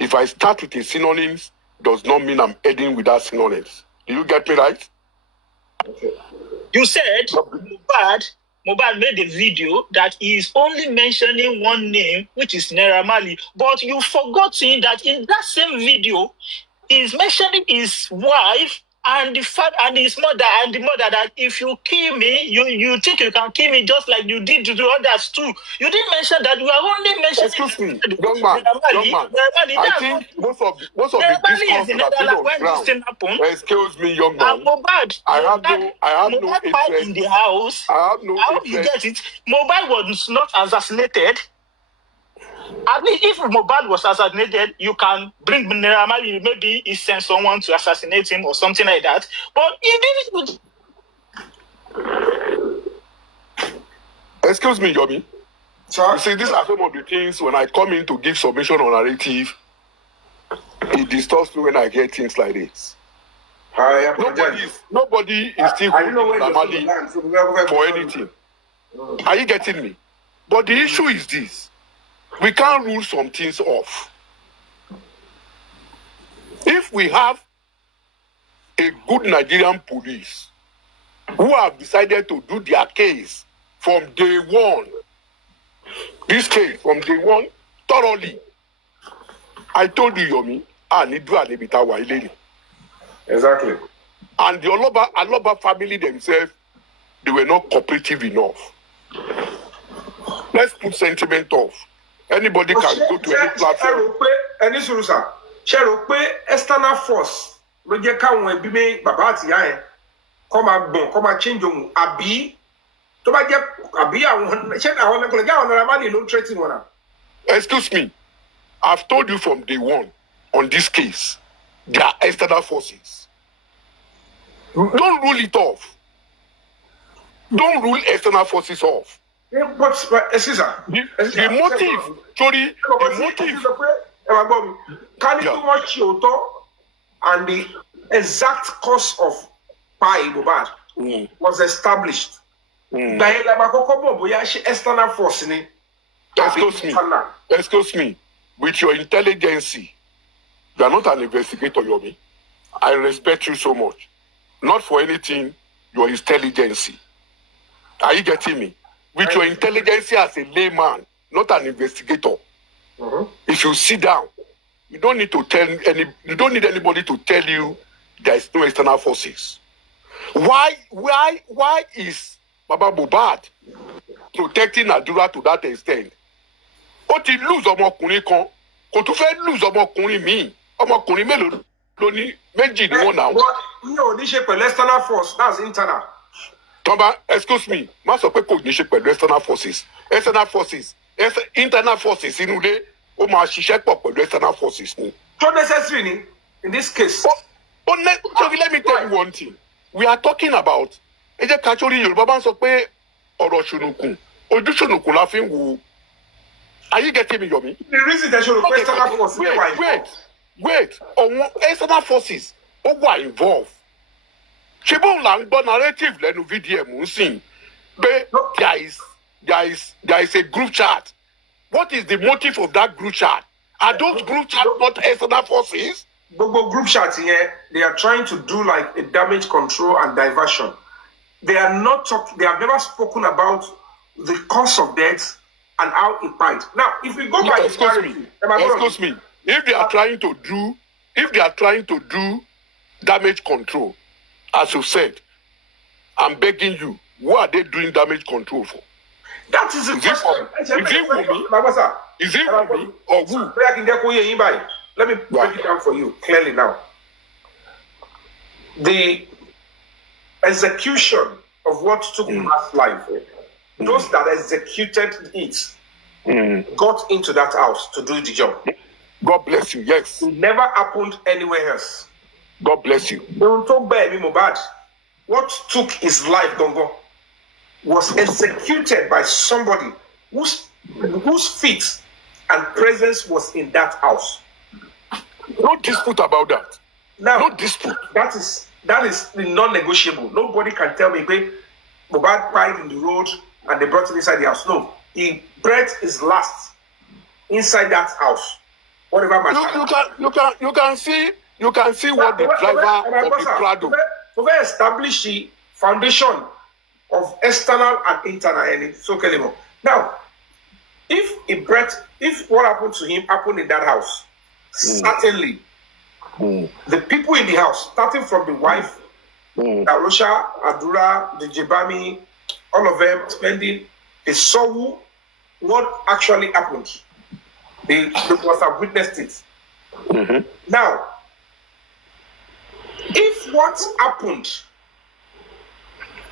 If I start with a synonyms, does not mean I'm ending without synonyms. Do you get me right? Okay. You said Mohbad made a video that he is only mentioning one name, which is Naira Marley. But you forgotten that in that same video, he is mentioning his wife and the father and his mother and the mother, that if you kill me, you think you can kill me just like you did to the others too. You didn't mention that. You are only mentioning. Excuse me, young man. I think most of the discourse that have been on ground. Excuse me, young man. Mohbad, I have no interest in the house. I have no How interest. you get it? Mohbad was not assassinated. At least if Mohbad was assassinated, you can bring Naira Marley, maybe he sent someone to assassinate him or something like that. But he did it with... Excuse me, Yomi. Sir? You see, these are some of the things when I come in to give submission on narrative, it disturbs me when I hear things like this. Nobody is still holding Namali for anything. Are you getting me? But the issue is this. We can't rule some things off. If we have a good Nigerian police who have decided to do their case from day one, this case from day one, thoroughly, I told you, Yomi, I need to do. Exactly. And the Aloba family themselves, they were not cooperative enough. Let's put sentiment off. Anybody can go to any platform. Any solution? External force. Roger Kawan Bibe Babati Yan. Come and change on Abi. To buy Abi, I want to go on the money, no trading one. Excuse me. I've told you from day one on this case, there are external forces. Don't rule it off. Don't rule external forces off. Yeah, but excuse me. The motive, sorry, the motive. Can you do much and the exact cause of Mohbad was established? External force. Excuse me. With your intelligence, you are not an investigator, Yomi. I respect you so much. Not for anything, your intelligence. Are you getting me? With your intelligence as a layman, not an investigator. If you sit down, you don't need need anybody to tell you there is no external forces. Why is Baba Mohbad protecting Adura to that extent? Ó ti lose ọmọkùnrin kan, kò tún fẹ́ lose ọmọkùnrin míì. Ọmọkùnrin mélòó ló ní méjì ni wọ́n náà. No, ní ṣe pẹ̀lú external force, that's internal. Tọ́ba, excuse me, má sọ pé kò ní ṣe pẹ̀lú external forces. External forces, internal forces inú ilé, ó máa ṣiṣẹ́ pọ̀ pẹ̀lú external forces ni. So necessary ni, in this case. So let me tell you one thing. We are talking about, ẹ jẹ́ ká sórí Yorùbá bá ń sọ pé ọ̀rọ̀ ṣùnùkùn, ojú ṣùnùkùn la fi ń wò. Are you getting me, Yomi? The reason they should request external forces. Wait. External forces, ó wà involved. Ṣé bóun là ń gbọ́ narrative lẹ́nu VDM ń sìn pé there is a group chat. What is the motive of that group chat? Are those group chat not external forces? Gbogbo group chat here, they are trying to do like a damage control and diversion. They are not talking. They have never spoken about the cause of death and how it might. Now, if we go by excuse me. If they are trying to do damage control, as you said, I'm begging you, what are they doing damage control for? That is the question. Is it Wumi? Is it Wumi or who? Let me break it down for you clearly now. The execution of what took Mohbad's life, those that executed it got into that house to do the job. God bless you, yes. It never happened anywhere else. God bless you. Don't talk about Mohbad. What took his life, Gongo, was executed by somebody whose feet and presence was in that house. No dispute about that. Now, no dispute. That is non-negotiable. Nobody can tell me, Mohbad died in the road and they brought him inside the house. No, he breathed his last inside that house. Whatever matter. You can see what the driver of the Prado. We establish the foundation of external and internal. So now, if what happened to him happened in that house, certainly the people in the house, starting from the wife, Darosha, Adura, the Jebami, all of them spending, they saw what actually happened. They must have witnessed it. Now, if what happened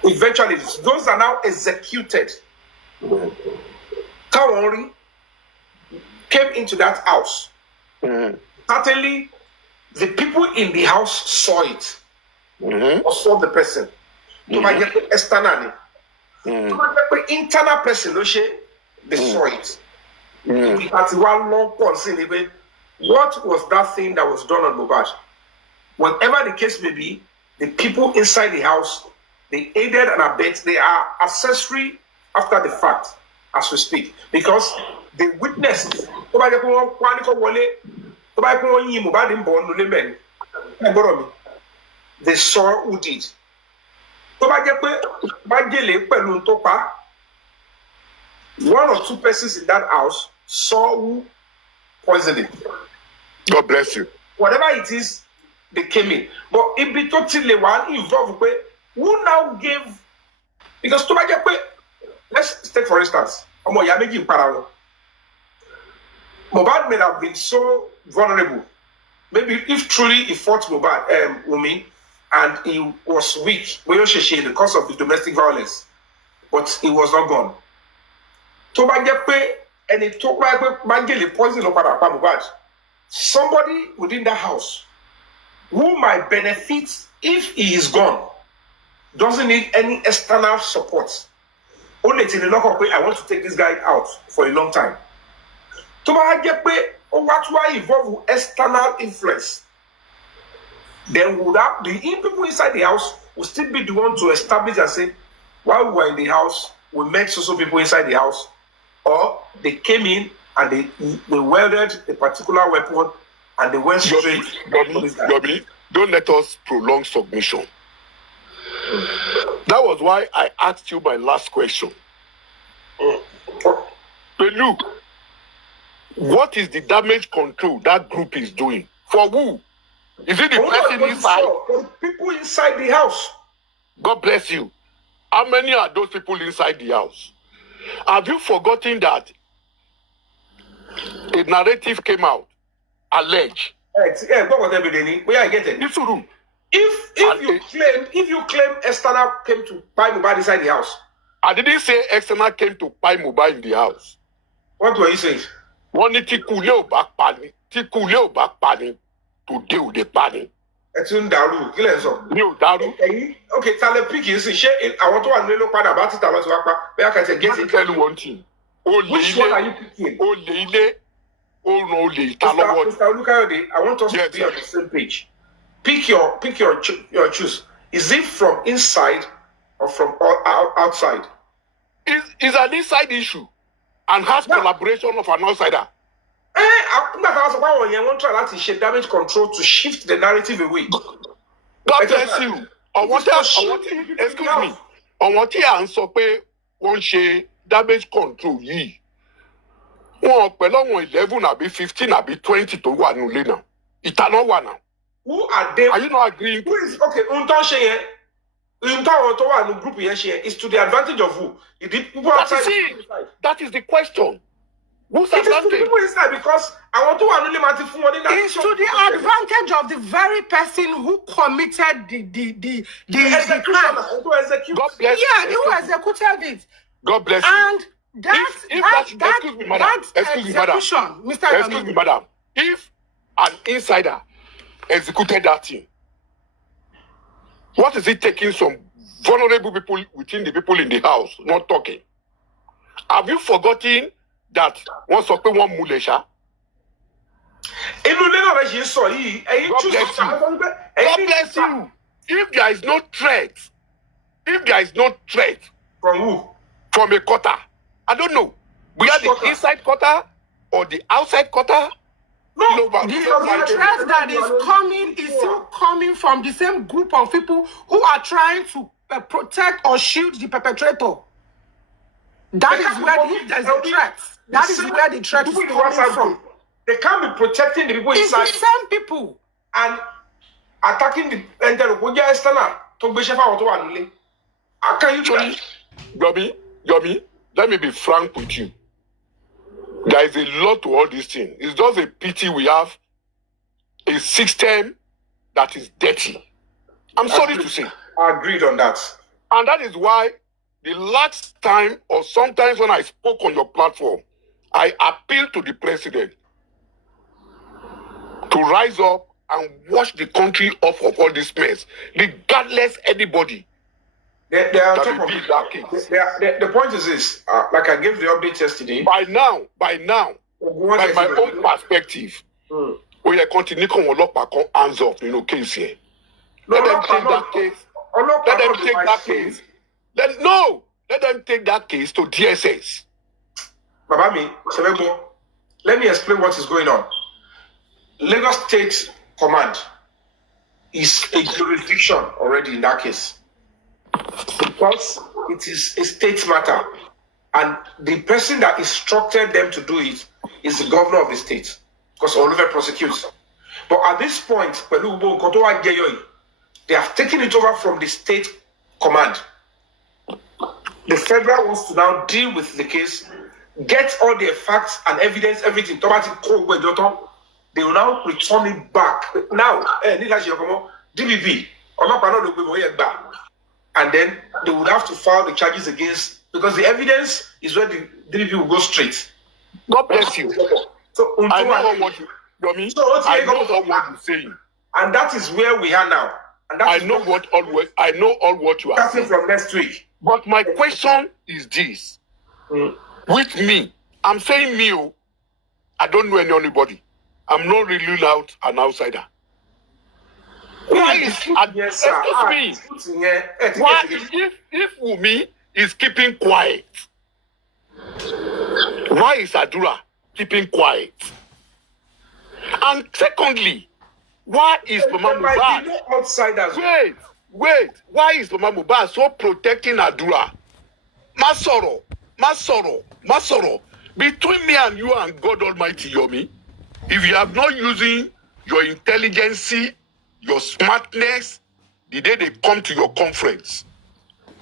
eventually, those are now executed. Kawori, came into that house, certainly the people in the house saw it or saw the person. To my external, to my internal person, they saw it. What was that thing that was done on Mohbad? Whatever the case may be, the people inside the house, they aided and abetted. They are accessory after the fact, as we speak, because they witnessed. They saw who did. One or two persons in that house saw who poisoned it. God bless you. Whatever it is, they came in. But if they totally one involved, who now gave? Because let's take for instance, Mohbad may have been so vulnerable. Maybe if truly he fought Mohbad, Yomi, and he was weak because of the domestic violence, but he was not gone. And he took poison somebody within the house who might benefit if he is gone doesn't need any external support. Only till the lock up, I want to take this guy out for a long time. What involve external influence? Then would have the people inside the house will still be the one to establish and say, while we were in the house, we met so people inside the house, or they came in and they wielded a particular weapon and they went straight. Yomi, don't let us prolong submission. That was why I asked you my last question. But look, what is the damage control that group is doing? For who? Is it the person inside? For the people inside the house. God bless you. How many are those people inside the house? Have you forgotten that a narrative came out, alleged? Where I get it? If you claim external came to buy Mohbad inside the house. I didn't say external came to buy Mohbad in the house. What were you saying? Wọ́n ní tí kulé ò bá pa ni, today ò dé pa ni. Ẹ tún ń dàrú, kí lẹ̀ ń sọ? Mi ò dàrú. Okay, talẹ̀ pick yìí sì ṣé àwọn tó wà nílé ló padà bá títà lọ́sọ̀ wá pa bẹ́ẹ̀ kẹ́tẹ̀ get it. Tell you one thing. Which one are you picking? Olè ilé, ó ran olè ìta lọ́wọ́. Mr. Olukayode, I want us to be on the same page. Pick your choose. Is it from inside or from outside? It's an inside issue and has collaboration of an outsider. Want to try damage control to shift the narrative away. God bless you. Excuse me. Ọ̀wọ́n tí à ń sọ pé wọ́n ṣe damage control yìí. Wọ́n pẹ̀lú àwọn 11 àbí 15 àbí 20 tó wà nílé náà. Ìtànà wà náà. Who are they? Are you not agreeing? Who is okay? Group is to the advantage of who? That is the question. Who's advantage? The people inside because I want to it's to the advantage of the very person who committed the crime. God bless you. Yeah, who executed it. God bless you. And excuse me, madam. Excuse me, madam. If an insider executed that thing, what is it taking some vulnerable people within the people in the house not talking? Have you forgotten that once or one mulesha? God bless you. If there is no threat, from who? From a quarter, I don't know. We are the inside quarter or the outside quarter. No, the threat that is coming is still coming from the same group of people who are trying to protect or shield the perpetrator. That is where there's a threat. That is where the threat is coming from. They can't be protecting the people inside. It's the same people. And attacking the external. How can you do that? Yomi, let me be frank with you. There is a lot to all these things. It's just a pity we have a system that is dirty. I'm sorry to say. I agreed on that. And that is why the last time or sometimes when I spoke on your platform, I appeal to the president to rise up and wash the country off of all this mess, regardless anybody. They are on that top will of be it. in that case. The point is this, like I gave the update yesterday. By now, by my own perspective, we are continuing to hands off, case here. Let them take that case. Let them take that case. Let them take that case to DSS. Babami, Sebego, let me explain what is going on. Lagos State Command is a jurisdiction already in that case. Because it is a state matter. And the person that instructed them to do it is the governor of the state. Because Oliver prosecutes. But at this point, they have taken it over from the state command. The federal wants to now deal with the case, get all the facts and evidence, everything. They will now return it back. Now, DBB, and then they would have to file the charges against, because the evidence is where the DBB will go straight. God bless you. So, I know what you, Yomi, I know what you're saying. And that is where we are now. And that I know all what you are starting saying. from next week. But my question is this. With me, I'm saying me, I don't know anybody. I'm not really out an outsider. Why is if Wumi is keeping quiet? Why is Adura keeping quiet? And secondly, why is Mama Mohbad? Outsiders. Wait. Why is Mama Mohbad so protecting Adura? Masoro. Between me and you and God Almighty, Yomi, if you have not using your intelligence, your smartness, the day they come to your conference,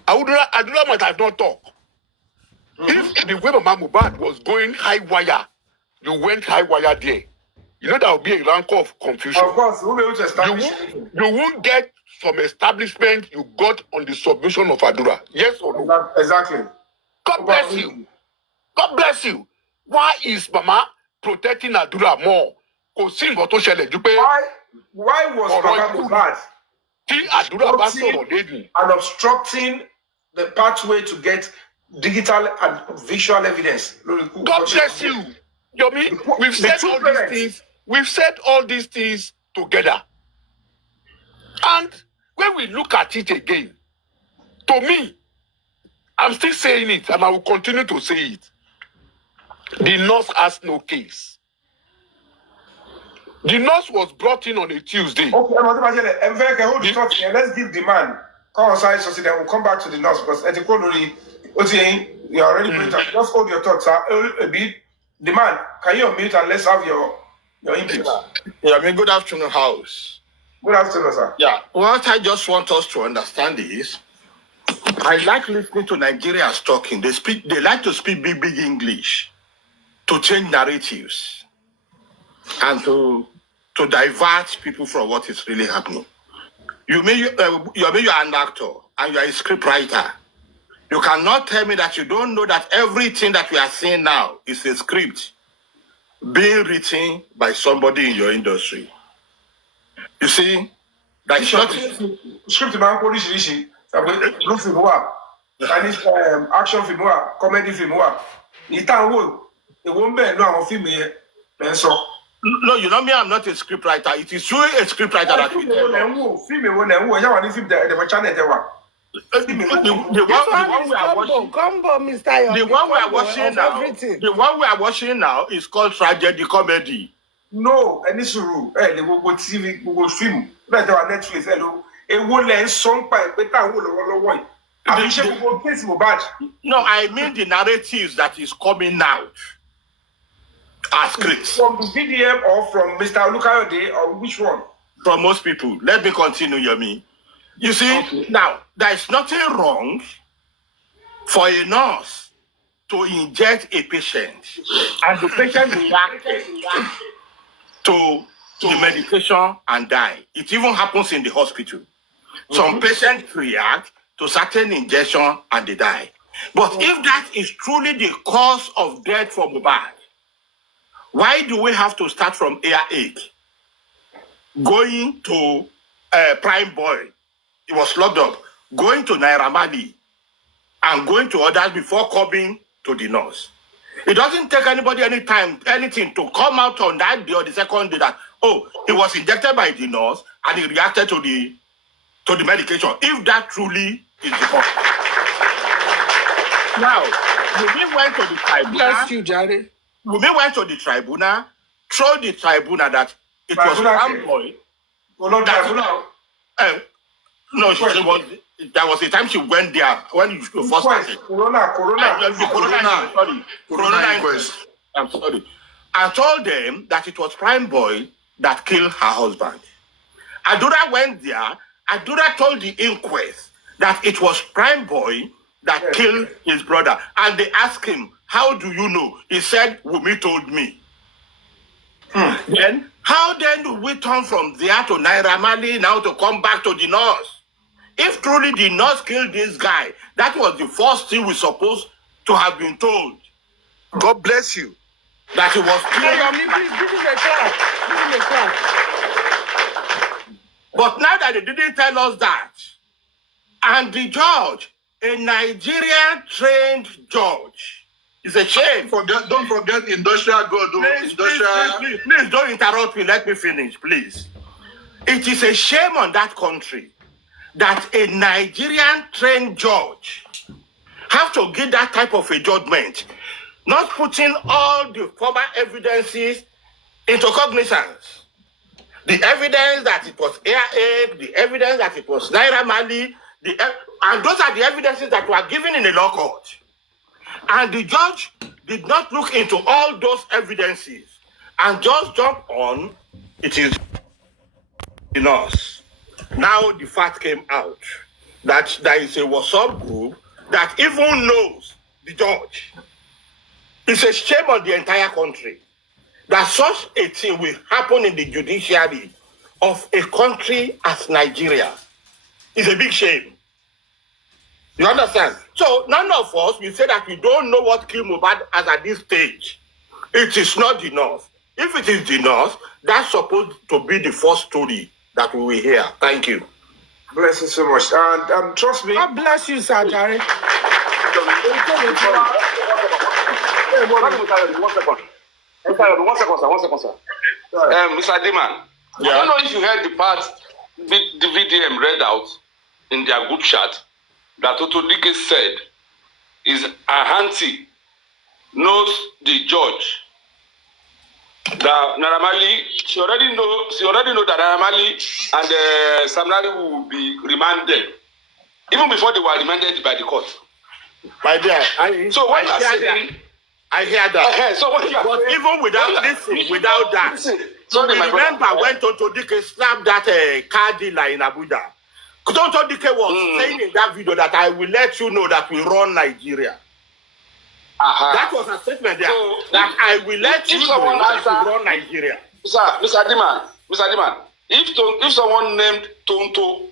Adura might have not talked. If the way Mama Mohbad was going high wire, you went high wire there. You know that would be a rank of confusion. Of course, we'll be able to establish you won't get some establishment you got on the submission of Adura. Yes or no? Exactly. God bless you. God bless you. Why is Mama protecting Adura more? Why was Mama Mohbad and obstructing the pathway to get digital and visual evidence? God bless you. Yomi, we've said all these things together. And when we look at it again, to me, I'm still saying it and I will continue to say it. The nurse has no case. The nurse was brought in on a Tuesday. Okay, let's give the man. Come on, so then we'll come back to the nurse because you are already printed. Just hold your thoughts, a bit. The man, can you unmute and let's have your input? Yeah, good afternoon, House. Good afternoon, sir. Yeah, what I just want us to understand is, I like listening to Nigerians talking. They like to speak big English to change narratives and to divert people from what is really happening. You're an actor and you're a script writer. You cannot tell me that you don't know that everything that we are seeing now is a script being written by somebody in your industry. You see, that's not script man Chinese action film, comedy film. No, you know me, I'm not a script writer. It is truly a script writer that we tell the one we are watching now is called tragedy comedy. No, any suru. They will go TV, we go film. Like our Netflix, hello. A woman song by better woman. No, I mean the narratives that is coming now as scripts. From the VDM or from Mr. Olukayode or which one? From most people. Let me continue, Yomi. You see, now, there is nothing wrong for a nurse to inject a patient and the patient reacts to the medication and die. It even happens in the hospital. Some patients react to certain injection and they die. But if that is truly the cause of death for Mohbad, Why do we have to start from Air 8? Going to Prime Boy, it was locked up. Going to Naira Marley, and going to others before coming to the nurse. It doesn't take anybody anything to come out on that day or the second day that, oh, he was injected by the nurse and he reacted to the medication. If that truly is the cause. Now, we went to the tribunal. Bless you, Jerry. We went to the tribunal, told the tribunal that it was Prime Boy. No, there was a time she went there when you first started. Corona inquest. I'm sorry. I told them that it was Prime Boy that killed her husband. Adura went there. Adura told the inquest that it was Prime Boy that killed his brother. And they asked him, how do you know? He said, Wumi told me. Then, how then do we turn from there to Naira Marley now to come back to the nurse? If truly the nurse killed this guy, that was the first thing we're supposed to have been told. God bless you. That he was killed. But now that they didn't tell us that, and the judge, a Nigerian trained judge, it's a shame. Don't forget industrial God. Please don't interrupt me. Let me finish, please. It is a shame on that country that a Nigerian trained judge have to give that type of a judgment, not putting all the former evidences into cognizance. The evidence that it was Air 8, the evidence that it was Naira Marley, and those are the evidences that were given in the law court. And the judge did not look into all those evidences and just jump on, it is enough. Now the fact came out that there is a WhatsApp group that even knows the judge. It's a shame on the entire country that such a thing will happen in the judiciary of a country as Nigeria. It's a big shame. You understand? So none of us will say that we don't know what killed Mohbad as at this stage. It is not the nurse. If it is the nurse, that's supposed to be the first story that we will hear. Thank you. Bless you so much. And trust me. God bless you, Sir Jerry. One second, sir. Mr. Diman, I don't know if you heard the part the VDM read out in their group chat that Toto Dike said is her auntie knows the judge. That Naira Marley, she already know that Naira Marley and Sam Larry will be remanded even before they were remanded by the court. My dear, I hear that. So what but even without that, remember when Toto Dike slapped that car dealer in Abuja. Toto Dike was saying in that video that I will let you know that we run Nigeria. That was a statement there. So that I will let you know that we run Nigeria. Mr. Diman, if someone named Tonto,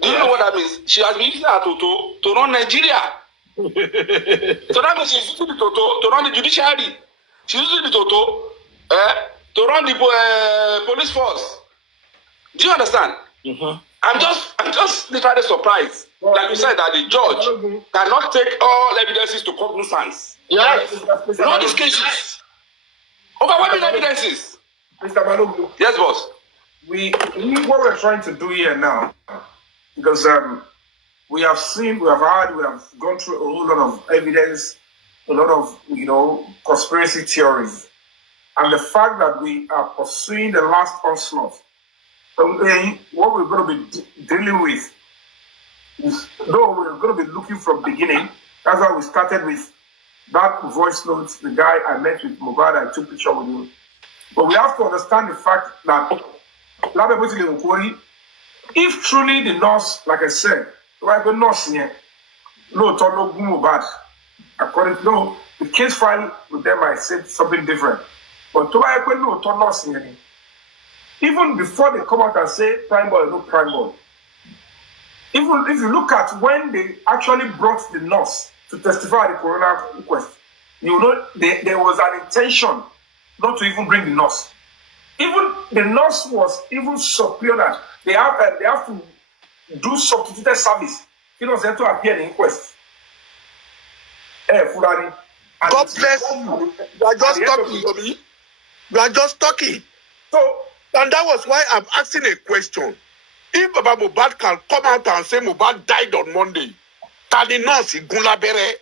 do you know what that means? She has been using her Toto to run Nigeria. So that means she's using the Toto to run the judiciary. She's using the Toto to run the police force. Do you understand? I'm just literally surprised. Like you said, that the judge cannot take all evidences to cognizance. Yes. In all these cases. Overwhelming evidences. Mr. Balogu. Yes, boss. What we're trying to do here now, because we have seen, we have heard, we have gone through a whole lot of evidence, a lot of, conspiracy theories. And the fact that we are pursuing the last onslaught, what we're going to be dealing with is, though we're going to be looking from beginning, that's why we started with that voice note, the guy I met with Mohbad, I took a picture with him. But we have to understand the fact that if truly the nurse, like I said, like the nurse here, no, Mohbad, according to the case file with them, I said something different. But to nurse here, even before they come out and say Prime Boy, no Prime Boy. Even if you look at when they actually brought the nurse to testify at the coroner inquest, you know, there was an intention not to even bring the nurse. Even the nurse was even superior. They have to do substituted service. He was there to appear in inquest. Fulani. God bless you. You are just talking, Yomi. You are just talking. So, and that was why I'm asking a question. If Baba Mohbad can come out and say Mohbad died on Monday, can nurse Gunlabere?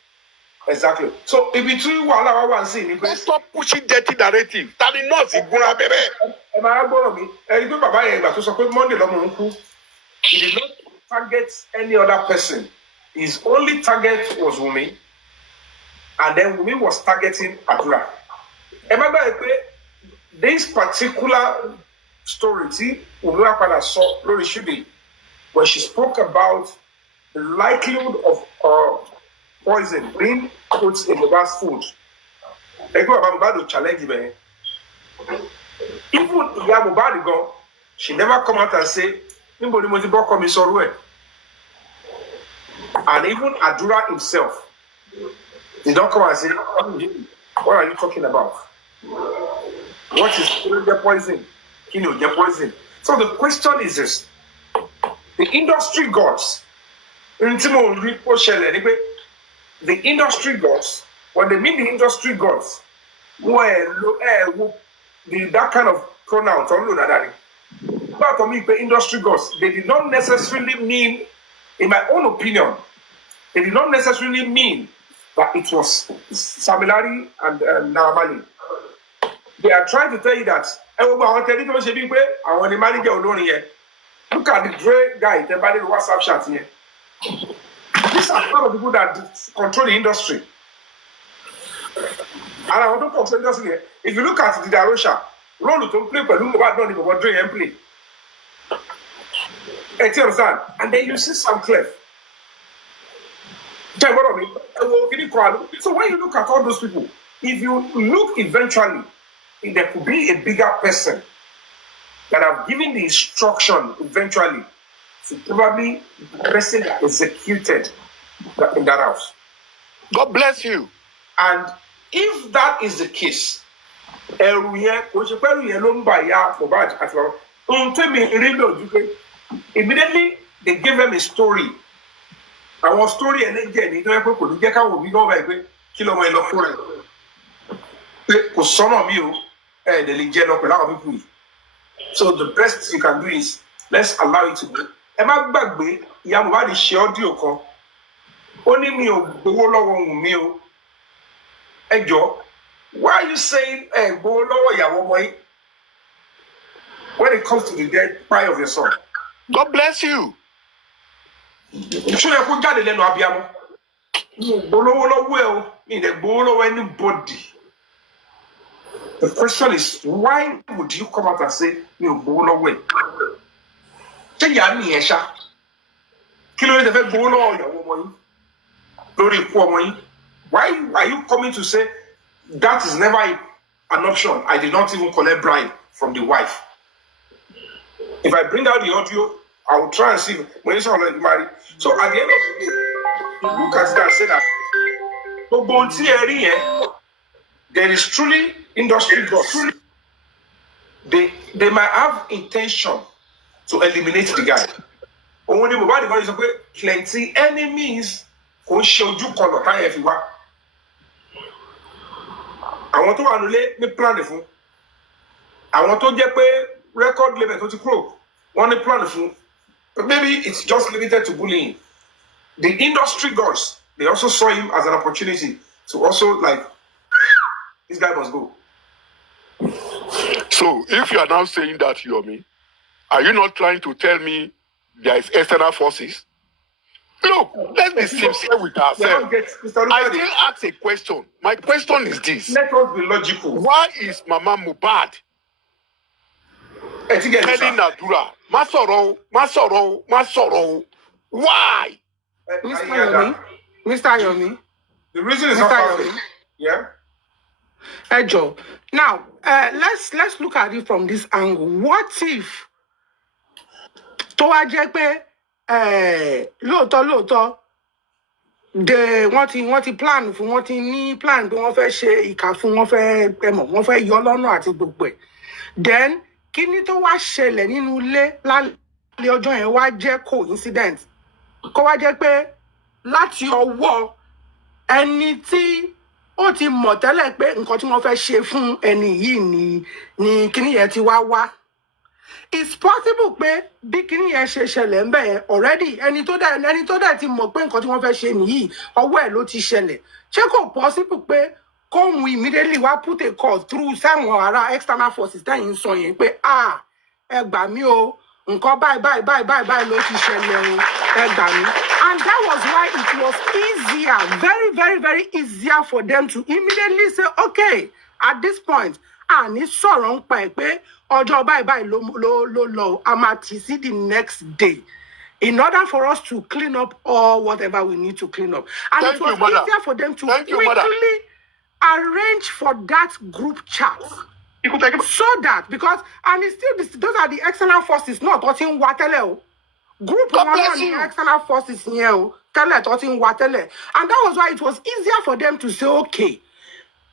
Exactly. So, if it's true, let's stop pushing dirty narrative. Can nurse Gunlabere? Am I going me? You know, Baba, to support Monday, he did not target any other person. His only target was Wumi, and then Wumi was targeting Adura. Remember, this particular story, Wumi saw Lori Shudi, when she spoke about the likelihood of poison being put in the last food. About to challenge him. Even Yamubadi go, she never come out and say, "Nobody must be coming sorry." And even Adura himself, they don't come and say, "What are you talking about? What is the poison? The poison." So the question is this: the industry gods, the industry gods, when they mean the industry gods, that kind of pronoun, but to me, the industry gods, they did not necessarily mean, in my own opinion, they did not necessarily mean that it was Samilari and Naramali. They are trying to tell you that look at the Dre guy, the WhatsApp chat here. These are some of the people that control the industry. And I want to control the industry here. If you look at the Darosha, role to play, but look about what Dre and play. You understand? And then you see some cliff. So when you look at all those people, if you look eventually, if there could be a bigger person that have given the instruction eventually to probably the person that executed in that house. God bless you. And if that is the case, immediately they gave them a story. Our story and again, you know, people get out we go by kill my love. Some of you, the legend of a lot of people. So the best you can do is let's allow it to go. Emma Bagbe, Yamwadi Shiodio ko. Only me o Bolo me o. Ejo, why are you saying Bolo Yawomoy when it comes to the dead cry of your son? God bless you. Sure, you could get the name of Abiamo. Bolo well, in the Bolo anybody. The question is, why would you come out and say, you Bolo way? Say, Yami Esha. Kilo is a Bolo or Yawomoy. Glory Kwomoi. Why are you coming to say that is never an option? I did not even collect bribe from the wife. If I bring out the audio, I will try and see when it's already married. So at the end of the day, look at that and say that there is truly industry gods. They might have intention to eliminate the guy. But when the is plenty enemies who show you color time everywhere. I want to annulate the plan fún. I want to get a record label to grow. One plan fún. But maybe it's just limited to bullying. The industry gods, they also saw him as an opportunity to also this guy must go. So if you are now saying that, Yomi, are you not trying to tell me there is external forces? Look, let's be sincere with ourselves. I still ask a question. My question is this. Let us be logical. Why is Mama Mohbad telling Nadura, Masoro? Why? Mr. Yomi. The reason is not perfect. Yeah. Joe. Now, let's look at it from this angle. What if tó wá jẹ́ pé lóòótọ́ wọ́n ti plan fún wọ́n ti ní plan pé wọ́n fẹ́ ṣe ìkà fún wọ́n fẹ́ yọ lọ́nà àti gbogbo ẹ̀. Then kíní tó wá ṣẹlẹ̀ nínú ilé lálẹ́ ọjọ́ yẹn wá jẹ́ coincidence kó wá jẹ́ pé láti ọwọ́ ẹni tí ó ti mọ̀ tẹ́lẹ̀ pé nǹkan tí wọ́n fẹ́ ṣe fún ẹni yìí ni kíní yẹn ti wá. It's possible pé bí kíní yẹn ṣe ṣẹlẹ̀ ń bẹ̀ yẹn already ẹni tó dẹ̀ ti mọ̀ pé nǹkan tí wọ́n fẹ́ ṣe nìyí ọwọ́ ẹ̀ ló ti ṣẹlẹ̀. Ṣé kò possible pé kóhun immediately wá put a call through sáwọn ará external forces tẹ́yìn sọ yẹn pé ẹ gbà mí o nǹkan báyìí ló ti ṣẹlẹ̀ o ẹ gbà mí. And that was why it was easier, very, very, very easier for them to immediately say, okay, at this point, àní sọ̀rọ̀ ń pa ẹ̀ pé ọjọ́ báyìí ló lọ, a máa tì sí the next day. In order for us to clean up all whatever we need to clean up. And it was easier for them to quickly arrange for that group chat. So that, because, and it's still, those are the external forces, not touching Watele. Group one on the external forces here, touching Watele. And that was why it was easier for them to say, okay,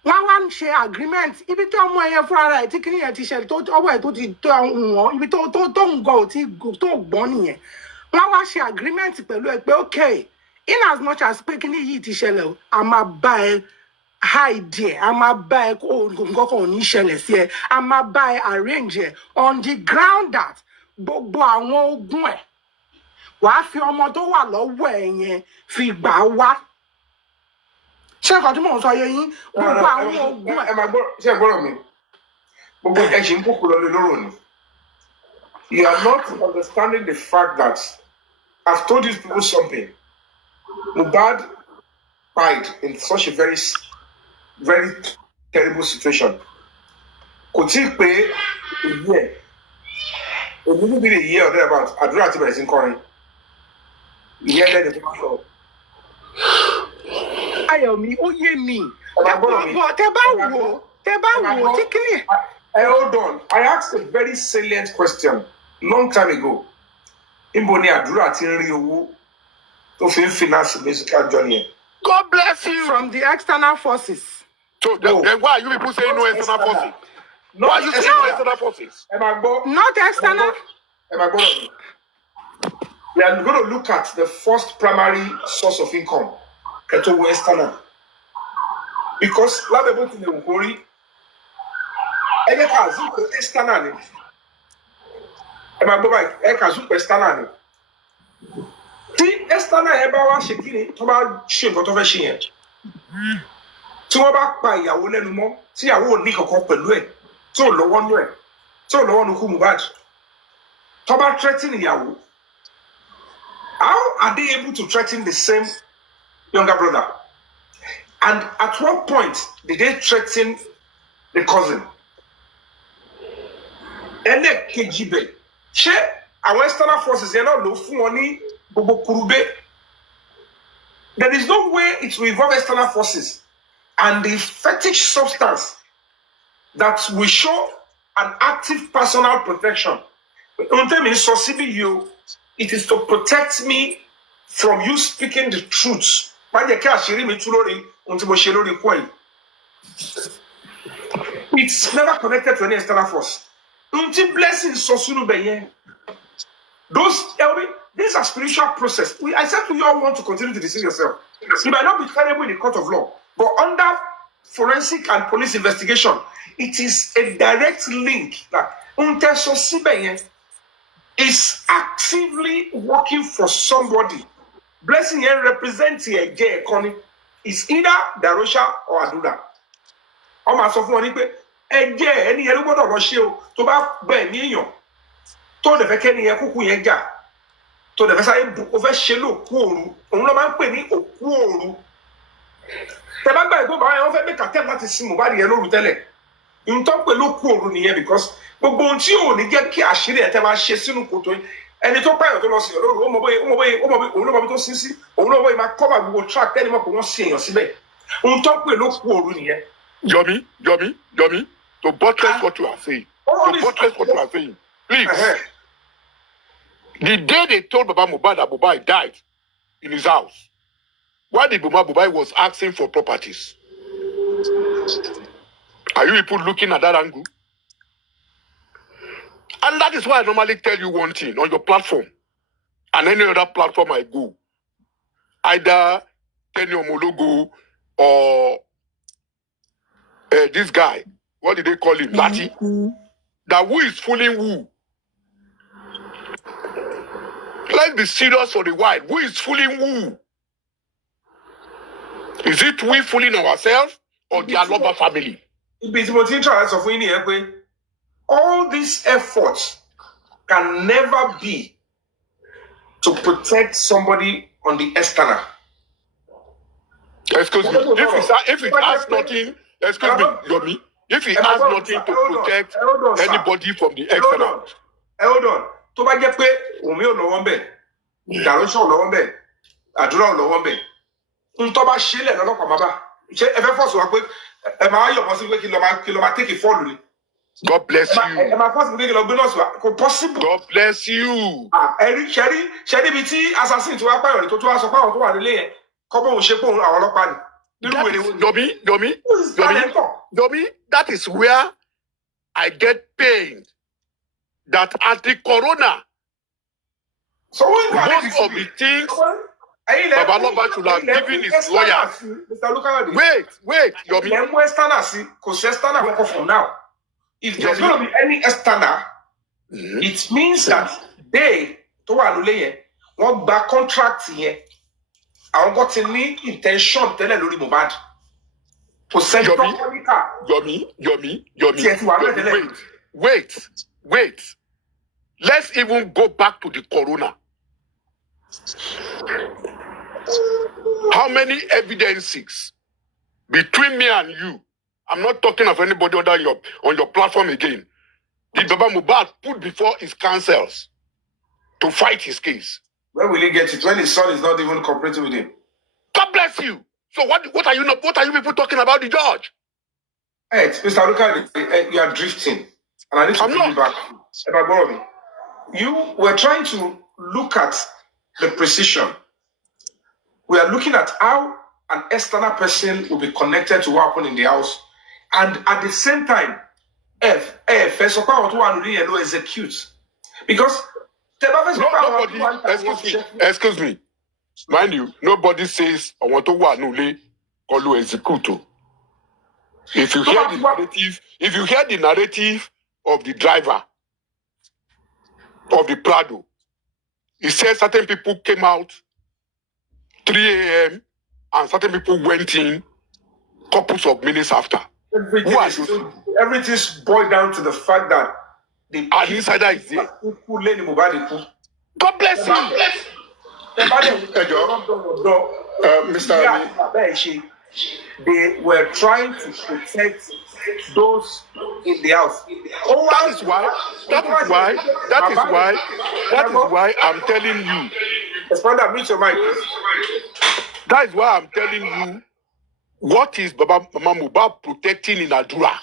one share agreement. If you tell me for a taking a t-shirt, to over to the if you don't go to Bonnie. One share agreement, okay. In as much as speaking it, I'm a buy. Hi dear, I'm a buy I'm a buy arrange on the ground that gbogbo àwọn ogun ẹ̀ wàá fi ọmọ tó wà lọ́wọ́ ẹ̀ yẹn fi gbà wá. Ṣé nǹkan tí mò ń sọ yé yín? Gbogbo àwọn ogun ẹ̀. Ẹ máa gbọ́ ṣé ẹ gbọ́dọ̀ mi? Gbogbo ẹ ṣì ń kókò lọ lóró ni. You are not understanding the fact that I've told you people something. Mohbad died in such a very terrible situation. Kò tí ì pé a little bit a year or thereabout, àdúrà ti bẹ̀rẹ̀ sí ń kọrin. Ìyẹn lẹ́nu tó máa sọ. Ayọ̀mí, ó yé mi. Tẹ bá wò tí kìíní. Hold on, I asked a very salient question long time ago. Níbo ni àdúrà ti ń rí owó tó fi ń finance musical journey? God bless you. From the external forces. So then why are you people saying no external forces? Why are you saying no external forces? Not external. We are going to look at the first primary source of income, keto external. Because lábẹ́ ti lè wò kórí, ẹ̀yẹ ká zúpọ̀ external ni. Ẹ máa gbọ́ báyìí, ẹ̀yẹ ká zúpọ̀ external ni. Tí external yẹn bá wá ṣe kí ni, tó bá ṣe nǹkan tó fẹ́ ṣe yẹn. Tí wọ́n bá pa ìyàwó lẹ́nu mọ́, tí ìyàwó ò ní kankan pẹ̀lú ẹ̀, tí ò lọ́wọ́ nú ẹ̀, tí ò lọ́wọ́ nú kú Mohbad. Tó bá threaten ìyàwó. How are they able to threaten the same younger brother? And at what point did they threaten the cousin? Ẹlẹ́kejì bẹ̀, ṣé àwọn external forces yẹn náà ló fún wọn ní gbogbo kurube? There is no way it will involve external forces and the fetish substance that will show an active personal protection. It is to protect me from you speaking the truth. It's never connected to any external force. Blessings. These are spiritual process. I said to you all want to continue to deceive yourself. You might not be credible in the court of law, but under forensic and police investigation, it is a direct link that is actively working for somebody. Blessing here represents a gay economy. It's either Darosha or Aduda. I'm asking for any any everybody of Russia to buy million. To the Vekeni Yakuku Yanga. To the Vesai over Shelo Kuru. Unloman Penny or Kuru. The Baba go by over make a tell that is Simubadi yellow tele. In top below Kuru here because Boboncio ni get Kashiri at Tama Shesinu Kuto. And it's all part of the loss. To Sisi, Olobo, my cover will track them up on seeing your Sibe. On top below Kuru here. Yomi, to buttress what you are saying. Please. The day they told Baba Mohbad that Mohbad died in his house, Why did Mohbad was asking for properties? Are you people looking at that angle? And that is why I normally tell you one thing on your platform and any other platform I go. Either Tenny Omologo or this guy, what did they call him? Lati. That who is fooling who? Let's be serious for the while. Who is fooling who? Is it we fooling ourselves or the Aloba family? All these efforts can never be to protect somebody on the external. Excuse me. If it has nothing, excuse me, Yomi. If it has nothing to protect anybody from the external. Hold on. Tó bá jẹ́ pé omi ò lọ́wọ́ ńbẹ̀, ìdàrúṣọ̀ ò lọ́wọ́ ńbẹ̀, àdúrà ò lọ́wọ́ ńbẹ̀. Ntọ́ bá ṣílẹ̀ lọ́lọ́pàá máa bá. Ṣé ẹ fẹ́ fọ́ọ̀sì wa pé ẹ máa yọ̀ mọ́ sí pé kí lọ máa take fọ́ọ̀lù ni? God bless you. Ẹ máa fọ́ọ̀sì pé kí lọ gbé nọ́ọ̀sì wa. Kò possible. God bless you. Ṣẹ́rí ibi tí assassin ti wá pààyàn ní tó wá sọ pé àwọn tó wà nílé yẹn kọ́ bóun ṣe pé àwọn ọlọ́pàá ni. Yomi, that is where I get pain. That at the corona, so most of the things Babaloba should have given his lawyers. Wait, Yomi. From now. If there's going to be any external, it means that they, to want back contract here, I got any intention tell Lori Mohbad. Yomi. Wait. Let's even go back to the corona. How many evidences between me and you? I'm not talking of anybody on your platform again. Did Baba Mohbad put before his counsels to fight his case? When will he get it? When his son is not even cooperating with him? God bless you. So what are you people talking about the judge? Hey, Mr. Luka, you are drifting. And I need to bring you back. You were trying to look at the precision. We are looking at how an external person will be connected to what happened in the house. And at the same time, first of all, to execute. Because excuse me. Mind you, nobody says I want to call execute. If you hear the narrative of the driver of the Prado, he says certain people came out 3 a.m. and certain people went in couples of minutes after. Everything's boiled down to the fact that the insider is there. God bless you. Mr. They were trying to protect those in the house. That is why I'm telling you. That is why I'm telling you what is Mama Mohbad protecting in Adura.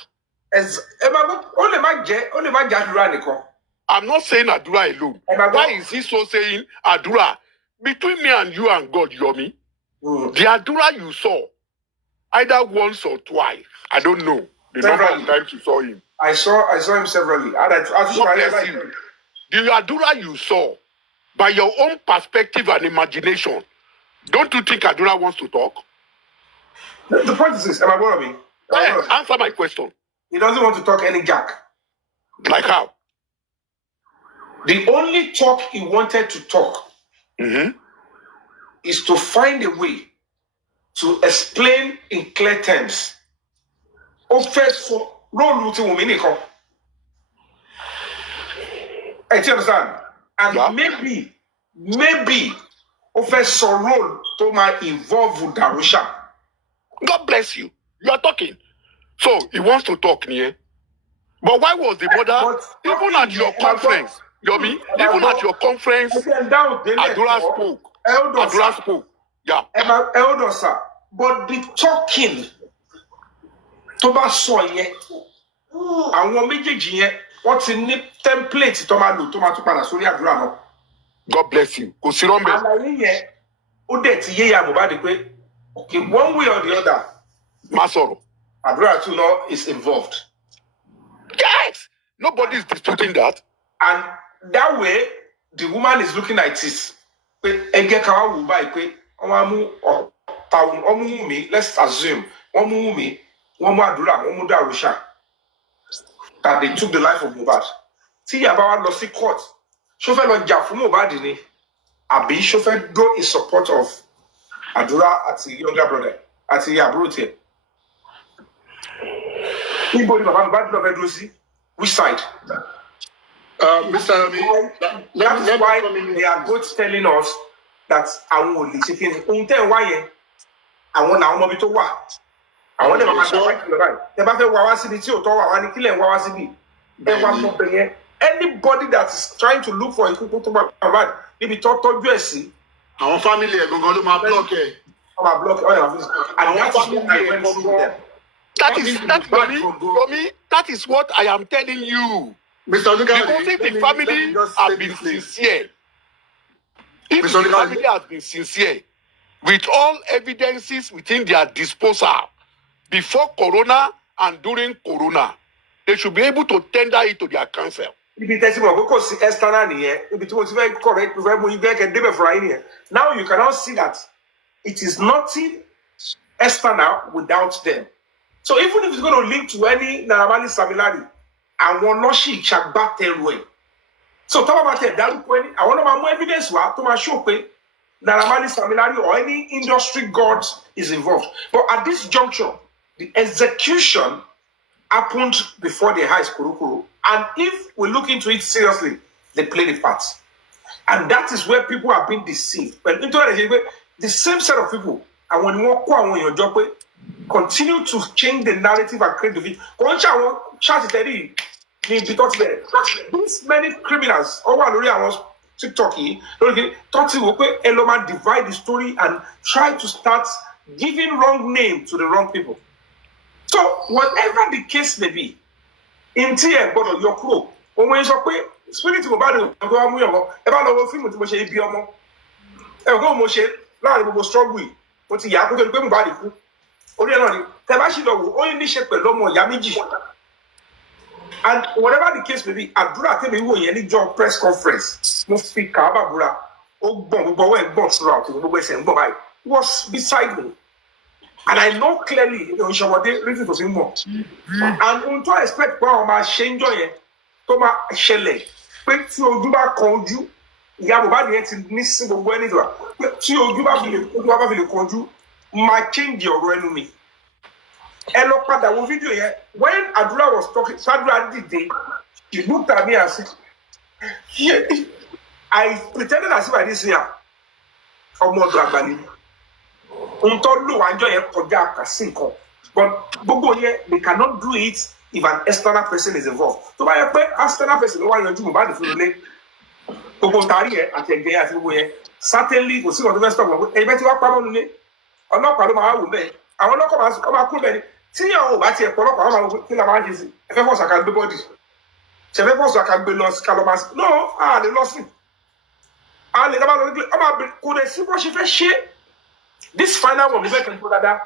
I'm not saying Adura alone. Why is he so saying Adura? Between me and you and God, Yomi, the Adura you saw, either once or twice, I don't know the number of times you saw him. I saw him severally. The Adura you saw, by your own perspective and imagination, don't you think Adura wants to talk? The point is this, answer my question. He doesn't want to talk any jack. Like how? The only talk he wanted to talk is to find a way to explain in clear terms. First, role do you understand? And maybe first role to my involve with Darusha. God bless you. You are talking. So he wants to talk here. But why was the mother even at your conference, Yomi? Even at your conference, Adura spoke. Yeah. Elder sir. But the talking to ba so yen àwọn méjèèjì yẹn wọ́n ti ní template tó máa lò tó máa tún padà sórí àdúrà náà. God bless you. Kò sí rombe. Àlàyé yẹn ó dẹ̀ ti yé ya Mohbad pé Okay, one way or the other, Masoro. Adura Tuno is involved. Yes! Nobody is disputing that. And that way, the woman is looking at it. Let's assume that they took the life of Mohbad. See about lost court. Chauffeur lo jà fún Mohbad ni. Àbí chauffeur go in support of Adura as a younger brother, as a àbúrò tiẹ̀. Níbo ni bàbá Mohbad lọ fẹ́ dúró sí? Which side? Mr. Yomi, That's why they are both telling us that àwọn ò lè ṣe kí ni. Ohun tẹ́ ẹ̀ wá yẹn, àwọn làwọn ọmọ ibi tó wà. Àwọn lè máa ṣe wáyé lọ́wọ́ yìí. Tẹ bá fẹ́ wá wá síbi tí ò tọ́ wà wá ní kílẹ̀ ń wá wá síbi. Ẹ wá sọ pé yẹn. Anybody that is trying to look for ikú tó bá Mohbad níbi tó tọ́jú ẹ̀ sí. Àwọn family ẹ̀ gangan ló máa block ẹ̀. Wọ́n máa block ẹ̀ ọ̀rẹ́ àwọn fíìsì. And that is what I went through them. That is what I am telling you. Mr. Olugari, because if the family has been sincere, if the family has been sincere, with all evidences within their disposal, before Corona and during Corona, they should be able to tender it to their council. Now you cannot see that it is nothing external without them. So even if it's going to link to any Naramali Samilari, I want no she check back their way. So talk about that. I want to more evidence to show Naramali Samilari or any industry god is involved. But at this juncture, the execution happened before the high school. And if we look into it seriously, they played a part. And that is where people are being deceived. But the same set of people, and when you walk your job, continue to change the narrative and create the video. These many criminals, TikTok, Eloma divide the story and try to start giving wrong name to the wrong people. So, whatever the case may be, in tier, but of your crew, when you say, spirit of body, about film with Moshe Biomo, go Moshe, Larry will struggle. What's the Yaku to go body? Only Tabashino, only shape Lomo Yamiji. And whatever the case may be, Abdullah tell me who any job press conference, must speak Kababura, was beside me. And I know clearly, reason to say more. And to expect my change to my shelle. But to you back conju, Yabuba yet missing the way it was. To you back the conju, my change your enemy. And look at that video here. When Adula was talking, Sadra did day, he looked at me and said, I pretended as if I didn't see her. Or more drag. But they cannot do it if an external person is involved. So by an external person, certainly, we'll see what the rest of them. I'm not part of my own day. I will not come as a see you about your Polopa, if I was a can be body. Chevepos can be lost calamas. No, they lost me. Could I see what she first share? This final one, we can put that.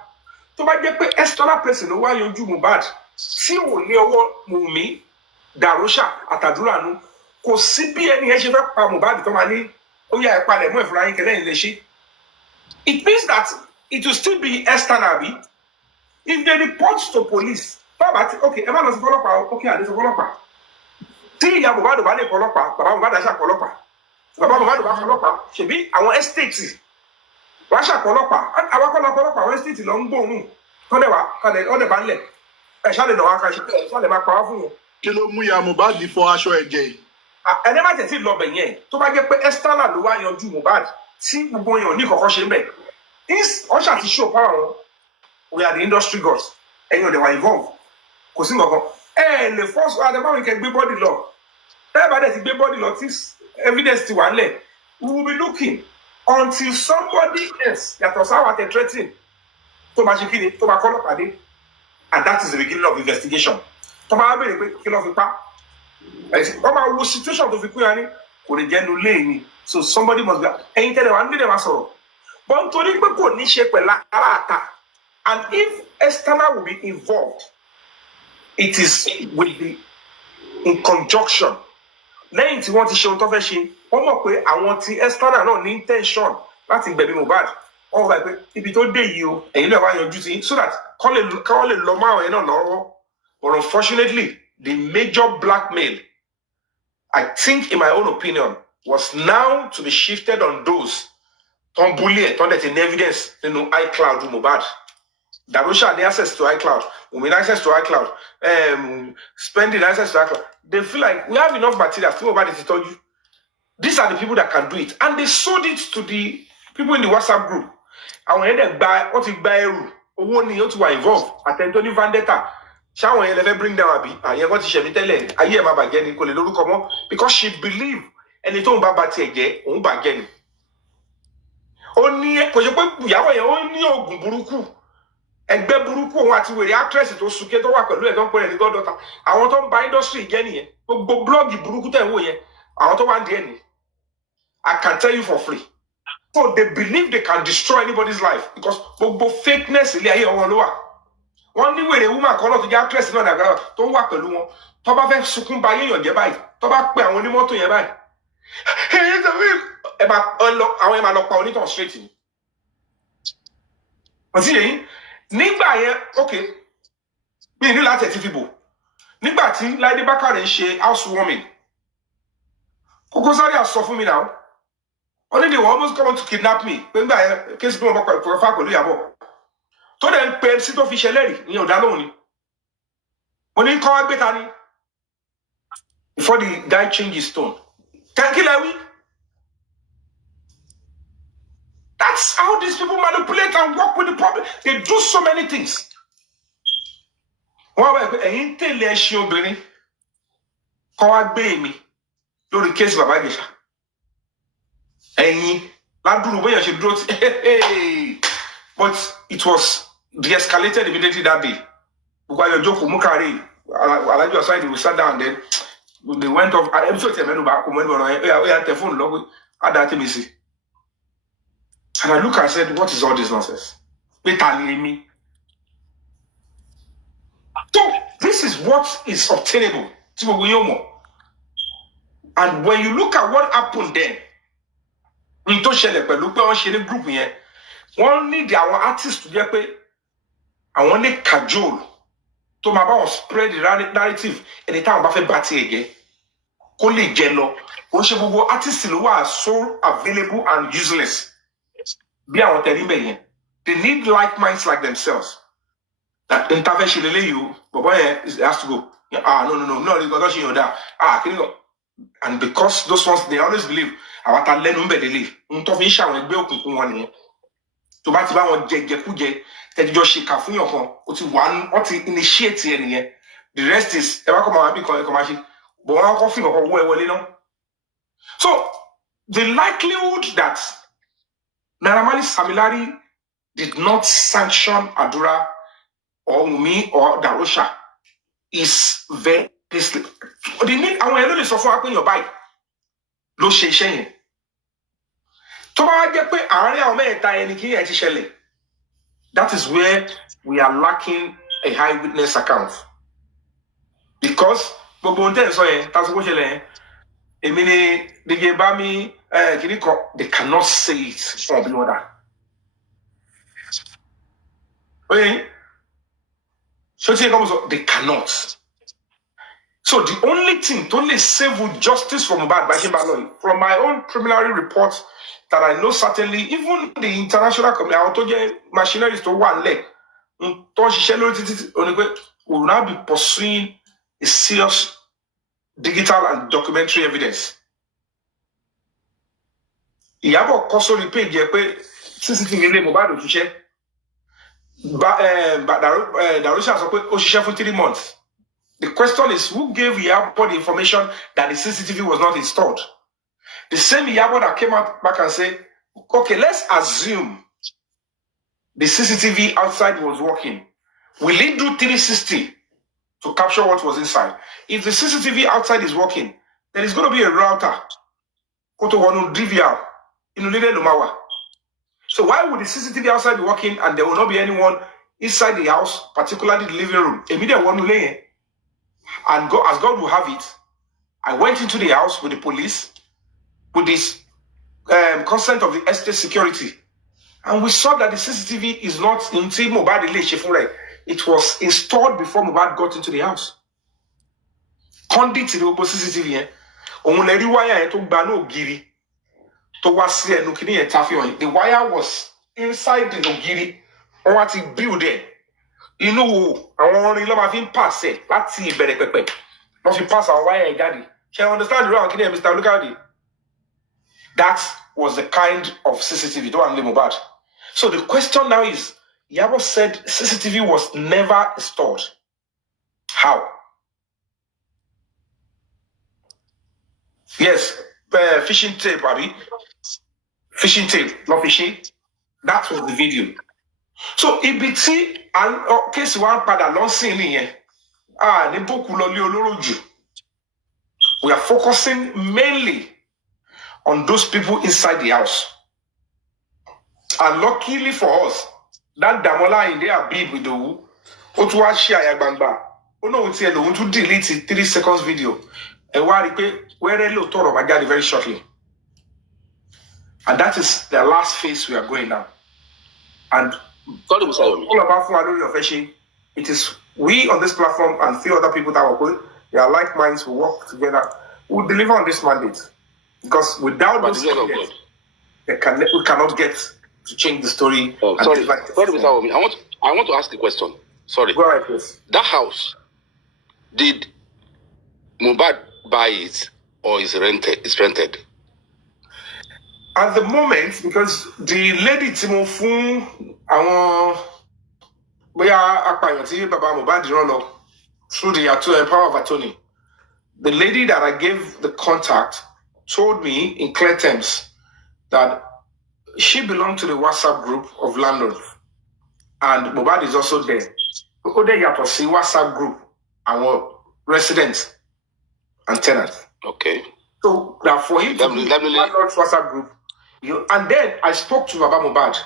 To my get external person, why you do bad? See only what Mumi, Darosha, Ataduranu, ko CPN, Hesheva, Pamubad, Tomani, oh yeah, Palemo, flying in the sheet. It means that it will still be external. If they report to police, okay, Emma was follow okay, I follow up. See, you have a bad follow up, but I'm bad as a follow up. Follow up, she be our estate. Russia Polopa, and our Polopa, West City, long bone. However, on the bandit. I shall know how I shall my powerful. Kilo Muya Mubad before I show a gay. I never said love again. To my get Estella, the one you do Mubad. See, we're going on Nico Hoshimbe. This Osha to show power. We are the industry gods, and you know they were involved. Kosingo, and the first one, the man we can be body law. Everybody is body law. This evidence to one leg. We will be looking until somebody else that was out at threatening to Majikini, to Makolopadi, and that is the beginning of investigation. To my kill of the pack. What situation of the Kuyani? So somebody must be. And you tell them, I'm going to But nítorí pé kò ní ṣe pẹ̀lú aráàta, and if external will be involved, it is with the in conjunction. Lẹ́yìn tí wọ́n ti ṣe ohun tó fẹ́ ṣe, wọ́n mọ̀ pé àwọn ti external náà ní intention láti gbẹ̀mí Mohbad. Wọ́n wọ́n pé ibi tó dé yìí o, èyí náà wá yanjú sí, so that kọ́ lè lọ mọ́ àwọn yẹn náà lọ́wọ́. But unfortunately, the major blackmail, I think in my own opinion, was now to be shifted on those ton bully, ton that in evidence, iCloud Mohbad. Darusha had access to iCloud, we access to iCloud, spending access to iCloud. They feel like we have enough material. Nobody to tell you. These are the people that can do it, and they sold it to the people in the WhatsApp group. And when they buy, what you buy, owó ni ó ti wà involved. Attend to vendetta. Ṣáwọn yẹn lè bring down àbí àyẹn kan ti ṣẹ̀mí tẹ́lẹ̀ ayé ẹ̀ má bàjẹ́ ni kò lè lórúkọ mọ́ because she believe ẹni tó ń bá ba tiẹ̀ jẹ́ òun bàjẹ́ ni. Ó ní kò ṣe pé ìyàwó yẹn ó ní oògùn burúkú ẹgbẹ́ burúkú òun àti wèrè actress tó sunké tó wà pẹ̀lú ẹ̀ tó ń pè é ní goddaughter àwọn tó ń ba industry jẹ́ nìyẹn gbogbo blọ́ọ̀gì burúkú tẹ̀ ń wò yẹn àwọn tó wà ń di ẹ̀ ní. I can tell you for free. So they believe they can destroy anybody's life because gbogbo fakeness ilé ayé wọn ló wà. Wọ́n ní wèrè woman kan náà tó jẹ́ actress náà dàgbà tó ń wà pẹ̀lú wọn tó bá fẹ́ sunkún ba yéèyàn jẹ́ báyìí tó bá pè àwọn onímọ́tò yẹn báyìí àwọn ẹ̀ máa lọ pa onítàn straight ni. Wọ́n sì yẹn nígbà yẹn ok mi ní láti ẹ̀ ti fi bò nígbà tí Láìdé Bákàrẹ̀ ń ṣe housewarming Koko Zaria sọ fún mi náà wọ́n ní they were almost coming to kidnap me pé nígbà yẹn kéésì bí wọ́n bá pẹ̀lú fà pẹ̀lú Ìyábọ̀ tó dẹ̀ ń pe MC tó fi ṣẹlẹ́rì ìyẹn ò dá lóhùn ni mo ní kọ́ wá gbé ta ni before the guy change his tone kí lẹ wí. That's how these people manipulate and work with the problem. They do so many things. Wọ́n wá pé ẹ̀yin tẹ̀lé ẹṣin obìnrin kọ́ wá gbé mi lórí kéésì bàbá Ìjẹ̀ṣà ẹ̀yin ládùúgbò bóyá ṣe dúró tí but it was de-escalated immediately that day. Gbogbo ayọ̀ jókòó mú kárí alájọ aside we sat down then they went off and episode tẹ̀ mẹ́nu bá kó mẹ́nu bọ̀rọ̀ yẹn ó yà tẹ̀ fóònù lọ́wọ́ àdá tẹ̀ mí sí. And I look and said, what is all this nonsense? So this is what is obtainable. And when you look at what happened then, in tó ṣẹlẹ̀ pẹ̀lú pé wọ́n ṣe ní group yẹn, wọ́n need àwọn artists to jẹ́ pé àwọn ní cajole tó máa bá wọn spread the narrative ẹni táwọn bá fẹ́ bá tiẹ̀ jẹ́ kó lè jẹ lọ. Kò ṣe gbogbo artists ló wà so available and useless. Bí àwọn tẹ̀lé bẹ̀ yẹn, they need like minds like themselves. That intervention lele you, but boy, it has to go. No, it's not showing that. Can you go? And because those ones they always believe, àwọn ta lẹ́nu ńbẹ̀ lele, tó fi ń ṣàwọn ẹgbẹ́ òkùnkùn wọn nìyẹn. Tó bá ti bá wọn jẹjẹkújẹ, tẹjọ ṣìkà fún yàn kan, ó ti initiate ẹ nìyẹn. The rest is ẹ wá kọ́ máa bí kan ẹ kọ́ máa ṣe, but wọ́n á kọ́ fi kankan wọ́ ẹ wọlé náà. So the likelihood that Naira Marley's Samilari did not sanction Adura or Wunmi or Darusha is very slim. They need àwọn ẹlò lè sọ fún wa pé your bike ló ṣe iṣẹ́ yẹn. Tó bá jẹ́ pé àárín àwọn mẹ́ta ẹni kí ẹ ti ṣẹlẹ̀. That is where we are lacking a high witness account. Because gbogbo ohun tẹ́ ẹ̀ sọ yẹn, tá a sọ pé ó ṣẹlẹ̀ yẹn, èmi ni DJ Bami they cannot say it from the other. Okay? So they cannot. So the only thing to only save with justice from Mohbad by Himbaloy, from my own preliminary reports that I know certainly, even the international community, I want to get machineries to one leg. We will now be pursuing a serious digital and documentary evidence. Ìyábọ̀ kọ sórí page yẹ pé CCTV ilé Mohbad ò ṣiṣẹ́. Darusha sọ pé ó ṣiṣẹ́ fún 3 months. The question is, who gave Ìyábọ̀ the information that the CCTV was not installed? The same Ìyábọ̀ that came out back and said, okay, let's assume the CCTV outside was working. Will it do 360 to capture what was inside? If the CCTV outside is working, there is going to be a router. So So why would the CCTV outside be working and there will not be anyone inside the house, particularly the living room? Immediately one lay, and God, as God will have it, I went into the house with the police, with this consent of the estate security, and we saw that the CCTV is not until Mohbad. It was installed before Mohbad got into the house. Condit the CCTV. The wire was inside the Ogiri. On what he built there. You know, I want to love him pass it. Let's see, better. Not you pass our wire, daddy. Can you understand the wrong, Mr. Lukadi? That was the kind of CCTV. Don't live bad. So the question now is, Yabo said CCTV was never installed. How? Yes, fishing tape, Abby. Fishing tape, not fishing. That was the video. So EBT and case one pada long seen here. We are focusing mainly on those people inside the house. And luckily for us, that Damola in there big with the Otuwa share Yagbangba. Oh no, it's here to delete it 3 seconds video. And where a little thought of my daddy very shortly. And that is the last phase we are going now. And all about Fuadori of Eshi, it is we on this platform and few other people that are going, they are like minds who work together, who deliver on this mandate. Because without those evidence, we cannot get to change the story. Sorry, Mr. Yomi, I want to ask a question. Sorry. Go ahead, please. That house, did Mohbad buy it or is rented? It's rented. At the moment, because the lady Timofun, we are Baba Mohbad run through the power of attorney. The lady that I gave the contact told me in clear terms that she belonged to the WhatsApp group of landlords, and Mohbad is also there. Ode yato si WhatsApp group, our residents and tenants. Okay. So that for him to be landlord's WhatsApp group, and then I spoke to Baba Mohbad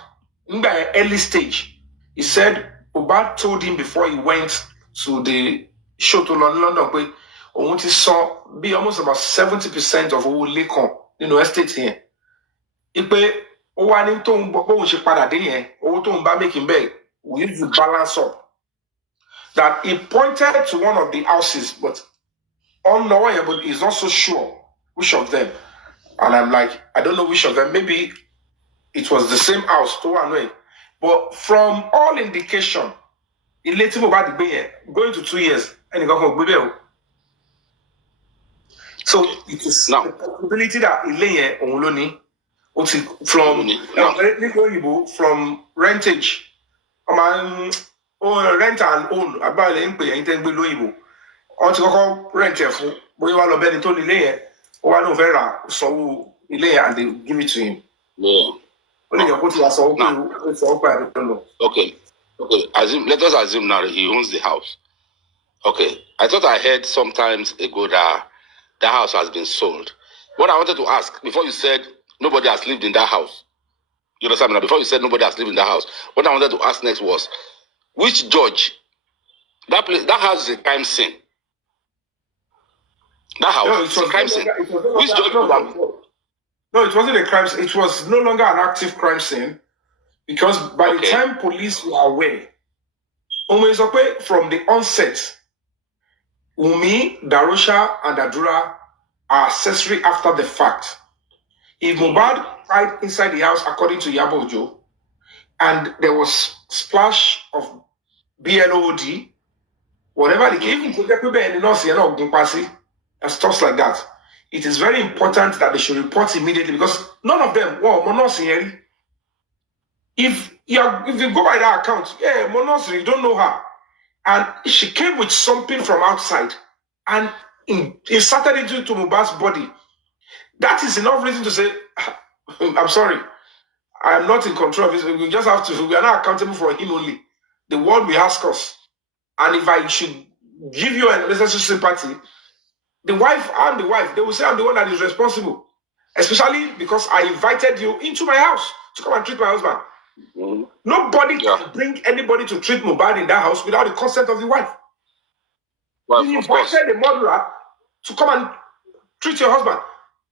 in the early stage. He said Mohbad told him before he went to the show to London, I want to saw be almost about 70% of all Lekon, estate here. Ipe Owani to she pada de here, owo to mba making beg. We need to balance up. That he pointed to one of the houses, but but he's not so sure which of them. And I'm like, I don't know which of them. Maybe it was the same house to one way. But from all indication, he let him about the here, going to 2 years, and he got home. So it is now the possibility that he lay here on from rentage. Rent and own about the input and then below. Until rent for we want to bed to the layer. One of Vera, so he lay and they give it to him. Yeah. Okay. Let us assume now that he owns the house. Okay. I thought I heard sometimes ago that that house has been sold. What I wanted to ask, before you said nobody has lived in that house. You understand me? Before you said nobody has lived in that house, what I wanted to ask next was, which judge, that house is a crime scene. That house is a crime scene. Which judge would have... No, it wasn't a crime scene. It was no longer an active crime scene because by the time police were aware, from the onset, Umi, Darosha, and Adura are accessory after the fact. If Mohbad died inside the house, according to Yabo Ojo, and there was splash of BLOD, whatever the case, and stuff like that, it is very important that they should report immediately because none of them, if you go by that account, you don't know her. And she came with something from outside and inserted it into Mohbad's body. That is enough reason to say, I'm sorry, I am not in control of this. We just have to, we are not accountable for him only. The world will ask us. And if I should give you a necessary sympathy, the wife, they will say I'm the one that is responsible. Especially because I invited you into my house to come and treat my husband. Nobody can bring anybody to treat Mohbad in that house without the consent of the wife. You invited the murderer to come and treat your husband.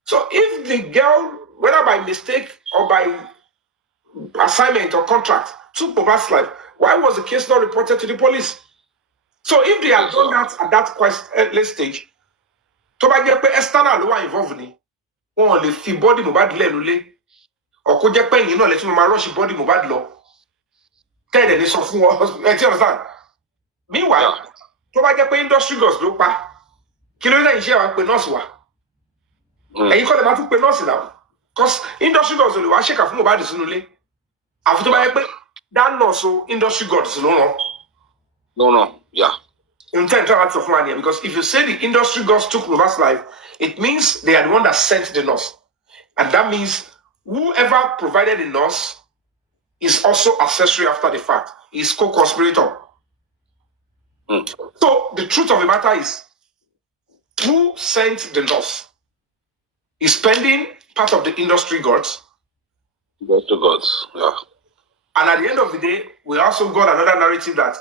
So if the girl, whether by mistake or by assignment or contract, took Mohbad's life, why was the case not reported to the police? So if they had done that at that late stage, tó bá jẹ́ pé external ló wà involved ni, wọn ò lè fi body Mohbad lẹ́nu lé, or kó jẹ́ pé ẹ̀yin náà lè tún máa rush body Mohbad lọ. Tẹ́lẹ̀ ní sọ fún wọn, ẹ ti understand? Meanwhile, tó bá jẹ́ pé industry girls ló pa, kí ló lẹ́yìn iṣẹ́ wa pé nọ́ọ̀sì wa? Ẹ̀yin kọ́ lè máa tún pé nọ́ọ̀sì náà. Because industry girls ò lè wá ṣèkà fún Mohbad sínú ilé. Àfi tó bá jẹ́ pé that nurse o industry girls ló rán. No, yeah. Because if you say the industry girls took Mohbad's life, it means they are the one that sent the nurse. And that means whoever provided the nurse is also accessory after the fact. Is co-conspirator. So the truth of the matter is, who sent the nurse is spending part of the industry gods. Industry gods, yeah. And at the end of the day, we also got another narrative that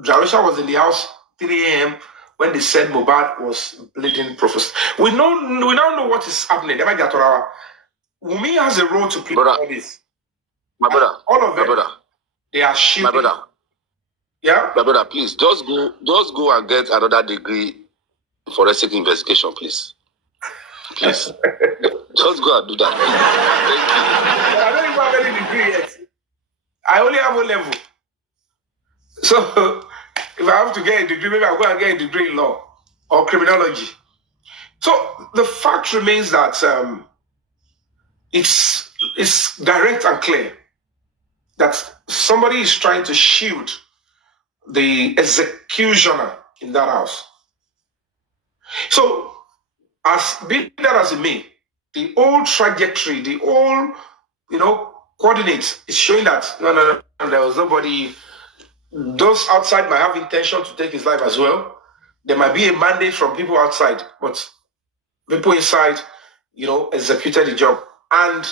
Jarisha was in the house 3 a.m. when they said Mohbad was bleeding profusely. We now know what is happening. Wumi has a role to play in all this. My brother. All of them. My brother. They are shielding. My brother. Yeah? My brother, please, just go and get another degree in forensic investigation, please. Please. Just go and do that. Thank you. I don't even have any degree yet. I only have 1 level. So, if I have to get a degree, maybe I'll go and get a degree in law or criminology. So, the fact remains that it's direct and clear that somebody is trying to shield the executioner in that house. So, as be that as it may, the old trajectory, the old, coordinates is showing that no, there was nobody. Those outside might have intention to take his life as well. There might be a mandate from people outside, but people inside, executed the job. And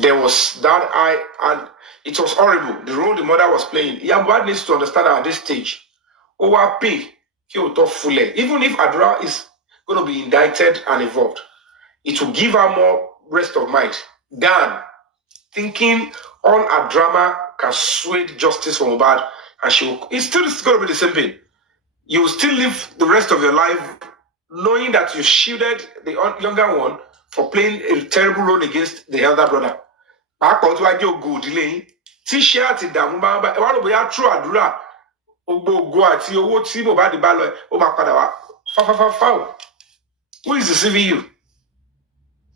there was that and it was horrible. The role the mother was playing. Yambad needs to understand that at this stage, ORP, even if Adra is going to be indicted and involved, it will give her more rest of mind than thinking all her drama can sway justice from Mohbad, and it's still going to be the same thing. You will still live the rest of your life knowing that you shielded the younger one for playing a terrible role against the elder brother. T-shirt ìdààmú bá ẹ wá ló bóyá true àdúrà ògbóògbó àti owó tí Mohbad bá lọ ó máa padà wá fáfáfáfáò. Who is deceiving you?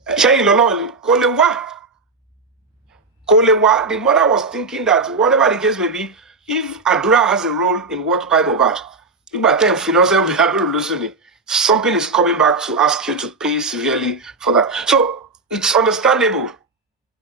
Ṣẹ́yìn lọ́nà ni kò lè wá. The mother was thinking that whatever the case may be, if Adura has a role in what by Mohbad, something is coming back to ask you to pay severely for that. So it's understandable.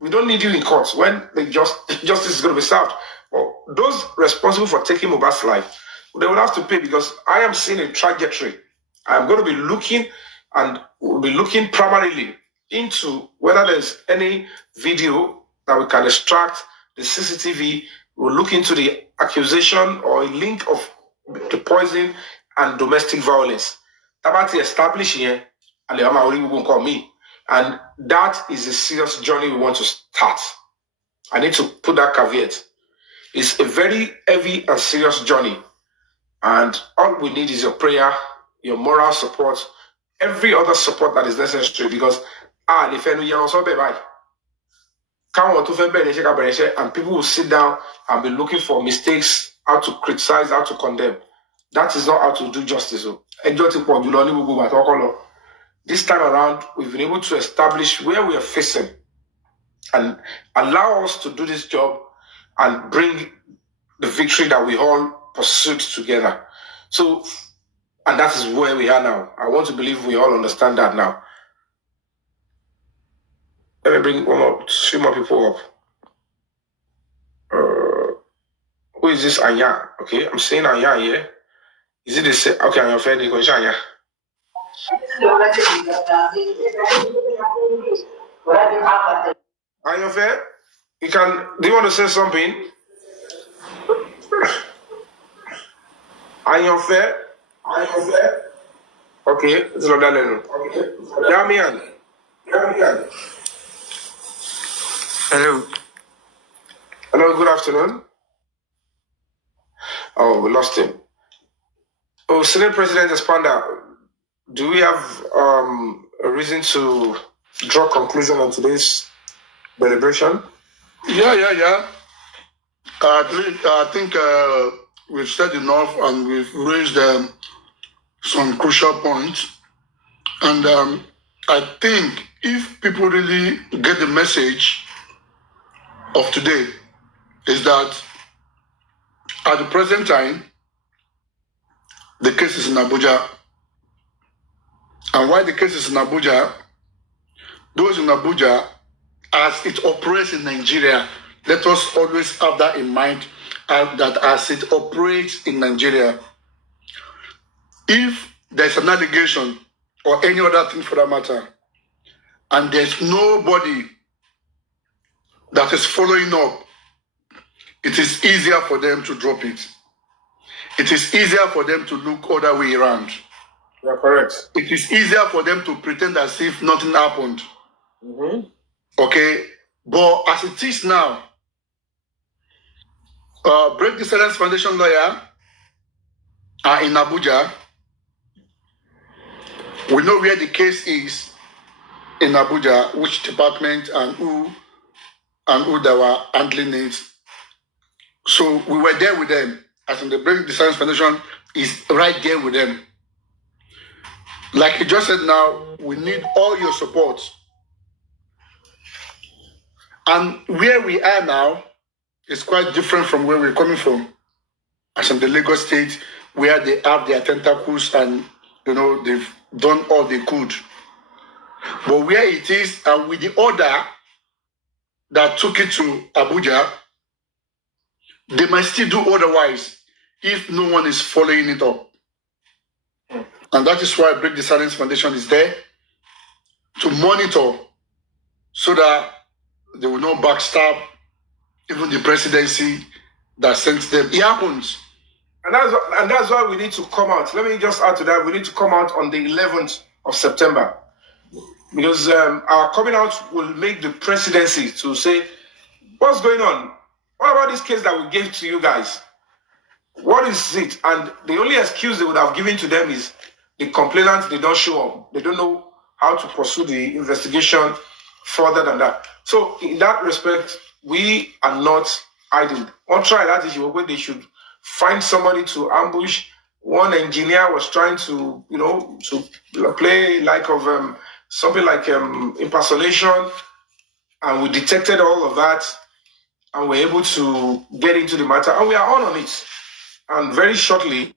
We don't need you in court when the justice is going to be served. Well, those responsible for taking Mohbad's life, they will have to pay, because I am seeing a trajectory. I'm going to be looking, and we'll be looking primarily into whether there's any video that we can extract, the CCTV. We'll look into the accusation or a link of the poison and domestic violence. That's establishing here, and call me. And that is a serious journey we want to start. I need to put that caveat. It's a very heavy and serious journey. And all we need is your prayer, your moral support, every other support that is necessary, because and people will sit down and be looking for mistakes, how to criticize, how to condemn. That is not how to do justice. This time around, we've been able to establish where we are facing and allow us to do this job and bring the victory that we all pursued together. So, and that is where we are now. I want to believe we all understand that now. Let me bring 2 more people up. Who is this Anya? Okay, I'm saying Anya here. Is it the same? Okay, I'm your friend. Anya. Ayofe, you can. Do you want to say something? Ayofe. Okay, it's not that level. Damian. Hello. Hello, good afternoon. Oh, we lost him. Oh, Senate President Espanda, do we have a reason to draw conclusion on today's deliberation? Yeah. I think we've said enough and we've raised some crucial points. And I think if people really get the message of today, is that at the present time, the case is in Abuja. And why the case is in Abuja, those in Abuja, as it operates in Nigeria, let us always have that in mind, that as it operates in Nigeria, if there's an allegation or any other thing for that matter, and there's nobody that is following up, it is easier for them to drop it. It is easier for them to look other way around. You're correct. It is easier for them to pretend as if nothing happened. Mm-hmm. Okay? But as it is now, Break the Silence Foundation lawyer are in Abuja. We know where the case is in Abuja, which department and who that were handling it. So we were there with them. As in the Break the Silence Foundation is right there with them. Like he just said now, we need all your support. And where we are now is quite different from where we're coming from. As in the Lagos state, where they have their tentacles and, they've done all they could. But where it is, and with the order that took it to Abuja, they might still do otherwise if no one is following it up. And that is why Break the Silence Foundation is there to monitor so that they will not backstab even the presidency that sent them. It happens. And that's why we need to come out. Let me just add to that. We need to come out on the 11th of September. Because our coming out will make the presidency to say, what's going on? What about this case that we gave to you guys? What is it? And the only excuse they would have given to them is the complainants, they don't show up. They don't know how to pursue the investigation further than that. So in that respect, we are not idle. On trial, that is where they should find somebody to ambush. One engineer was trying to, to play like of something like impersonation, and we detected all of that, and we're able to get into the matter, and we are on it. And very shortly,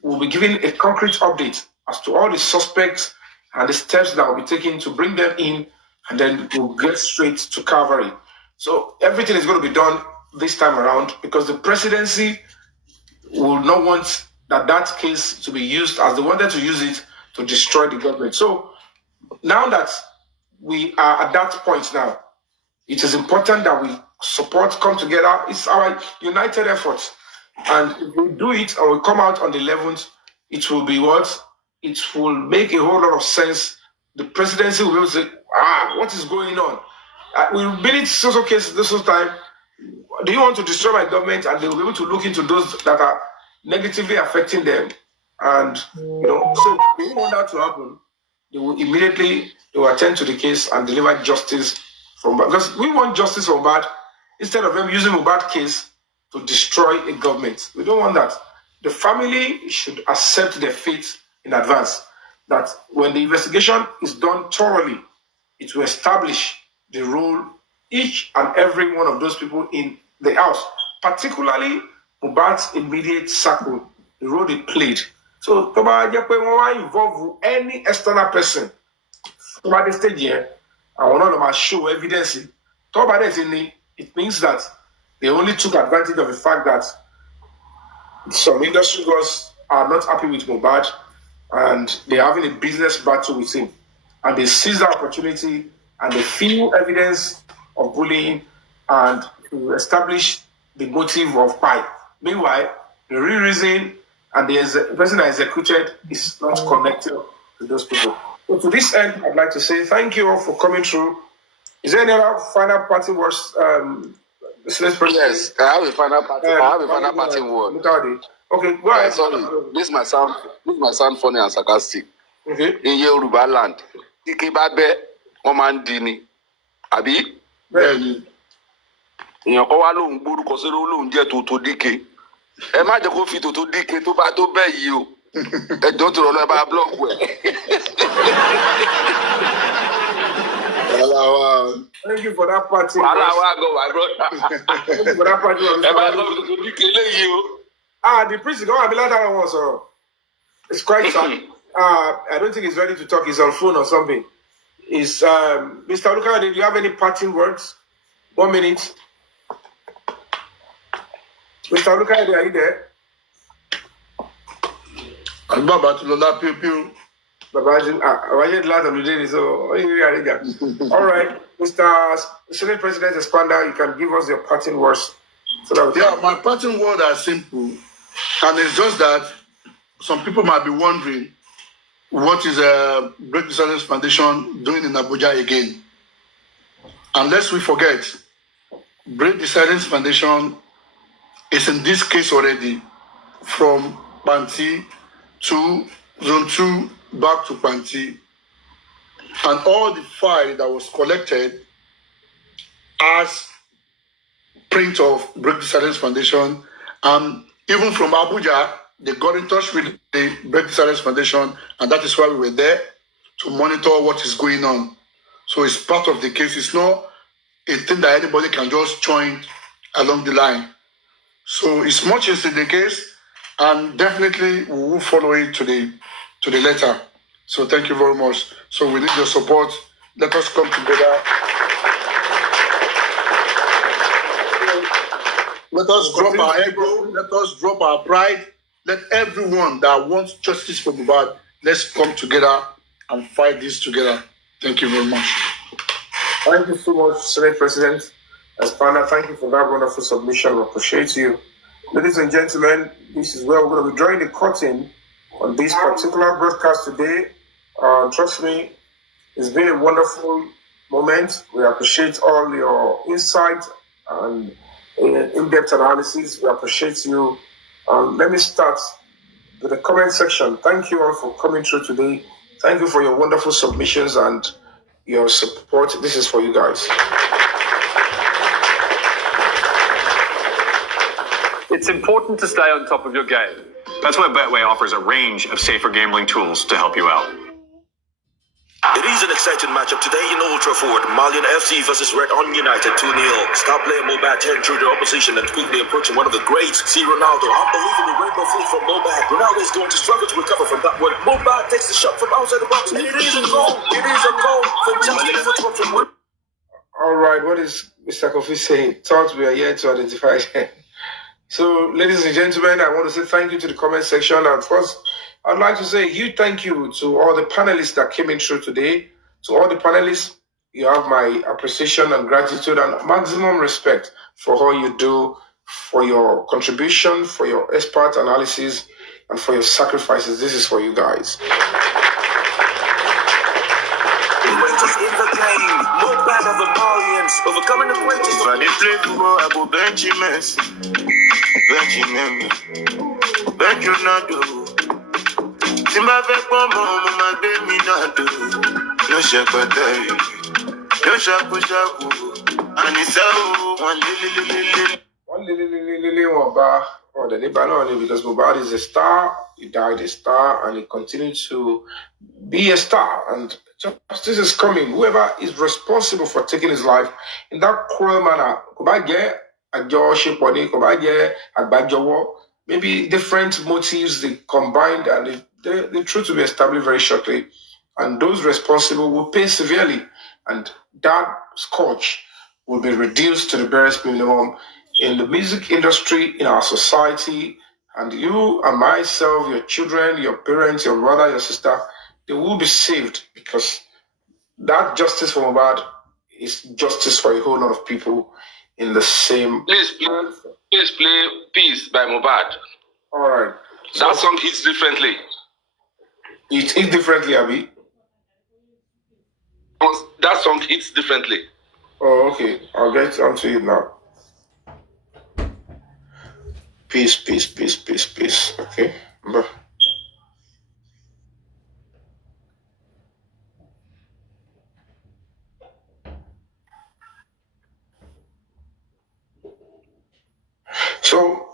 we'll be giving a concrete update as to all the suspects and the steps that will be taken to bring them in, and then we'll get straight to cavalry. So everything is going to be done this time around because the presidency will not want that case to be used as they wanted to use it to destroy the government. So now that we are at that point now, it is important that we support, come together. It's our united efforts. And if we do it and we come out on the 11th, it will be what? It will make a whole lot of sense. The presidency will be able to say, what is going on? We made it so case this time. Do you want to destroy my government? And they will be able to look into those that are negatively affecting them. And, so we don't want that to happen. They will attend to the case and deliver justice from Mohbad. Because we want justice from Mohbad instead of them using Mohbad case to destroy a government. We don't want that. The family should accept their fate in advance. That when the investigation is done thoroughly, it will establish the role each and every one of those people in the house, particularly Mohbad's immediate circle, the role they played. So, when I involve any external person, at this stage here, I will not show evidence. It means that they only took advantage of the fact that some industry goers are not happy with Mohbad and they're having a business battle with him. And they seize the opportunity and they feel evidence of bullying and to establish the motive of pie. Meanwhile, the real reason and the person that executed is not connected to those people. So to this end, I'd like to say thank you all for coming through. Is there any other final party words? Yes, I have a final party. I have a final party word. Okay, go ahead. Sorry, this might sound funny and sarcastic. Okay. In Yoruba land, ike bá bẹ́, wọ́n máa ń di ni. Àbí? Bẹ́ẹ̀ni. Èèyàn kan wá lóhùn gbórúkọ sí lóhùn jẹ́ tòótọ́ díke. Ẹ má jẹ́ kó fi tòótọ́ díke tó bá tó bẹ́ẹ̀ yìí o. Ẹjọ́ tó rọ lọ ẹ bá blọọkù ẹ̀. Thank you for that party. Thank you for that party. The priest is going to be like that one, so it's quite sad. I don't think he's ready to talk. He's on phone or something. Is Mr. Luka, do you have any parting words? 1 minute. Mr. Luka, are you there? I'm about to load people. All right, Mr. Senate President Espander, you can give us your parting words. So that my parting words are simple, and it's just that some people might be wondering what is Break the Silence Foundation doing in Abuja again. And lest we forget, Break the Silence Foundation is in this case already from Panti to Zone 2 back to Panti, and all the file that was collected as print of Break the Silence Foundation, and even from Abuja, they got in touch with the Break the Silence Foundation, and that is why we were there to monitor what is going on. So it's part of the case. It's not a thing that anybody can just join along the line. So it's much is in the case, and definitely we will follow it to the letter. So thank you very much. So we need your support. Let us come together. Let us drop our ego. Let us drop our pride. Let everyone that wants justice for Mohbad, let's come together and fight this together. Thank you very much. Thank you so much, Senate President Espander. Thank you for that wonderful submission. We appreciate you. Ladies and gentlemen, this is where we're going to be drawing the curtain on this particular broadcast today. Trust me, it's been a wonderful moment. We appreciate all your insight and in-depth analysis. We appreciate you. Let me start with the comment section. Thank you all for coming through today. Thank you for your wonderful submissions and your support. This is for you guys. It's important to stay on top of your game. That's why Betway offers a range of safer gambling tools to help you out. It is an exciting matchup today in Old Trafford. Malian FC versus Red On United 2-0. Star player Mohbad tearing through the opposition and quickly approaching one of the greats. See Ronaldo, unbelievable rainbow flick from Mohbad. Ronaldo is going to struggle to recover from that one. Mohbad takes the shot from outside the box. And it is a goal. It is a goal. Fantastic footwork from. All right, what is Mr. Kofi saying? Thoughts we are here to identify. So, ladies and gentlemen, I want to say thank you to the comment section. And first, I'd like to say a huge thank you to all the panelists that came in through today. To all the panelists, you have my appreciation and gratitude and maximum respect for all you do, for your contribution, for your expert analysis, and for your sacrifices. This is for you guys. Greatest in the game, Mohbad of the Malians, overcoming the greatest. If I did play football, I go bench him, bench him, bench Ronaldo. Simba fẹ́ pọ́n mọ́ ọmọ máa gbé mi náà dò. Yóò ṣe pẹ̀tẹ́ yóò ṣàkóṣàkó. Àníṣe o, wọ́n lé. Because Mohbad is a star, he died a star, and he continued to be a star. And justice is coming. Whoever is responsible for taking his life in that cruel manner, maybe different motives they combined, and the truth will be established very shortly. And those responsible will pay severely, and that scourge will be reduced to the barest minimum in the music industry, in our society. And you and myself, your children, your parents, your brother, your sister, they will be saved, because that justice for Mohbad is justice for a whole lot of people in the same. Please play Peace by Mohbad. All right. That song hits differently. It hits differently, Abi. That song hits differently. Oh, okay. I'll get onto it now. Peace, peace, peace, peace, peace. Okay. So,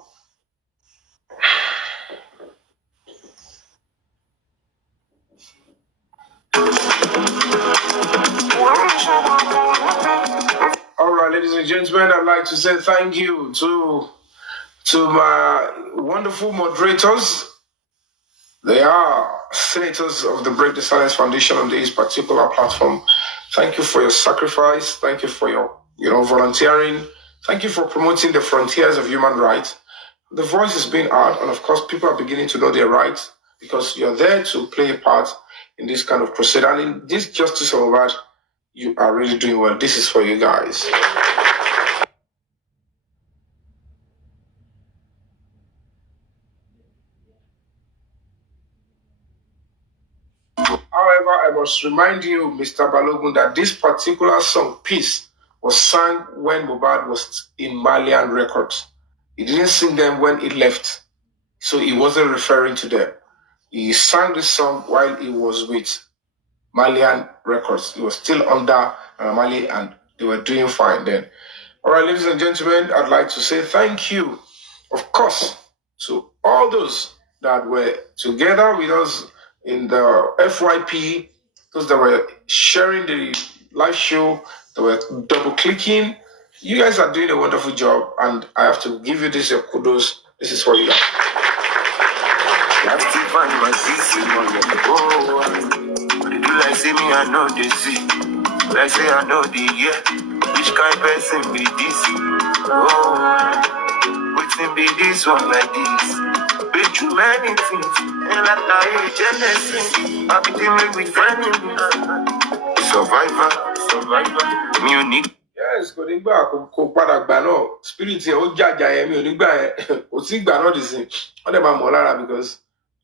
all right, ladies and gentlemen, I'd like to say thank you to my wonderful moderators. They are senators of the Break the Silence Foundation on this particular platform. Thank you for your sacrifice. Thank you for your volunteering. Thank you for promoting the frontiers of human rights. The voice is being heard, and of course, people are beginning to know their rights because you're there to play a part in this kind of crusade. And in this Justice Award, you are really doing well. This is for you guys. However, I must remind you, Mr. Balogun, that this particular song, Peace, was sung when Mohbad was in Malian Records. He didn't sing them when he left, so he wasn't referring to them. He sang this song while he was with Malian Records. He was still under Mali, and they were doing fine then. All right, ladies and gentlemen, I'd like to say thank you, of course, to all those that were together with us in the FYP, those that were sharing the live show, that were double clicking. You guys are doing a wonderful job, and I have to give you this your kudos. This is for you guys. Like say me, I know they see. Like say I know the year. Which kind of person be this? Oh, waiting be this one like this. Be too many things. And like I Genesis. I be dealing with friends. Survivor. Munich. Yes, kò ní gbà kó padà gbà náà. Spirit yẹn ó jàjà yẹn mi ò ní gbà yẹn. Kò sí gbà náà dì sí. Wọ́n dẹ̀ máa mọ̀ lára because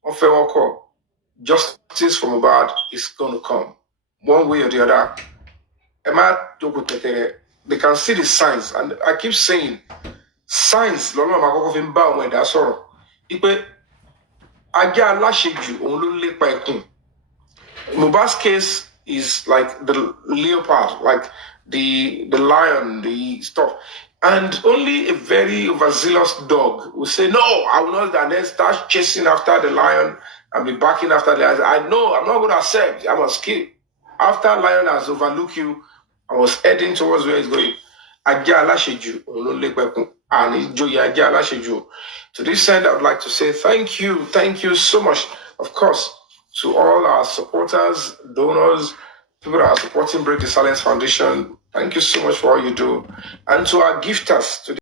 wọ́n fẹ́ wọn kọ̀. Justice from Mohbad is going to come one way or the other. They can see the signs, and I keep saying signs. Lọ́nà máa kọ́kọ́ fi ń bá àwọn ẹ̀dá sọ̀rọ̀. Ipe ajá aláṣejù òun ló lépa ẹkùn. Mohbad's case is like the leopard, like the lion, the stuff. And only a very overzealous dog will say, no, I will not, and then start chasing after the lion and be backing after the lion. I know, I'm not going to accept. I must kill. After lion has overlooked you, I was heading towards where he's going. To this end, I would like to say thank you so much, of course, to all our supporters, donors, people that are supporting Break the Silence Foundation. Thank you so much for all you do. And to our gifters today.